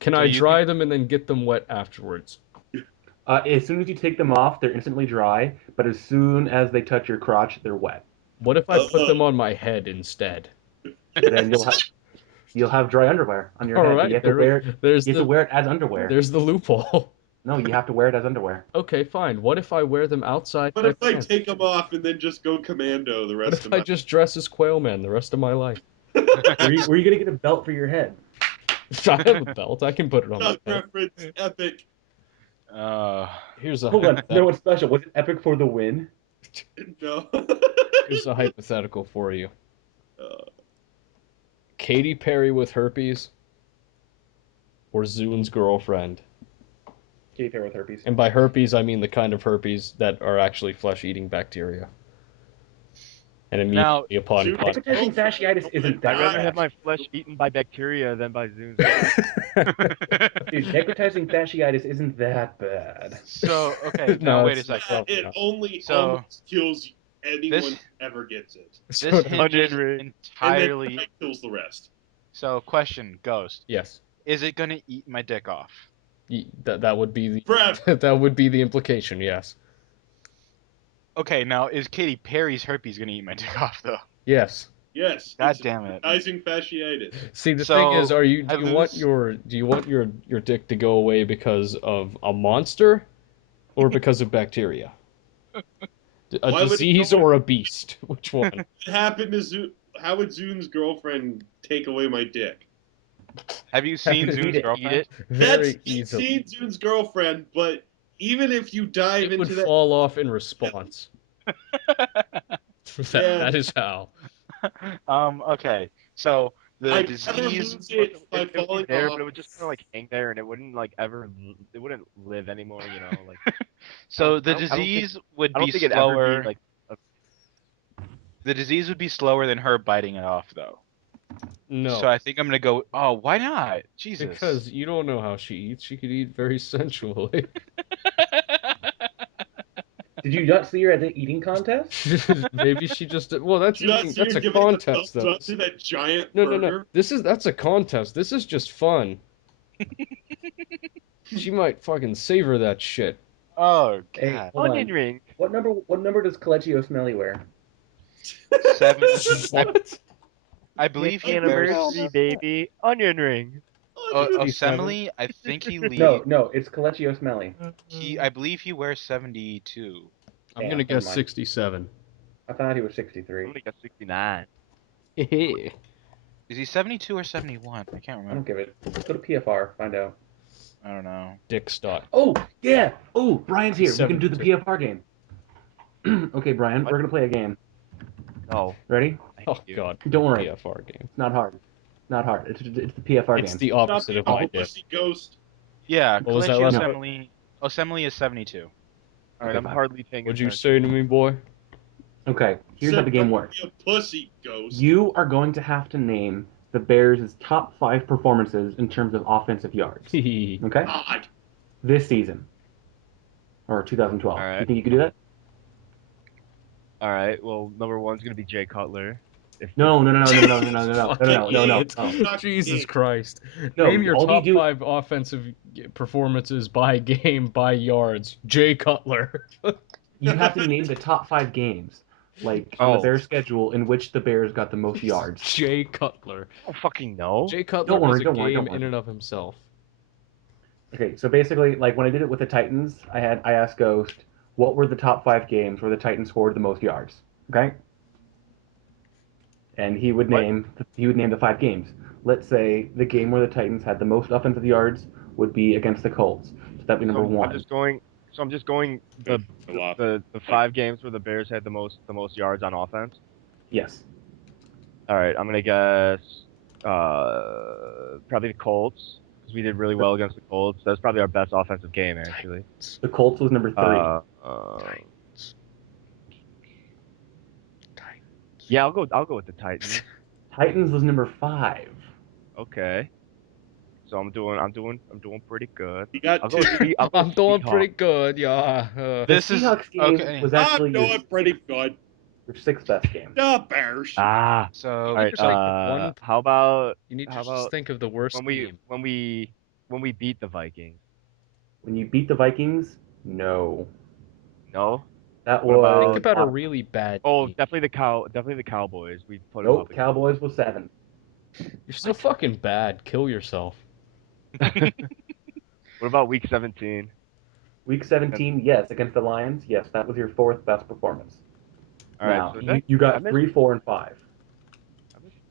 Can So I you can. dry them and then get them wet afterwards? As soon as you take them off, they're instantly dry, but as soon as they touch your crotch, they're wet. What if I put them on my head instead? Then you'll have dry underwear on your All head, but right, you have to wear it. there's You have to the wear it as underwear. there's the loophole. No, you have to wear it as underwear. Okay, fine. What if I wear them outside What my if I pants? take them off and then just go commando the What rest if of I my just dress as Quailman the rest of my life? Were you gonna get a belt for your head? I have a belt. I can put it on my Duck head. reference epic. Here's a Hold on, no, hypothetical. what's special? Was it epic for the win? No. Here's a hypothetical for you. Uh, Katy Perry with herpes or Zune's girlfriend. Katy Perry with herpes. And by herpes, I mean the kind of herpes that are actually flesh-eating bacteria. And Now, immediately upon Zune- contact. Necrotizing fasciitis isn't I'd that rather bad. have my flesh eaten by bacteria than by Zoons. Dude, necrotizing fasciitis isn't that bad. so okay, No, now wait a it's second. probably it not. only So- almost kills anyone This- who ever gets it. So This that- hinges ring. And entirely. then it kills the rest. So, question, Ghost. yes, Is it gonna eat my dick off? that would be Forever. the that would be the implication. Yes, Okay, now is Katy Perry's herpes gonna eat my dick off though? yes. Yes. God it's damn it. Necrotizing fasciitis. See, the So, thing is, do I you want lose- your dick to go away because of a monster, or because of bacteria? A Why would it disease go- or a beast? Which one? What happened to Zoon? How would Zoon's girlfriend take away my dick? Have you seen Eat Zoon's it, girlfriend? Eat it. Very I've easily. seen Zoon's girlfriend, but even if you dive It would into that, fall off in response. That is how. Okay. So the I'd rather disease. lose it by It would be falling there, off. but it would just kind of like hang there, and it wouldn't like ever. It wouldn't live anymore. You know, like. So the I don't think- disease would I don't be think it'd ever slower. be like. The disease would be slower than her biting it off, though. No, So I think I'm gonna go. Oh, why not? Jesus. because you don't know how she eats. She could eat very sensually. Did you not see her at the eating contest? Maybe she just. Well, that's Did you not eating, see that's her a giving contest, a thumbs though. up to that giant No, burger? no. That's a contest. This is just fun. She might fucking savor that shit. Oh Hey, God. hold Onion on. ring. What number does Colecchio Smelly wear? 7. What? I believe he Happy wears. Anniversary, baby. Onion ring. Assembly. I think he leads. No, it's Colecchio Smelly. I believe he wears 72. I'm Damn, gonna never guess mind. 67. I thought he was I'm 63. gonna get 69. Is he 72 or 71? I can't I remember. don't give it. Let's go to PFR, find out. I don't know. Dick stock. Oh, yeah! Oh, Brian's here. We can do the 72. PFR game. Okay, Brian, What? we're gonna play a game. No. Ready? I Oh hate you. god. Don't worry. PFR game. It's not hard. Not hard. It's the PFR It's game. the Stop opposite of being my a dick. pussy ghost. Yeah, What was that Colecchio last one? Assembly. Assembly is 72. All right, Okay, I'm fine. hardly paying What'd you attention. say to me, boy? Okay, here's how Said the game don't works. Be a pussy ghost. You are going to have to name the Bears' top 5 performances in terms of offensive yards. Okay? God. This season. Or 2012. All right. You think you can do that? All right. Well, number one's gonna be Jay Cutler. No. Jesus Christ. No, Name your all you top do- 5 offensive performances by game, by yards. Jay Cutler. You have to name the top 5 games, like on the Oh. Bears' schedule, in which the Bears got the most yards. Jay Cutler. I don't fucking know. Jay Cutler Don't worry, was a don't worry, game don't worry. in and of himself. Okay, so basically, like when I did it with the Titans, I asked Ghost, what were the top 5 games where the Titans scored the most yards? Okay, and he would What? name the 5 games. Let's say the game where the Titans had the most offensive yards would be against the Colts. So that'd be number So 1. I'm just going. So I'm just going the 5 games where the Bears had the most yards on offense. Yes. All right, I'm gonna guess probably the Colts because we did really well against the Colts. That's probably our best offensive game actually. The Colts was number 3. Yeah, I'll go with the Titans. Titans was number 5. Okay. So I'm doing pretty good. You got I'll two. go I'm doing Seahawks. pretty good, yeah. The This is Seahawks game okay. was I'm actually doing pretty good. your 6th best game. The Bears. Ah. So All right. just, like, one- How about You need to how just about think of the worst when game. we beat the Vikings? When you beat the Vikings, No. No. That What about? Think was about a really bad Oh, team. definitely the Cowboys. We put them up nope. Cowboys was 7. You're so fucking bad. Kill yourself. against. What about Week 17? Week 17, yes, against the Lions. Yes, that was your 4th best performance. All right, Now, so you I got missed 3, 4, and 5.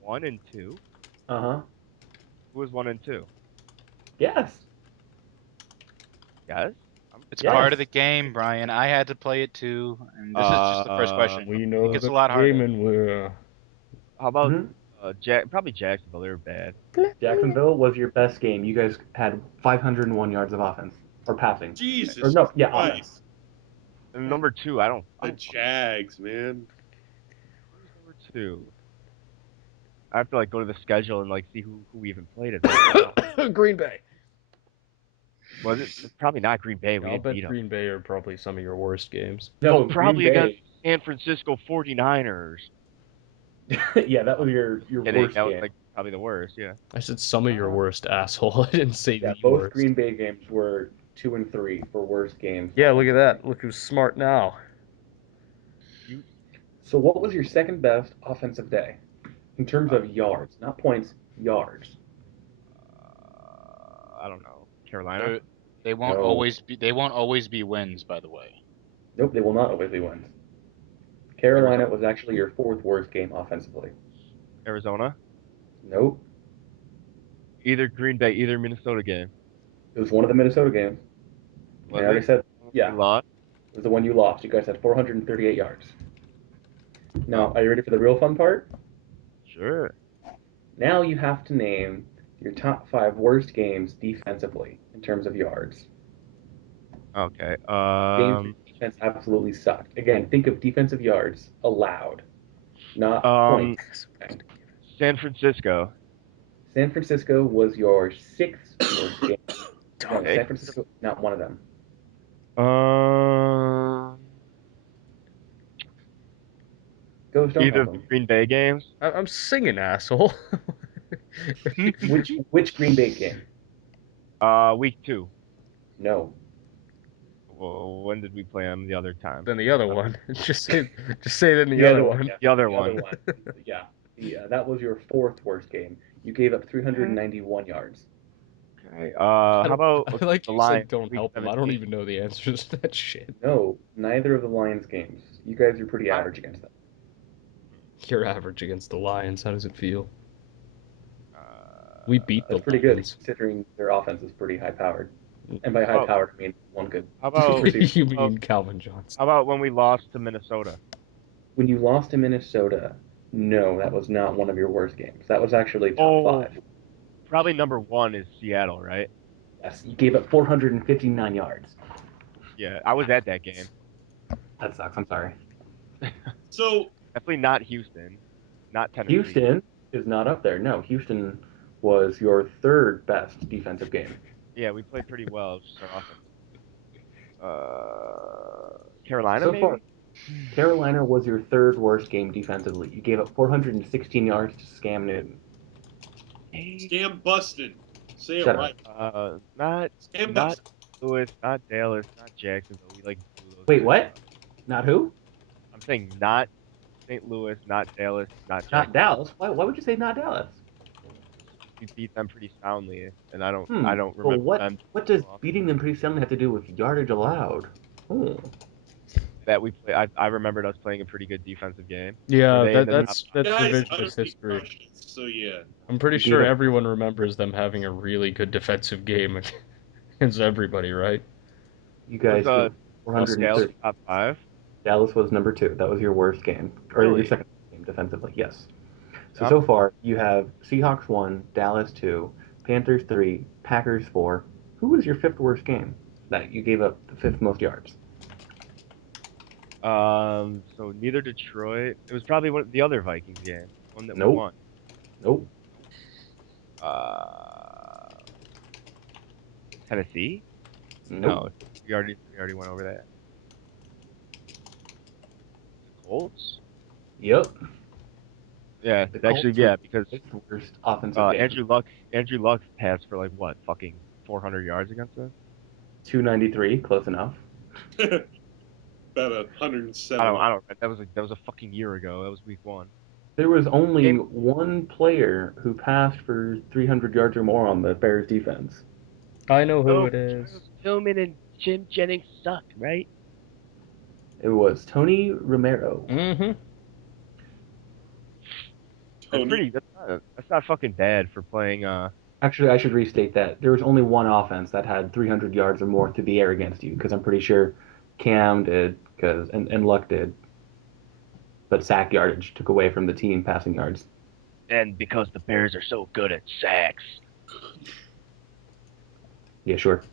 1 and 2. Uh-huh. Who was 1 and 2? Yes. Yes. It's Yes. part of the game, Brian. I had to play it too, and this is just the first question. We It know gets the a lot game harder. and we're... How about Mhm. Probably Jacksonville? They were bad. Jacksonville was your best game. You guys had 501 yards of offense. Or passing. Or Jesus no, yeah, offense. Christ. And number 2, I don't. The Jags, man. Who's number 2? I have to like go to the schedule and like see who we even played at that. Green Bay. Was it? It's probably not Green Bay. We I'll didn't beat bet them. Green Bay are probably some of your worst games. No, Oh, probably Green against Bay. San Francisco 49ers. Yeah, that was your Kidding. worst That was game. like probably the worst. Yeah. I said some of your worst, asshole. I didn't say Yeah, the both worst. Green Bay games were 2 and 3 for worst games. Yeah, look at offensively. that. Look who's smart now. So what was your second best offensive day? In terms of yards, not points, yards. I don't know. Carolina. They won't No. always be. They won't always be wins, by the way. Nope, they will not always be wins. Carolina Arizona. was actually your 4th worst game offensively. Arizona. Nope. Either Green Bay, either Minnesota game. It was one of the Minnesota games. Was I already it? said, We yeah, lost. it was the one you lost. You guys had 438 yards. Now, Oh, are you ready for the real fun part? sure. Now you have to name your top 5 worst games defensively in terms of yards. Okay. Games where defense absolutely sucked. Again, think of defensive yards allowed, not Um, points. San Francisco. San Francisco was your 6th worst game. No, Okay. San Francisco, not one of them. Um, Ghost, don't either help of the them. Green Bay games. I'm singing, asshole. Which Green Bay game? Week 2. No. Well, when did we play them the other time? Then the other one. just say then the The other other one. yeah. The other The other one. one. Yeah. That was your 4th worst game. You gave up 391 yards. Okay. I How don't, about I like the you said Lions? don't Week help him. I don't 17. even know the answers to that shit. No, neither of the Lions games. You guys are pretty average against them. You're average against the Lions. How does it feel? Uh, We beat the That's pretty good Lions. considering their offense is pretty high powered. And by high how powered, I mean one good about receiver. You mean Calvin Johnson? how about when we lost to Minnesota? When you lost to Minnesota, no, that was not one of your worst games. That was actually top Oh, 5. probably number 1 is Seattle, right? Yes, you gave up 459 yards. Yeah, I was at that game. That sucks. I'm sorry. So Definitely not Houston, not Tennessee. Houston is not up there. No, Houston was your 3rd best defensive game. Yeah, we played pretty well. It's just our offense. Carolina So far, maybe. Carolina was your 3rd worst game defensively. You gave up 416 yards to Scam Newton. Scam busted. Say it Shut right. up. Not Scam not busted. Louis, not Dallas, not Jacksonville. We like blew those Wait, guys what? out. Not who? I'm saying not St. Louis, not Dallas, not Not Jacksonville. Dallas. Why would you say not Dallas? We beat them pretty soundly, and I Hmm. don't Well, remember them what does off. beating them pretty soundly have to do with yardage allowed? Hmm. That we play. I remembered us playing a pretty good defensive game where Yeah, they ended up. that's Guys revisionist underneath history. rushes. So yeah. I'm pretty You gave sure up. everyone remembers them having a really good defensive game against everybody, right? You Was guys gave up Dallas 430. top 5? Dallas was number 2. That was your worst game, or your Really? second game defensively. Yes. So Um, so far you have Seahawks 1, Dallas 2, Panthers 3, Packers 4. Who was your 5th worst game? That you gave up the 5th most yards. So neither Detroit. It was probably one the other Vikings game, one that we Nope. won. Nope. Uh, Tennessee? Nope. No, we already went over that. The Colts? Yep. Yeah, The actually, Colts were yeah, because the 5th worst offensive game. Andrew Luck passed for like what, fucking 400 yards against us. 293, close enough. About 107. I don't. That was a fucking year ago. That was week 1. There was only Game- one player who passed for 300 yards or more on the Bears defense. I know who Oh, it is. Charles Tillman and Jim Jennings suck, right? It was Tony Romero. Mm-hmm. That's Tony. pretty. That's not fucking bad for playing. Actually, I should restate that. There was only one offense that had 300 yards or more through the air against you, because I'm pretty sure Cam did, and Luck did. But sack yardage took away from the team passing yards. And because the Bears are so good at sacks. Yeah, sure.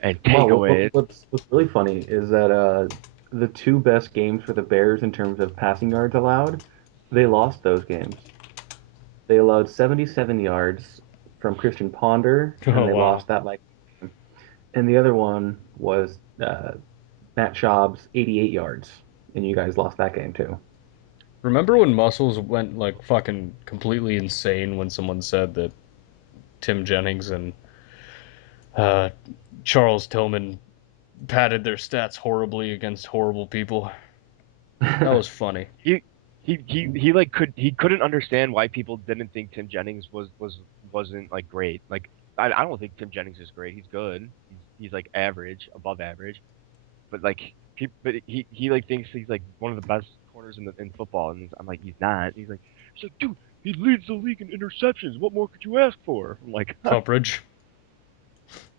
And Wow, takeaways. what's really funny is that the two best games for the Bears in terms of passing yards allowed, they lost those games. They allowed 77 yards from Christian Ponder, and Oh, they wow. lost that like. And the other one was Matt Schaub's 88 yards, and you guys lost that game too. Remember when Muscles went like fucking completely insane when someone said that Tim Jennings and uh, Charles Tillman padded their stats horribly against horrible people? That was funny. He like he couldn't understand why people didn't think Tim Jennings wasn't like great. Like I don't think Tim Jennings is great. He's good. He's like average, above average. But like he like thinks he's like one of the best corners in football, and I'm like he's not. He's like dude, he leads the league in interceptions. What more could you ask for? I'm like Coverage,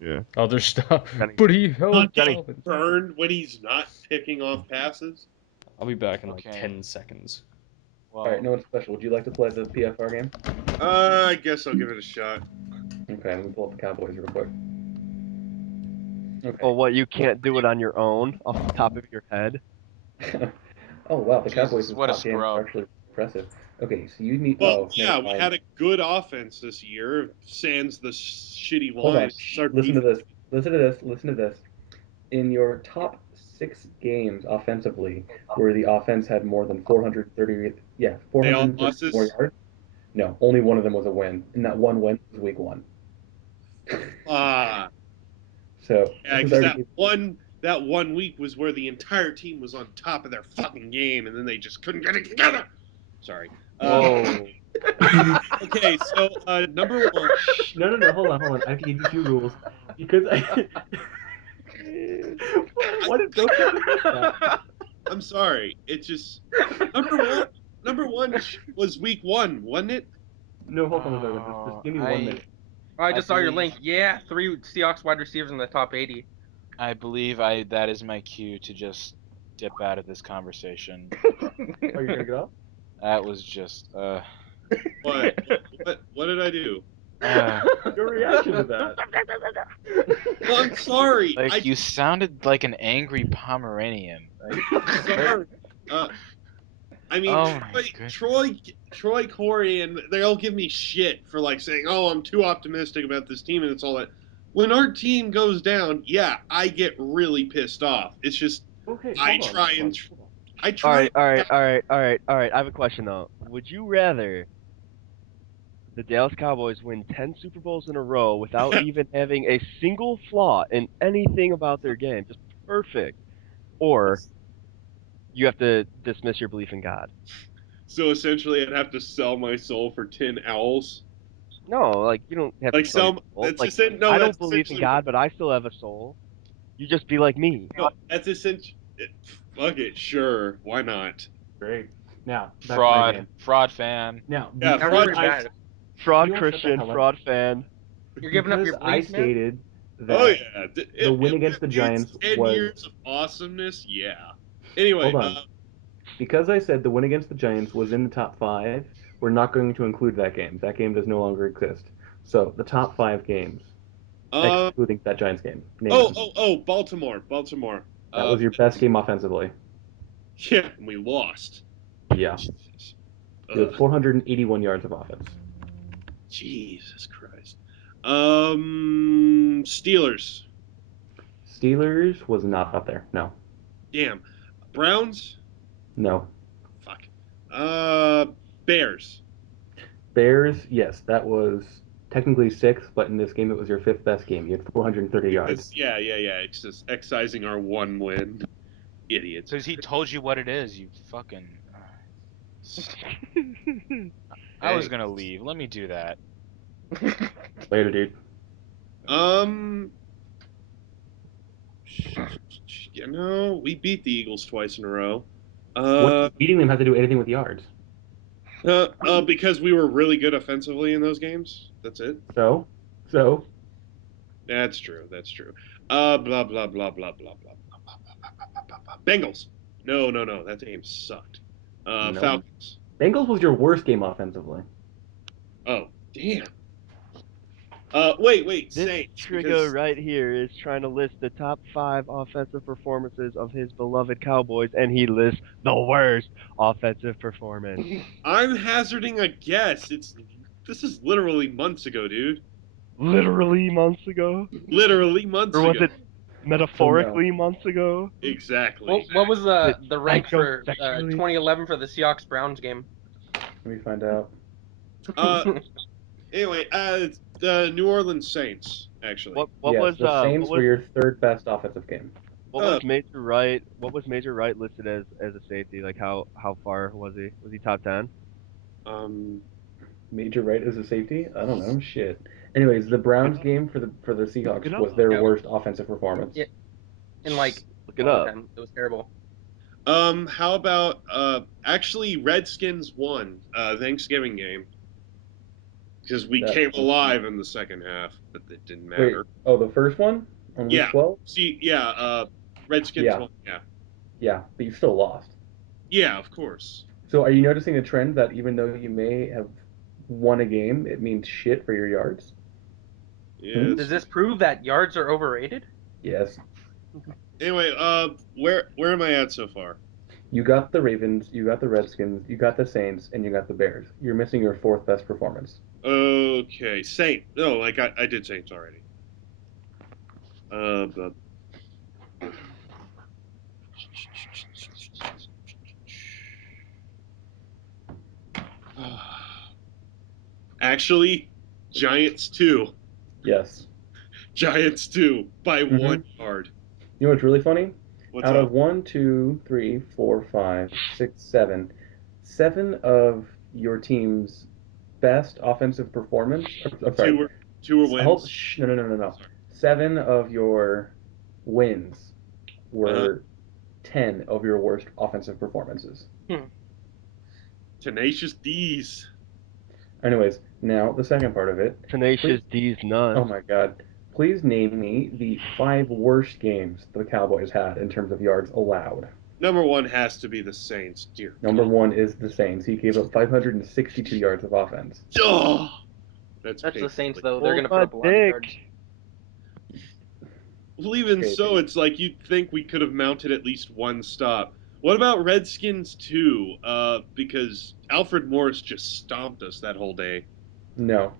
yeah. other stuff, Jennings, but he held Not Jennings getting Calvin. burned when he's not picking off passes. I'll be back in like Okay. 10 seconds. All right, Well, no one special. Would you like to play the PFR game? I guess I'll give it a shot. Okay, let me pull up the Cowboys real quick. Okay. oh what you can't do it on your own off the top of your head. Oh wow, the Jesus, Cowboys' what a top games are scrub. actually impressive. Okay, so you need. Well, Oh, yeah, never we mind. had a good offense this year. Sans the shitty Hold on. line. Our Listen to defense- this. Listen to this. Listen to this. In your top 6 games offensively, where the offense had more than 430, yeah, They all 430 more losses. yards. No, only one of them was a win, and that one win was week 1. Ah, So yeah, this is because already. that one week was where the entire team was on top of their fucking game, and then they just couldn't get it together. Sorry. Whoa. Okay, so number one. No. Hold on. I have to give you 2 rules because I. Why did both of you miss that? I'm sorry. It's just number one. Number one was week 1, wasn't it? No, hold on a second. Just give me 1 minute. I just saw your believe- link. Yeah, 3 Seahawks wide receivers in the top 80. I believe that is my cue to just dip out of this conversation. Are you gonna get off? That was just What? What did I do? Your reaction to that? Well, I'm sorry. like you sounded like an angry Pomeranian. Like, I'm sorry. I mean, oh my goodness. Troy, Corey, and they all give me shit for like saying, "Oh, I'm too optimistic about this team," and it's all that. When our team goes down, yeah, I get really pissed off. It's just Okay, I hold on. try hold and on, hold on. I All try. right, all right. I have a question though. Would you rather the Dallas Cowboys win 10 Super Bowls in a row without even having a single flaw in anything about their game, just perfect, or you have to dismiss your belief in God? So essentially, I'd have to sell my soul for 10 owls. No, like you don't have to Like sell your sell. soul. That's Like no. I That's don't believe in essentially. God, but I still have a soul. You just be like me. No, that's essentially. Fuck it. Sure. Why not? Great. Now back to my game. Fraud fan. Now Yeah, That because was fraud. pretty bad. Fraud you all shut the Christian, hell up. fraud fan. You're giving up Because your I beliefs, man? stated Oh that yeah. the win against the It's Giants 10 was. years of awesomeness. Yeah. Anyway, Hold on. Because I said the win against the Giants was in the top 5, we're not going to include that game. That game does no longer exist. So the top 5 games, uh, excluding that Giants game, name them. Baltimore. That Uh, was your best game offensively. yeah, and we lost. Yeah. Jesus. You had 481 yards of offense. Jesus Christ. Steelers. Steelers was not up there. No. Damn. Browns. No. Fuck. Bears. Bears, yes, that was technically sixth, but in this game it was your fifth best game. You had 430 yards. Because yeah. It's just excising our one win. Idiots. Because he told you what it is, you fucking. I was Dang. gonna leave. Let me do that. Later, dude. Um, we beat the Eagles twice in a row. What does beating them have to do anything with yards? Because we were really good offensively in those games. That's it. So, so That's true. That's true. Blah blah blah blah blah blah blah blah blah blah. Bengals. No. That game sucked. no. Falcons. Bengals was your worst game offensively. Oh damn. Wait. This Saints trigger because right here is trying to list the top 5 offensive performances of his beloved Cowboys, and he lists the worst offensive performance. I'm hazarding a guess. This is literally months ago, dude. Literally months ago? Literally months Or was ago. it So no. metaphorically months ago? Exactly. What was Is it the rank for psychosexually? 2011 for the Seahawks Browns game? Let me find out. Uh, anyway, New Orleans Saints, actually. What Yes, was the Saints were your third best offensive game. Uh, Major Wright? What was Major Wright listed as a safety? Like how far was he? Was he top 10? um, Major Wright as a safety? I don't know. Shit. Anyways, the Browns game for the Look it Seahawks up. was their Yeah, worst offensive performance. yeah, in like Look a it long up. time. It was terrible. how about actually Redskins won Thanksgiving game because we That came alive in the second half, but it didn't wait. matter. Oh, the first one on week Yeah. 12? See, yeah. Redskins Yeah, won. Yeah. yeah, but you still lost. Yeah, of course. So are you noticing a trend that even though you may have won a game, it means shit for your yards? Yeah. Hmm? Does this prove that yards are overrated? Yes. Anyway, where am I at so far? You got the Ravens, you got the Redskins, you got the Saints, and you got the Bears. You're missing your fourth best performance. Okay, Saint. No, like I did Saints already. But actually, Giants two. Yes. Giants two by Mm-hmm. 1 yard. You know what's really funny? What's Out of up? one, two, three, four, five, six, seven, seven of your team's best offensive performance. I'm Two sorry. were two were wins. No. Seven of your wins Uh-huh. were 10 of your worst offensive performances. Hmm. Tenacious D's. Anyways, now the second part of it. Tenacious Please, D's nuts. oh my God. Please name me the five worst games the Cowboys had in terms of yards allowed. Number one has to be the Saints. Dear Number one is the Saints. He gave up 562 yards of offense. God. Oh, that's That's the Saints, painfully. though. They're Hold gonna put my up a lot of dick. yards. Well, even Okay, so, it's like you'd think we could have mounted at least one stop. What about Redskins 2? Because Alfred Morris just stomped us that whole day. no,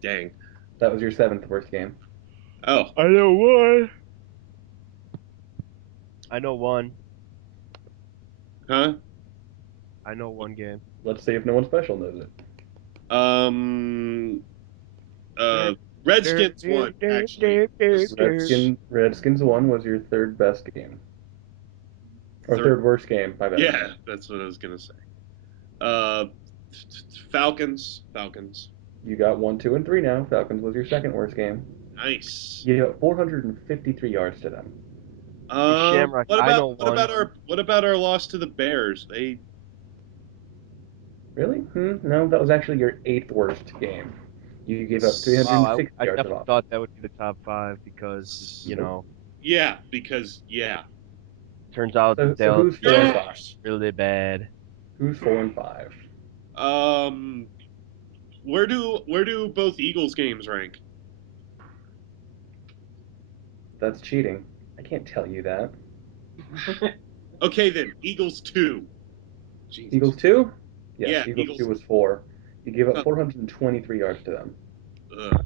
Dang. that was your seventh worst game. Oh, I know one. I know one. huh? I know one game. Let's see if no one special knows it. Um, Redskins 1, actually. Redskins one was your third best game. Or Third. third worst game, my bad. Yeah, that's what I was gonna say. Uh, Falcons. You got one, two, and three now. Falcons was your second worst game. Nice. You got 453 yards to them. Shamrock, What I about know one. what about our loss to the Bears? They Really? No, that was actually your eighth worst game. You gave up Wow, 360 I yards of definitely thought offense. that would be the top 5 because, Nope. Yeah, because yeah. turns out the So Dallas who's four and Bears five? really bad. Who's 4 and 5? Um, where do both Eagles games rank? That's cheating. I can't tell you that. Okay then, Eagles 2. Jesus. Eagles two? Yes, Yeah, Eagles two Eagles. was 4. You gave up Huh, 423 yards to them. ugh.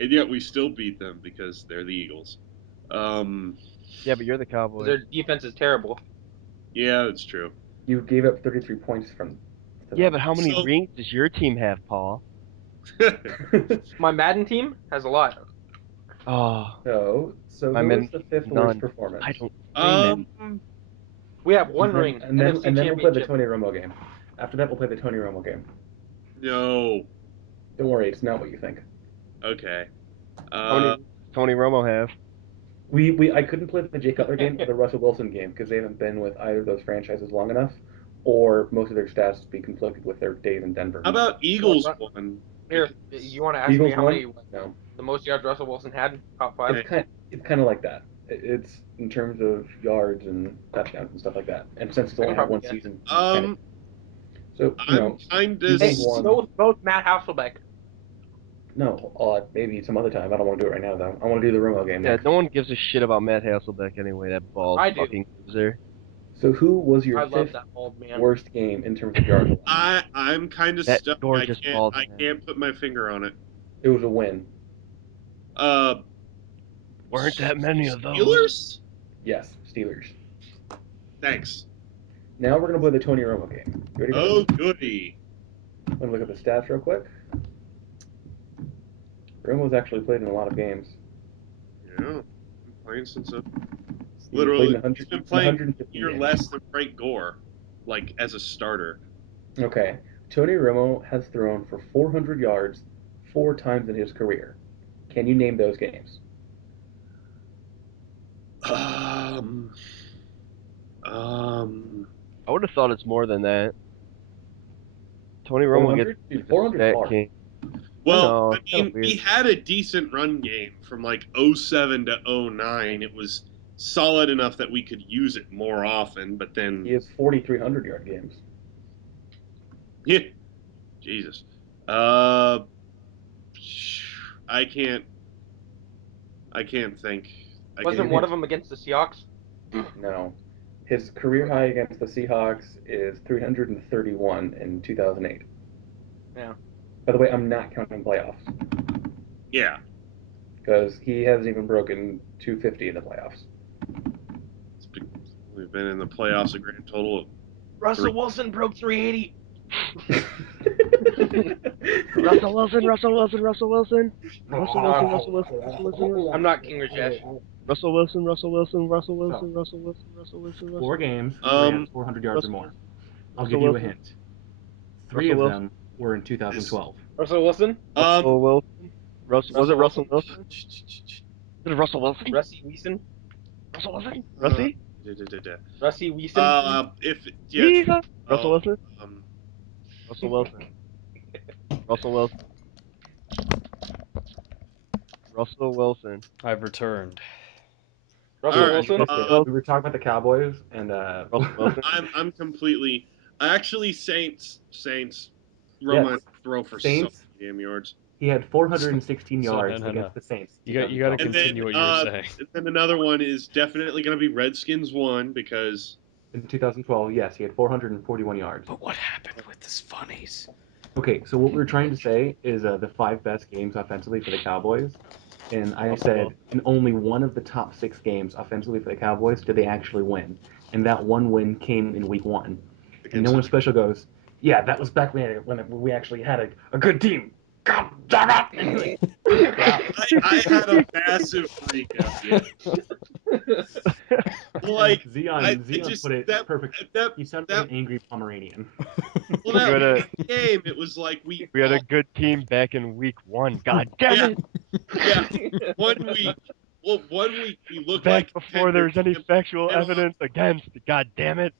And yet we still beat them because they're the Eagles. Um, Yeah, but you're the Cowboys. Their defense is terrible. yeah, that's true. You gave up 33 points to Yeah, them. but how many So rings does your team have, Paul? My Madden team has a lot. Oh, So my who men was the fifth none. worst performance? I don't play men. We have one ring, And then NFC we'll play the Championship. Tony Romo game. After that, we'll play the Tony Romo game. No. Don't worry, it's not what you think. Okay. How many does Tony Romo have? I couldn't play the Jay Cutler game or the Russell Wilson game because they haven't been with either of those franchises long enough, or most of their stats to be conflicted with their days in Denver. How about Eagles one? Here, you want to ask me Eagles how won? many No. the most yards Russell Wilson had? Top 5? It's kind of like that. It's in terms of yards and touchdowns and stuff like that. And since it's I only can had one probably guess. season, so I'm kind of Eagles won. Both Matt Hasselbeck. No, maybe some other time. I don't want to do it right now though. I want to do the Romo game Yeah, next. no one gives a shit about Matt Hasselbeck anyway. That bald I do. fucking loser. So who was your I love fifth that bald man. worst game in terms of yards? I'm kind of That stuck. gorgeous bald I man. can't put my finger on it. It was a win. Weren't that many of those? Steelers? Yes, Steelers. Thanks. Now we're gonna play the Tony Romo game. You ready for Oh, this? goody. I'm gonna look at the stats real quick. Romo's actually played in a lot of games. Yeah, I'm playing since He's played in he's been playing 150 year games. less than Frank Gore, like as a starter. Okay. Tony Romo has thrown for 400 yards 4 times in his career. Can you name those games? Um, I would have thought it's more than that. Tony Romo gets 400? Dude, 400 is that far. king. well, I it's kinda mean, weird. he had a decent run game from like '07 to '09. It was solid enough that we could use it more often, but then, He has 4,300 yard games. yeah, Jesus. I can't, I can't think. Wasn't one of them against the Seahawks? No. His career high against the Seahawks is 331 in 2008. Yeah. By the way, I'm not counting playoffs Yeah. because he hasn't even broken 250 in the playoffs. We've been in the playoffs a grand total of Russell Wilson broke 380. Russell Wilson, Russell Wilson, Russell Wilson. Russell Wilson, Russell Wilson, Russell Wilson. I'm not King Rajesh. Russell Wilson, Russell Wilson, Russell Wilson, Russell Wilson, Russell Wilson, Russell 4 games where he has 400 yards or Russell more. I'll Russell give you a Wilson. hint. 3 of them were in 2012. Russell Wilson? Russell Wilson. Was it Russell Wilson? Is it Russell Wilson? Russie Weason? Russell Wilson? Russie? Russie Weason? If Jesus. Russell Wilson? um, Russell Wilson. Russell Wilson. Russell Wilson. I've returned. Russell all right, Wilson? We were talking about the Cowboys, and Russell Wilson. I'm completely. Actually, Saints. Roman Yes. throw for Saints. so many damn yards. He had 416 So, yards no. against the Saints. You got to And continue what you were saying. then another one is definitely going to be Redskins one because In 2012, yes, he had 441 yards. But what happened with his funnies? Okay, so what we were trying to say is the 5 best games offensively for the Cowboys, and I said in only one of the top 6 games offensively for the Cowboys did they actually win, and that one win came in Week 1. And no one special goes, yeah, that was back when we actually had a good team. God damn it! And you're like, I had a massive freak out. Yeah. Like Xeon put it perfect. He sounded like an angry Pomeranian. Well, that game, it was like we had a good team back in week 1. God damn it! Yeah, 1 week. Well, 1 week we looked back like before there's any factual evidence against. God damn it!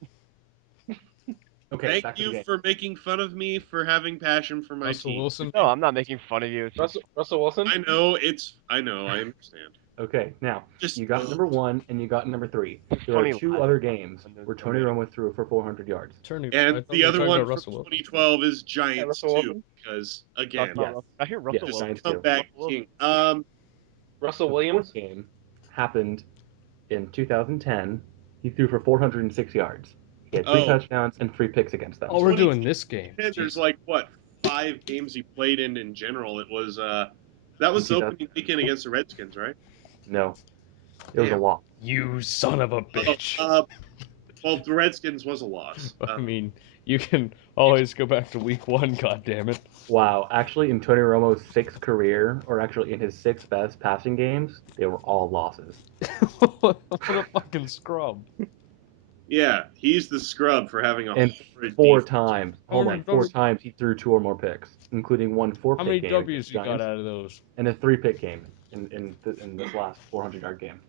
Okay, thank you for making fun of me for having passion for my Russell team. Wilson? No, I'm not making fun of you. Russell Wilson? I know, I understand. Okay, now Just you got number 1 and you got number 3. There are 2 other games where Tony Romo threw for 400 yards. And the other one from 2012 is Giants too, because again, I hear Russell just Wilson. comeback king. Russell The Williams? 4th game happened in 2010. He threw for 406 yards. He had 3 touchdowns and 3 picks against them. Oh, we're doing this game. There's like what 5 games he played in general. It was that was the opening weekend against the Redskins, right? No, it was a loss. You son of a bitch. Well, the Redskins was a loss. I mean, You can always go back to week 1. God damn it! Wow, actually, in Tony Romo's 6th career, or actually in his 6 best passing games, they were all losses. What a fucking scrub! Yeah, he's the scrub for having a And horrid 4 defense. times, hold on, 4 times he threw 2 or more picks, including one How 4-pick many game W's against you got Giants, out of those? and a 3-pick game in this last 400-yard game.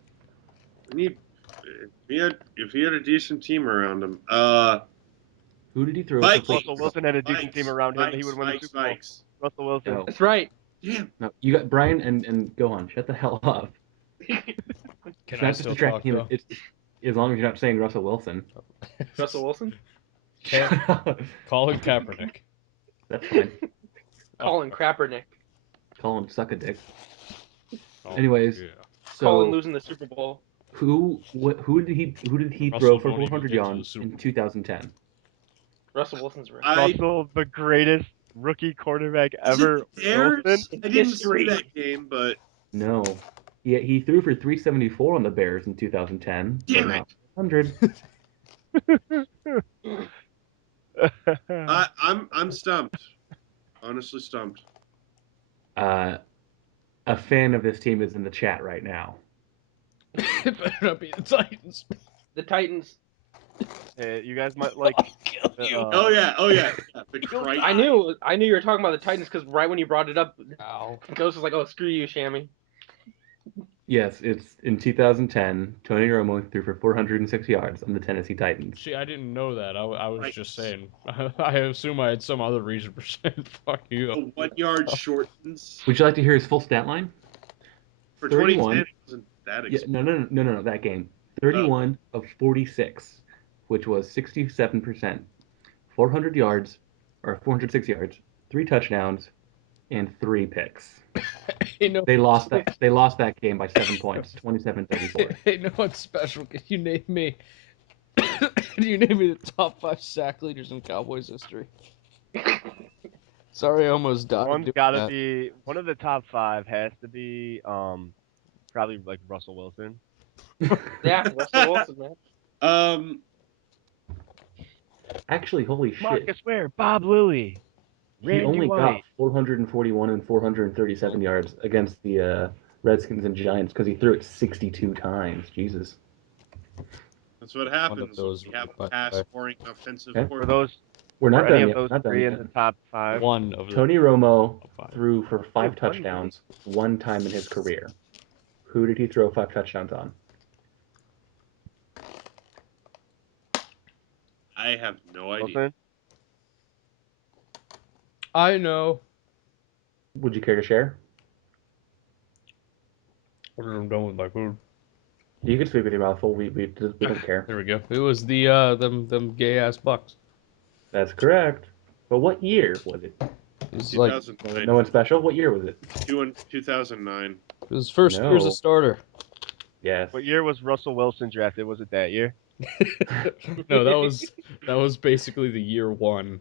If he had a decent team around him. Who did he throw Vikes. for? Russell Wilson had a decent team around him, he would win the Vikes, Super Bowl. Vikes. Russell Wilson. No, That's right. Damn. no, you got Brian and Gohan. Shut the hell up. Can It's I not just still talk distracting him. though? It's as long as you're not saying Russell Wilson. Russell Wilson? Colin Kaepernick. That's fine. Colin Kaepernick. Call him suck a dick. Oh, Anyways, yeah. Colin so losing the Super Bowl. who did he Russell throw for won't even 400 get to the yards Super in Bowl. 2010? Russell Wilson's ring. Russell, the greatest rookie quarterback ever. Bears? Wilson. I didn't see History. that game, but No. He threw for 374 on the Bears in 2010, but Damn it. not 100. I'm stumped. Honestly stumped. A fan of this team is in the chat right now. It better not be the Titans. The Titans. Hey, you guys might like. Kill you. Oh yeah. The Christ. I knew you were talking about the Titans because right when you brought it up, Ow. Ghost was like, "Oh, screw you, Shammy." Yes, it's in 2010. Tony Romo threw for 406 yards on the Tennessee Titans. See, I didn't know that. I was Right. just saying. I assume I had some other reason for saying fuck you. The 1 yard shortens. Would you like to hear his full stat line? For 31. 2010, it wasn't that Yeah, expensive. no, that game. 31 of 46, which was 67%. 400 yards, or 406 yards, 3 touchdowns, and 3 picks. You know, They lost that game by 7 points, 27-34. hey, you know what's special? Can you name me? Can you name me the top 5 sack leaders in Cowboys history? Sorry, I almost died. One's doing gotta that. be one of the top 5 has to be probably like Russell Wilson. Yeah, Russell Wilson, man. Actually, holy shit. Marcus Ware, Bob Lilly, He Randy only got White. 441 and 437 yards against the Redskins and Giants because he threw it 62 times. Jesus. That's what One happens of those when we have by a the way. pass scoring offensive Okay. Were quarterback. those We're not were done any of yet. those Not done 3 in yet. the top 5? One of the Tony Romo top 5. threw for 5 Oh, one touchdowns 1 time in his career. Who did he throw 5 touchdowns on? I have no idea. Wilson? I know. Would you care to share? I'm done with my food. You can speak with your mouth full. We don't care. There we go. It was the them gay ass Bucks. That's correct. But what year was it? It was like 2009. No one special? What year was it? 2009. it was first year as No. a starter. Yes. What year was Russell Wilson drafted? Was it that year? No, that was basically the year 1.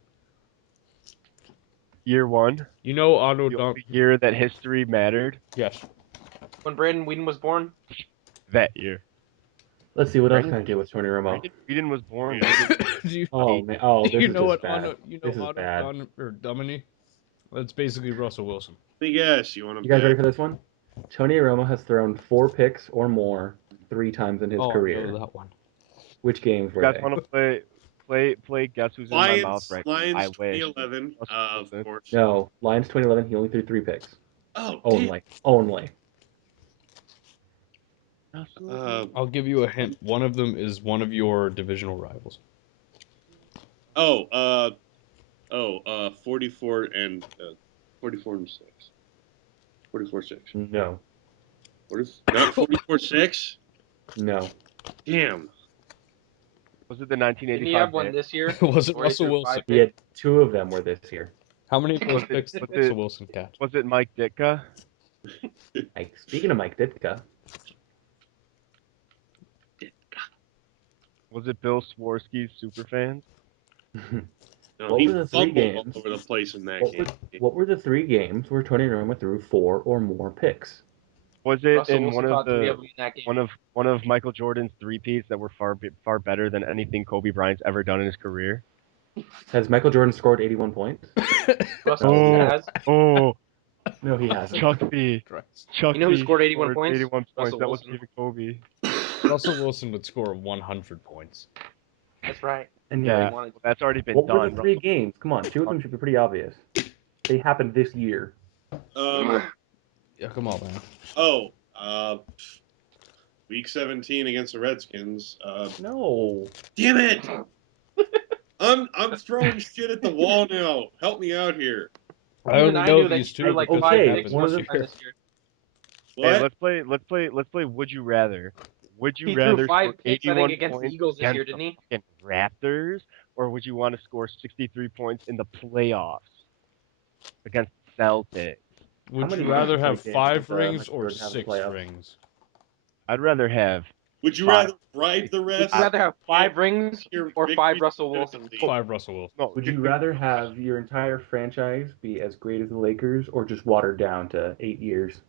Year 1? You know, Otto The Don. only year that history mattered? Yes. When Brandon Whedon was born. That year. Let's see what else Brandon- can I do with Tony Romo. Brandon Whedon was born. Do you, Oh man. Oh, this you is know just what bad. Otto, you know This is Otto bad. Don or Duminy? That's basically Russell Wilson. Yes, you want to You guys bet? ready for this one? Tony Romo has thrown 4 picks or more 3 times in his Oh, I career. know that one. Which games You were guys they? want to play Guess Who's in My Mouth right now? I Lions wish. 2011, of Wilson. course. No, Lions 2011. He only threw 3 picks. Oh, Only. damn. I'll give you a hint. One of them is one of your divisional rivals. 44 and 44 and 6. 44-6. No. Not 44-6? No. Damn. Was it the Didn't 1985? he have one this year? Was it Where he Russell threw Wilson? 5 He had 2 of them were this year. How many of those Was it- picks did was Russell it- Wilson catch? Was it Mike Ditka? Like, speaking of Mike Ditka, Was it Bill Swarsky's Superfans? No, What he were the 3 fumbled all games? over the place in that What game. what were the 3 games where Tony Romo threw 4 or more picks? Was it Russell in Wilson one of caught 3 the of them in that game. one of Michael Jordan's 3-peats that were far better than anything Kobe Bryant's ever done in his career? Has Michael Jordan scored 81 points? Russell No, Wilson he has. Oh, No, he hasn't. Chuck B. Christ. Chuck You know who B scored 81 scored points? 81 points. Russell That was Wilson. even Kobe. Russell Wilson would score 100 points. That's right. And Yeah, yeah, wanted- that's already been what were done. the 3 games? Come on, 2 of them should be pretty obvious. They happened this year. Yeah, come on, man. Week 17 against the Redskins. No. Damn it! I'm throwing shit at the wall now. Help me out here. I Even only I know knew that these he two threw like because okay, they 5 happened picks one of one the- time this year. What? Hey, let's play Would You Rather. Would you He rather threw 5 score picks, I 81 think, against the points Eagles this year, against didn't he? the fucking Raptors, or would you want to score 63 points in the playoffs against the Celtics? Would many you rather points have did 5 Michael rings or Jordan have in the 6 playoffs? rings? I'd rather have Would you 5. rather bribe the Would refs? you rather have 5 rings Your or 5 victory Russell Wilsons? legitimacy? 5 Russell Wilson. No, Would you rather have your entire franchise be as great as the Lakers or just watered down to 8 years?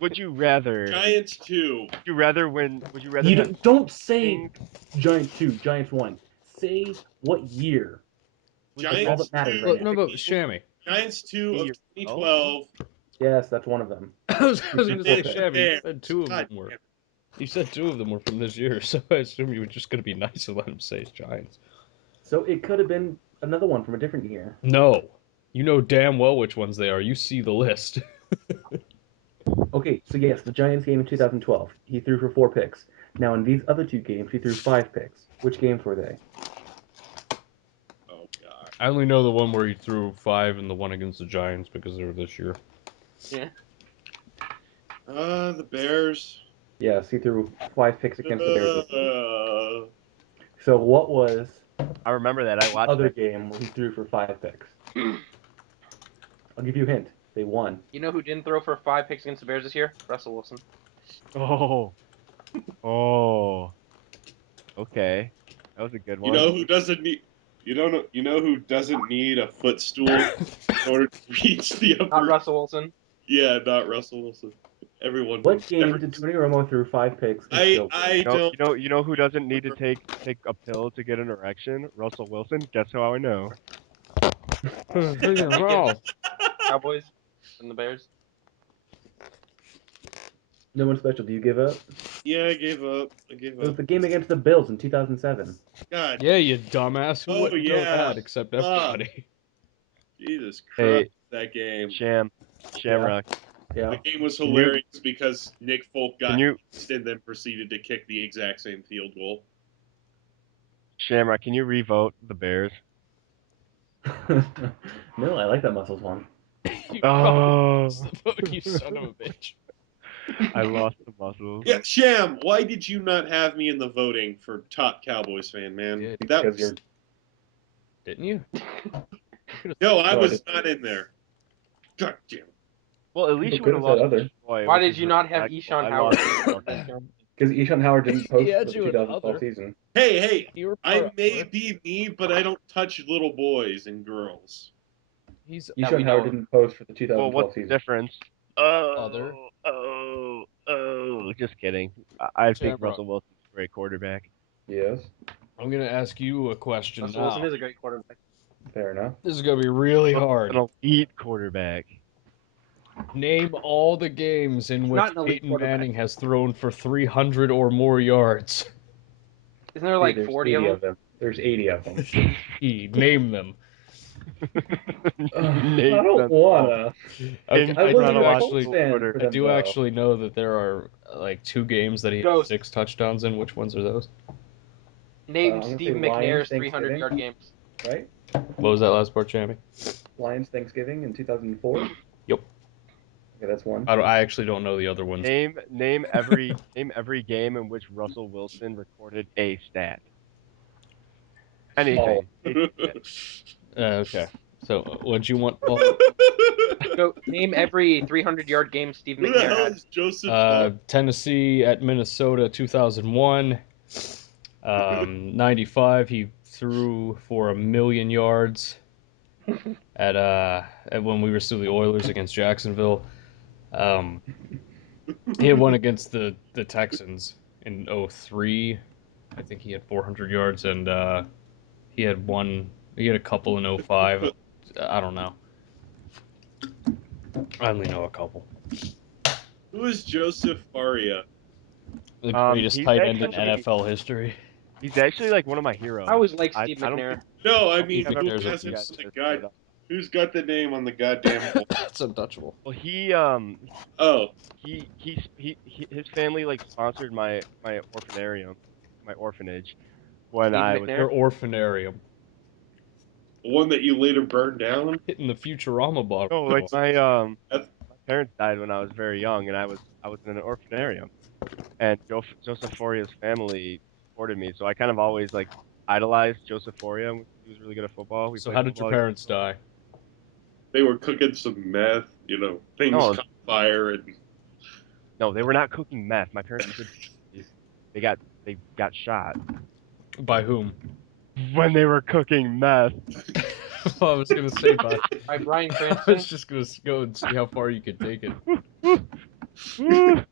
would you rather? Giants 2. Would you rather win? Would you rather You have? don't say Giants 2, Giants 1. Say what year. That's all Giants that matters 2. right No, now. but Shammy. Giants 2 of Year- 2012. Yes, that's one of them. I was going to say, Okay. Shammy, you said 2 of God them were. damn it. You said 2 of them were from this year, so I assume you were just going to be nice and let him say his Giants. So it could have been another one from a different year. No. You know damn well which ones they are. You see the list. Okay, so yes, the Giants game in 2012, he threw for 4 picks. Now in these other 2 games, he threw 5 picks. Which games were they? Oh, God. I only know the one where he threw 5 and the one against the Giants because they were this year. Yeah. The Bears. Yes, he threw 5 picks against the Bears. This year. Uh, So what was I remember that. I watched other that. game where he threw for 5 picks? I'll give you a hint. They won. You know who didn't throw for 5 picks against the Bears this year? Russell Wilson. Oh, oh, okay, that was a good you one. know who doesn't need? You don't know. You know who doesn't need a footstool in order to reach the upper? Not Russell Wilson. Yeah, not Russell Wilson. Everyone. What game did Tony Romo throw 5 picks and still win? You know who doesn't need to take a pill to get an erection? Russell Wilson. Guess how I know. Cowboys and the Bears. No one special. Do you give up? Yeah, I gave up. I gave It was up. the game against the Bills in 2007. God. Yeah, you dumbass. Who Oh, wouldn't know yeah. that except everybody? Jesus Hey, Christ, that game. Shamrock. Yeah. The game was Can you- hilarious because Nick Folk got Can you, missed and then proceeded to kick the exact same field goal. Shamrock? Can you revote the Bears? No, I like that Muscles one. Oh, You son of a bitch. I lost the muscles. Yeah, Sham, why did you not have me in the voting for top Cowboys fan, man? Yeah, That Because was... you're Didn't you? No, I No, I was didn't. not in there. God damn it. Well, at least you People would have could have lost. said other. Troy, Why which did is you not have respectful. Eshaun I Howard? lost. Because Eshaun Howard didn't post He for had the you in 2012 other. season. Hey, You were I part may of it. be me, but I don't touch little boys and girls. He's Yeah, Eshaun we Howard know. didn't post for the Well, 2012 what's the season. difference? Other. Just kidding. I think Shamrock. Russell Wilson's a great quarterback. Yes, I'm gonna ask you a question Russell now. Wilson is a great quarterback. fair enough. This is gonna be really An hard. elite quarterback. Name all the games in He's which not an elite Peyton quarterback. Manning has thrown for 300 or more yards. Isn't there Hey, like there's 40 80 of them? There's 80 of them. Name them. I Name don't them wanna. Okay, I I wasn't do a actually. Colts fan for I them, do though. actually know that there are like 2 games that he had Ghost. 6 touchdowns in. Which ones are those? Name I'm gonna Steve say Lions McNair's 300-yard Thanksgiving, games. right? What was that last part, Jamie? Lions Thanksgiving in 2004. Yep. Okay, that's one. I actually don't know the other ones. name every game in which Russell Wilson recorded a stat. Anything. A stat. Okay. So, what you want? Go name every 300-yard game Steve Who the McNair hell had. is Joseph? Tennessee at Minnesota, 2001. 95, he threw for 1,000,000 yards at when we were still the Oilers against Jacksonville. He had one against the Texans in 03. I think he had 400 yards, and He had one. He had a couple in 05. I don't know. I only know a couple. Who is Joseph Faria? The greatest He's tight end in actually NFL history. he's actually like one of my heroes. I always like I Steve don't McNair. think No, I I don't mean, think I've who ever has him guys on the just god? straight up. Who's got the name on the goddamn wall? It's untouchable. Well, Oh, his family like sponsored my orphanage when Steve I was McNair? Your orphanarium. the one that you later burned down? Hitting the Futurama bottle. no like That's- my parents died when I was very young and I was in an orphanarium and Joseph Foria's family supported me so I kind of always like idolized Joseph Foria. He was really good at football. We So played how did your football. parents die? They were cooking some meth, things No. caught fire, and No, they were not cooking meth. My parents were good. They got shot By whom? when they were cooking meth. I was gonna say by. By Bryan I Cranston? was just gonna go and see how far you could take it. No,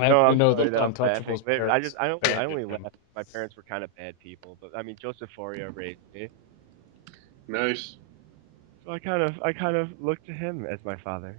I happen to I'm know sorry, that that was bad. Untouchable's I parents just I only abandoned him. laughed. My parents were kind of bad people, but I mean Joseph Foria raised me, nice. so I kind of looked to him as my father.